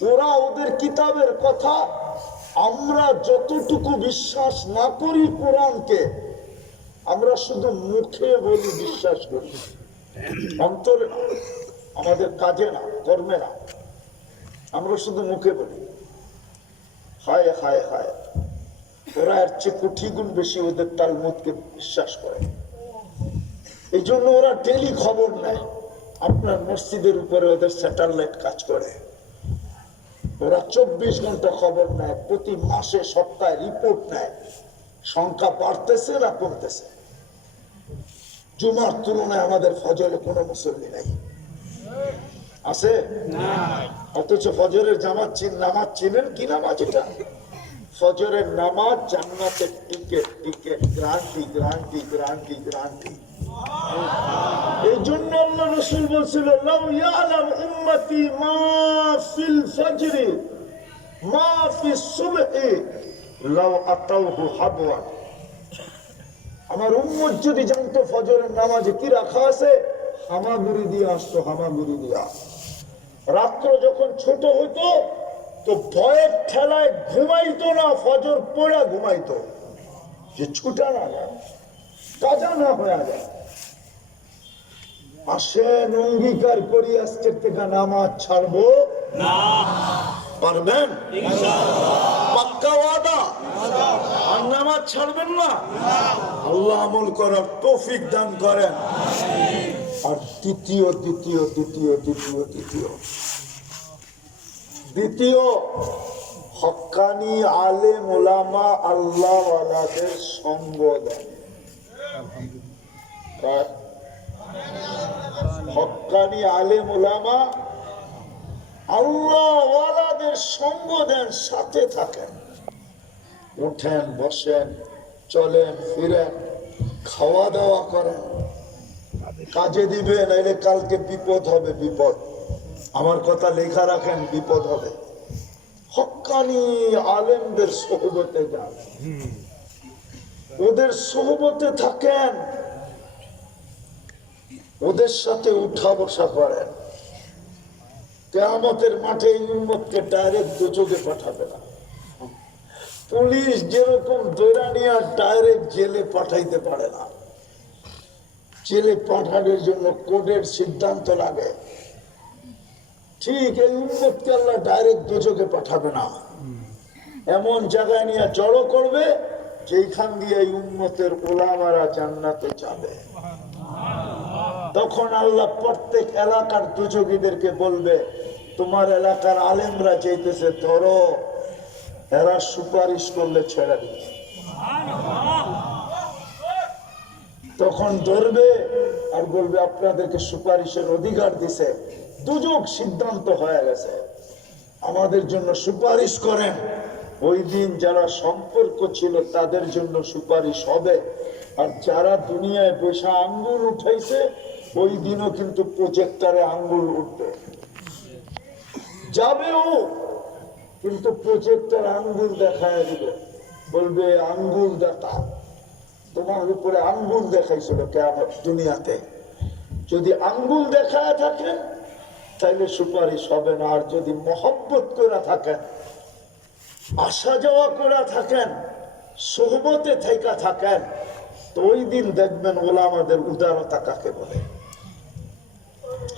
ওরা ওদের কিতাবের কথা, আমরা যতটুকু বিশ্বাস না করি কোরআনকে, আমরা শুধু মুখে বলি বিশ্বাস করি, অন্তরে না, আমাদের কাজে না, কর্মে না। আমরা শুধু মুখে বলি। হায় হায় হায়, ওরা এর চেয়ে কোটি গুণ বেশি ওদের তালমুদকে বিশ্বাস করে। এই জন্য ওরা ডেলি খবর নেয়, আপনার মসজিদের উপরে ওদের স্যাটেলাইট কাজ করে। ওরা 24 ঘন্টা খবর নেয়, প্রতি মাসে সপ্তাহে রিপোর্ট নেয়, সংখ্যা বাড়তেছে না কমতেছে। জুমার তুলনায় আমাদের ফজরে কোনো মুসল্লি নাই, আছে? অথচ ফজরের জামাত নামাজ চিনেন কি নামাজ? এটা ফজরের নামাজ জান্নাতের ticket, ticket, guarantee, guarantee, guarantee, guarantee. এই জন্য আল্লাহ রাসূল বলেছিল, লাউ ইয়ালাম উম্মতি মা ফিল ফজরি মা ফিস সুবহি লাউ আতাউহু হাবওয়ান। আমার উম্মত যদি জানতো ফজরের নামাজে কি রাখা আছে, হামাগুড়ি দিয়ে আসতো, হামাগুড়ি দিয়া। রাত্র যখন ছোট হইতো তো ভয়ের ঠেলায় ঘুমাইতো না, ফজর পড়া ঘুমাইতো, যে ছুটা না যায়, কাজা না হয়ে যায়। আসেন অঙ্গীকার করি, আজকের থেকে নামাজ ছাড়বো না। পারবেন? পাক্কা ওয়াদা? আর নামাজ ছাড়বেন না? আল্লাহ আমল করার তৌফিক দান করেন। আর দ্বিতীয় দ্বিতীয় দ্বিতীয় দ্বিতীয় দ্বিতীয় দ্বিতীয় হক্কানি আলেম ওলামা আল্লাহ ওয়ালাদের সঙ্গ দেন। হক্কানি আলেম ওলামা আল্লাহ ওয়ালাদের সঙ্গ দেন, সাথে থাকেন, উঠেন, বসেন, চলেন, ফিরেন, খাওয়া দাওয়া করেন, কাজে দিবেন, নাইলে কালকে বিপদ হবে, বিপদ। আমার কথা লেখা রাখেন, বিপদ হবে। হক্কানি আলেমদের সোহবতে যান, ওদের সোহবতে থাকেন, ওদের সাথে উঠা বসা করেন। কিয়ামতের মাঠে এই উম্মতকে ডাইরেক্ট দোজখে পাঠাবে না। পুলিশ যেরকম দৌড়ানিয়া ডাইরেক্ট জেলে পাঠাইতে পারে না, জেলে পাঠানোর জন্য কোর্টের সিদ্ধান্ত লাগে। ঠিক এই উম্মতকে আল্লাহ ডাইরেক্ট দোজখে পাঠাবে না, এমন জায়গায় নিয়ে জড়ো করবে যেখান দিয়ে এই উম্মতের ওলামারা জান্নাতে যাবে। তখন আল্লাহ প্রত্যেক এলাকার দোজখীদেরকে বলবে, তোমার এলাকার আলেমরা চাইতেছে, ধরো, এরা সুপারিশ করলে ছেড়ে দিবে। তখন ধরবে আর বলবে, আপনাদেরকে সুপারিশের অধিকার দিছে, দুজক সিদ্ধান্ত হয়ে গেছে, আমাদের জন্য সুপারিশ করেন। ওই দিন যারা সম্পর্ক ছিল তাদের জন্য সুপারিশ হবে, আর যারা দুনিয়ায় বসে আঙ্গুল উঠাইছে ওই দিনও কিন্তু প্রজেক্টরে আঙ্গুল উঠবে, যাবেও, কিন্তু প্রজেক্টর আঙ্গুল দেখায় দিবে, বলবে আঙ্গুল দেখা, তোমার উপরে আঙ্গুল দেখাইছিল কিয়ামত দুনিয়াতে, যদি আঙ্গুল দেখায় থাকেন তাইলে সুপারিশ হবে না। আর যদি মহব্বত করে থাকেন, আসা যাওয়া করে থাকেন, সোহবতে থেকে থাকেন, তো ওই দিন দেখবেন ওলামাদের উদারতা কাকে বলে।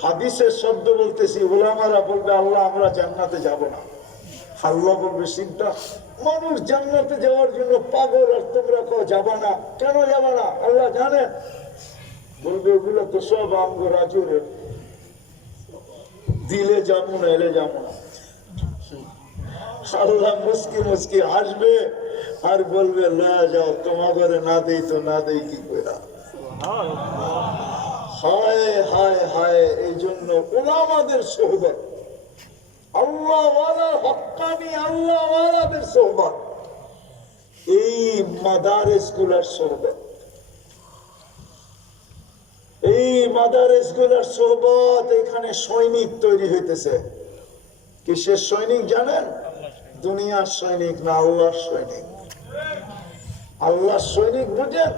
হাদিসের শব্দ বলতেছি, ওলামারা বলবে আল্লাহ আমরা জান্নাতে যাব না। আল্লাহ বলবে চিন্তা, মানুষ জান্নাতে যাওয়ার জন্য পাগল, আর তোমরা কেউ যাবা না, কেন যাবা না? আল্লাহ জানেন। বলবে এগুলো তো সব আঙ্গ রাজুরে, দিলে যাবো না, এলে যাবো না। আল্লাহ মুস্কি মুস্কি হাসবে আর বলবে লয়া যাও, তোমার ঘরে না দেই তো না দেই কি করে। হায় হায় হায়, এই জন্য ওলামাদের সোহবত, আল্লাহওয়ালা হক্কানি আল্লাহওয়ালাদের সোহবত, এই মাদারিস গুলার সোহবত, এই মাদারিস গুলার সোহবত। এখানে সৈনিক তৈরি হইতেছে। কিসের সৈনিক জানেন? দুনিয়ার সৈনিক না, আল্লাহর সৈনিক। আল্লাহর সৈনিক বুঝেন?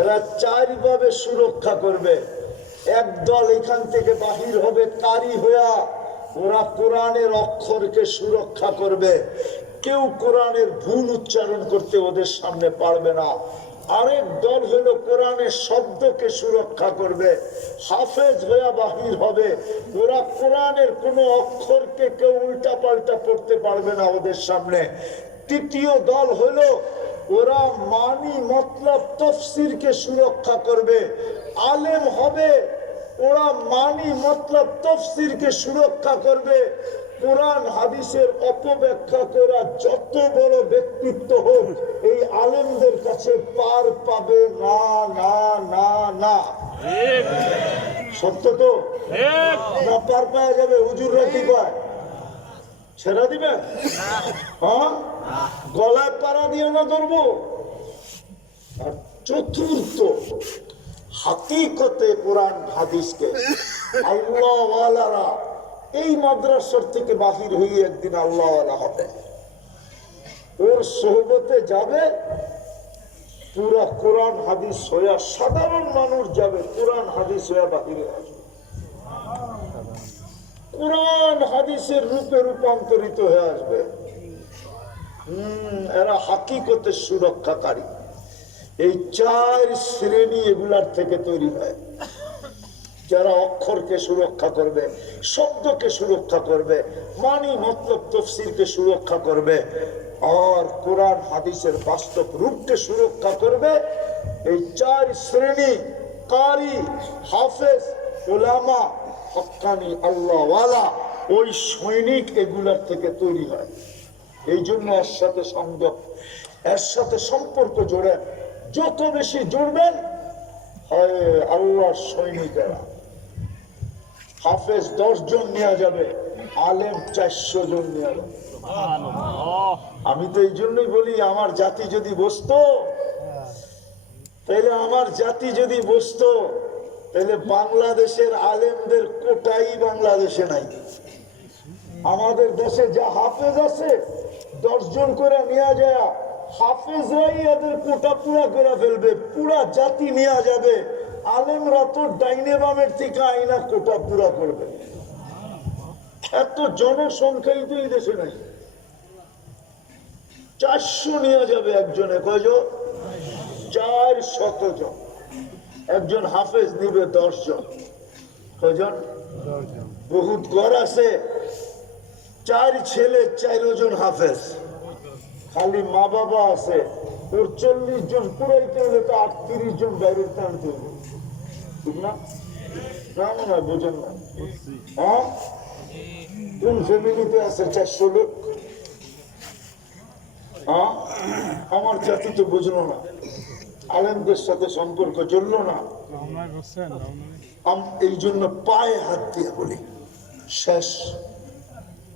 এরা চারভাবে সুরক্ষা করবে। একদল এখান থেকে বাহির হবে কারি হইয়া, ওরা কোরআনের অক্ষরকে সুরক্ষা করবে। কেউ কোরআনের ভুল উচ্চারণ করতে ওদের সামনে পারবে না। আরেক দল হলো কোরআনের শব্দকে সুরক্ষা করবে, হাফেজ হইয়া বাহির হবে। ওরা কোরআনের কোনো অক্ষরকে কেউ উল্টা পাল্টা পড়তে পারবে না ওদের সামনে। তৃতীয় দল হলো ওরা মানি মতলব তফসিরকে সুরক্ষা করবে, আলেম হবে। ওরা মানি মতলব তফসিরকে সুরক্ষা করবে। কোরআন হাদিসের অপব্যাখ্যা করা যত বড় ব্যক্তিত্ব হোক, এই আলেমদের কাছে পার পাবে না, না না না। সত্য তো না? পার পাওয়া যাবে? হুজুররা কি কয়? ছেড়া দিবেন? হ্যাঁ, গলায় পাড়া দিয়ে না ধরবো। আর চতুর্থ, হাকিকতে কোরআন হাদিসকে আল্লাহওয়ালারা এই মাদ্রাসার থেকে বাহির হয়ে একদিন আল্লাহওয়ালা হবে। ওর সোহবতে যাবে, পুরা কোরআন হাদিস হইয়া, সাধারণ মানুষ যাবে কোরআন হাদিস হইয়া বাহিরে আসবে, কোরআন হাদিসের রূপে রূপান্তরিত হয়ে আসবে। এরা হাকিকতে সুরক্ষাকারী। এই চার শ্রেণী এগুলার থেকে তৈরি হয়, যারা অক্ষরকে সুরক্ষা করবে, শব্দকে সুরক্ষা করবে, মানি মতলব তফসিরকে সুরক্ষা করবে, আর কোরআন হাদিসের বাস্তব রূপকে সুরক্ষা করবে। এই চার শ্রেণী কারি, হাফেজ, উলামা, হক্কানি আল্লাহওয়ালা, ওই সৈনিক এগুলার থেকে তৈরি হয়। এই জন্য এর সাথে সংযোগ, এর সাথে সম্পর্ক জোড়েন। যত বেশি জুড়বেন, হয় আল্লাহর সৈনিকেরা। হাফেজ 10 জন নেওয়া যাবে, আলেম 400 জন নেওয়া যাবে। আমি তো এই জন্যই বলি, আমার জাতি যদি বসতো, তাহলে আমার জাতি যদি বসতো, তাহলে বাংলাদেশের আলেমদের কোটাই বাংলাদেশে নাই। আমাদের দেশে যা হাফেজ আছে, 10 জন করে নেওয়া যায়, হাফেজরাই এদের কোটা পুরা করে ফেলবে, পুরা জাতি নেওয়া যাবে। আলেমরা তো ডাইনে বামের থেকে আইনা কোটা পুরা করবে। এত জনসংখ্যাই তো এই দেশে নাই। 400 নেওয়া যাবে একজনে। কয়জন? 400 জন। একজন হাফেজ নিবে 10 জন। কয়জন? বহুত ঘর আছে, 4 ছেলে 4 জন হাফেজ। খালি মা বাবা আছে, ওর 40 জন পুরাইতে হলে তো 38 জন বাইরের টানতে হবে, ঠিক না? না মনে হয় বোঝেন না। হ্যাঁ, কোন ফ্যামিলিতে আছে 400 লোক? হ্যাঁ, আমার জাতি তো বুঝলো না, আলেমদের সাথে সম্পর্ক জড়লো না। এই জন্য পায়ে হাত দিয়ে বলি, শেষ,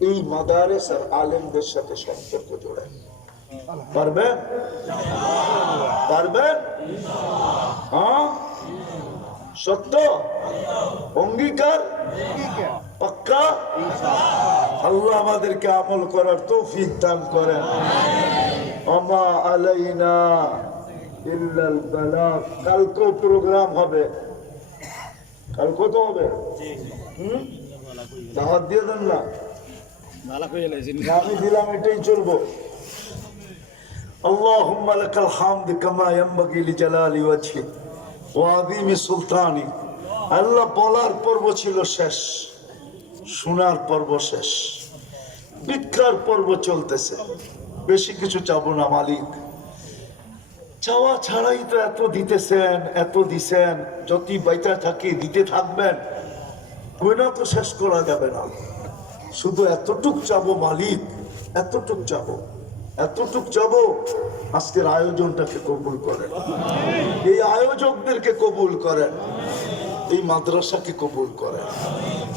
এই মাদারেস আর আলেমদের সাথে সম্পর্ক জোড়ে। পারবেন? পারবেন? হ্যাঁ, সত্য অঙ্গীকার পাক্কা। আল্লাহ আমাদেরকে আমল করার তৌফিক দান করেন। আমা আলাইনা ইল্লাল বালাগ। কালকেও প্রোগ্রাম হবে, কাল কত হবে? দাওয়াত দিয়ে দেন না, আমি দিলাম এটাই চলবো। আল্লাহুম্মা লাকাল হামদ কামা ইয়ানবাগি লিজালালি ওয়াজহি ওয়া আযীমি সুলতানি। আল্লাহ বলার পর্ব ছিল শেষ, শোনার পর্ব শেষ, ভিক্ষার পর্ব চলতেছে। বেশি কিছু চাবো না মালিক, চাওয়া ছাড়াই তো এত দিতেছেন, এত দিছেন, যতই বাইতা থাকি দিতে থাকবেন, কইনা তো শেষ করা যাবে না। শুধু এতটুক চাবো মালিক, এতটুক চাবো, এতটুক চাবো। আজকের আয়োজনটাকে কবুল করেন, এই আয়োজকদেরকে কবুল করেন, এই মাদ্রাসাকে কবুল করেন,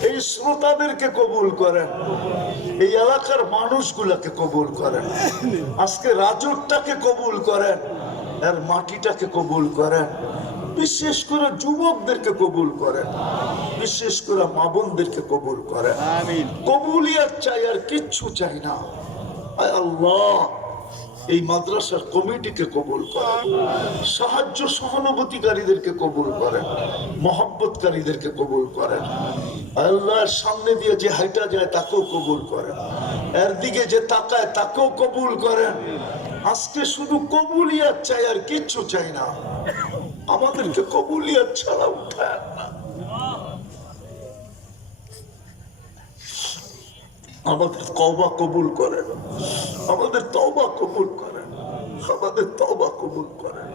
এই শ্রোতাদেরকে কবুল করেন, এই এলাকার মানুষগুলাকে কবুল করেন, আজকে রাজুরটাকে কবুল করেন, এর মাটিটাকে কবুল করেন, বিশেষ করে যুবকদেরকে কবুল করেন, বিশেষ করে মা বোনদেরকে কবুল করেন। কবুলিয়াত চাই, আর কিচ্ছু চাই না। আয় আল্লাহ, এই মাদ্রাসার কমিটিকে কবুল করেন, সাহায্য সহানুভূতিকারীদেরকে কবুল করেন, মহব্বতকারীদেরকে কবুল করেন। আল্লাহর সামনে দিয়ে যে হাইটা যায় তাকেও কবুল করেন, এর দিকে যে তাকায় তাকেও কবুল করেন। আজকে শুধু কবুলিয়াত চাই, আর কিচ্ছু চাই না। আমাদেরকে কবুলিয়াত ছাড়া উঠায় না। আমাদের তওবা কবুল করেন, আমাদের তওবা কবুল করেন, আমাদের তওবা কবুল করেন,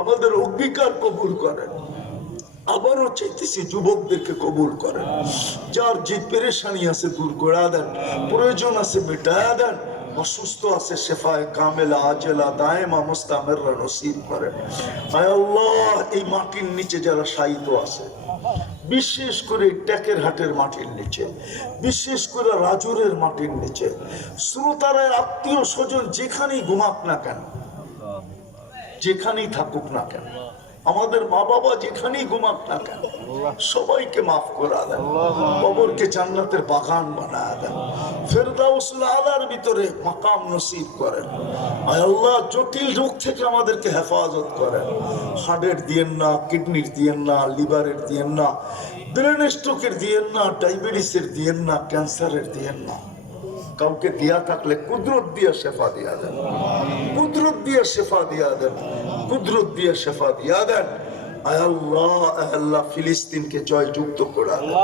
আমাদের অঙ্গীকার কবুল করেন। আবারও চাইতেছি যুবকদেরকে কবুল করেন, যার যে পেরেশানি আছে দূর করে দেন, প্রয়োজন আছে মেটায়া দেন, অসুস্থ আছে শেফায়ে কামেলা আজেলা দায়েমা মুস্তামিররা নসিব করেন। আয় আল্লাহ, এই মাটির নিচে যারা শায়িত আছে, বিশেষ করে ট্যাকের হাটের মাটির নিচে, বিশেষ করে রাজুরের মাটির নিচে, শ্রোতারা আত্মীয় স্বজন যেখানেই ঘুমাক না কেন, যেখানেই থাকুক না কেন, আমাদের মা বাবা যেখানেই ঘুমাক না কেন, সবাইকে মাফ করে দেন, কবরকে জান্নাতের বাগান বানায় দেন, ফেরদাউসুল আলার ভিতরে মাকাম নসিব করেন। আয় আল্লাহ, জটিল রোগ থেকে আমাদেরকে হেফাজত করেন। হার্টের দিয়েন না, কিডনির দিয়েন না, লিভারের দিয়েন না, ব্রেন স্ট্রোকের দিয়েন না, ডায়াবেটিসের দিয়েন না, ক্যান্সারের দিয়েন না। কাউকে দিয়া থাকলে কুদরত দিয়ে শেফা দিয়া দেন, কুদরত দিয়ে শেফা দিয়া দেন, কুদরত দিয়ে শেফা দিয়া দেন। আয় আল্লাহ, আল্লাহ ফিলিস্তিনকে জয়যুক্ত করে দেন,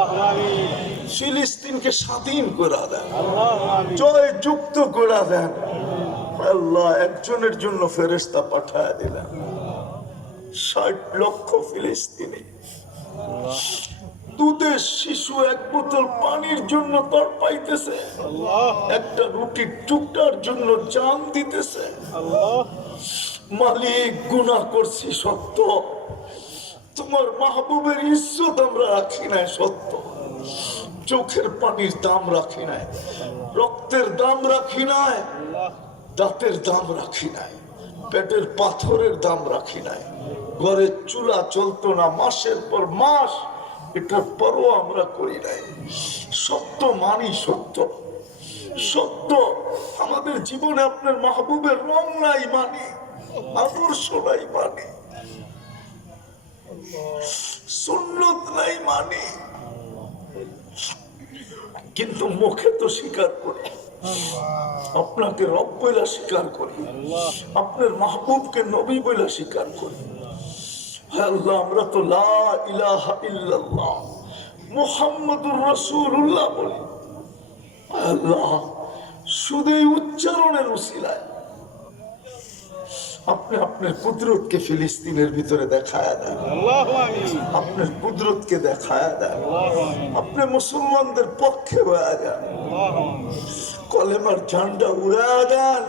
ফিলিস্তিনকে স্বাধীন করে দেন, জয়যুক্ত করে দেন। আল্লাহ, একজনের জন্য ফেরেশতা পাঠায় দিলেন, ৬০ লক্ষ ফিলিস্তিনি। দুধের শিশু এক বোতল পানির জন্য তড়পাইতেছে, একটা রুটির টুকটার জন্য জান দিতেছে। মালিক, গুনাহ করছি সত্য, তোমার মাহবুবের ইজ্জত আমরা রাখি নাই সত্য, চোখের পানির দাম রাখি নাই, রক্তের দাম রাখি নাই, দাঁতের দাম রাখি নাই, পেটের পাথরের দাম রাখি নাই, ঘরের চুলা চলতো না মাসের পর মাস, এটার পরও আমরা করি নাই। সত্য মানি, সত্য সত্য। আমাদের জীবনে আপনার মাহবুবের রং নাই মানি, আদর্শ নাই মানি, সুন্নত নাই মানি, কিন্তু মুখে তো স্বীকার করি, আপনাকে রব বইলা স্বীকার করি, আপনার মাহবুবকে নবী বইলা স্বীকার করি। আল্লাহ, আমরা তো লা ইলাহা ইল্লাল্লাহ মুহাম্মাদুর রাসূলুল্লাহ বলি। আল্লাহ, শুধু এই উচ্চারণের উসিলায় আপনি আপনার কুদরতকে ফিলিস্তিনের ভিতরে দেখায়া দেন, আপনার কুদরতকে দেখায়া দেন, আপনি মুসলমানদের পক্ষে হয়ে যান, কলেমার ঝান্ডা উড়ায়া দেন।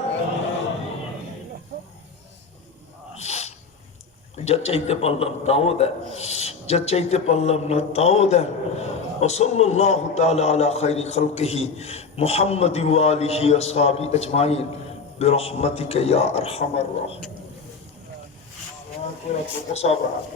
যা চাইতে পারলাম তাও দেন, যা চাইতে পারলাম না তাও দেন। ওয়াসাল্লাল্লাহু তাআলা আলা খায়রি খালকিহি মুহাম্মাদিন ওয়া আলিহি ওয়া আসহাবিহি আজমাইন বিরহমাতিকা ইয়া আরহামার রাহিমিন।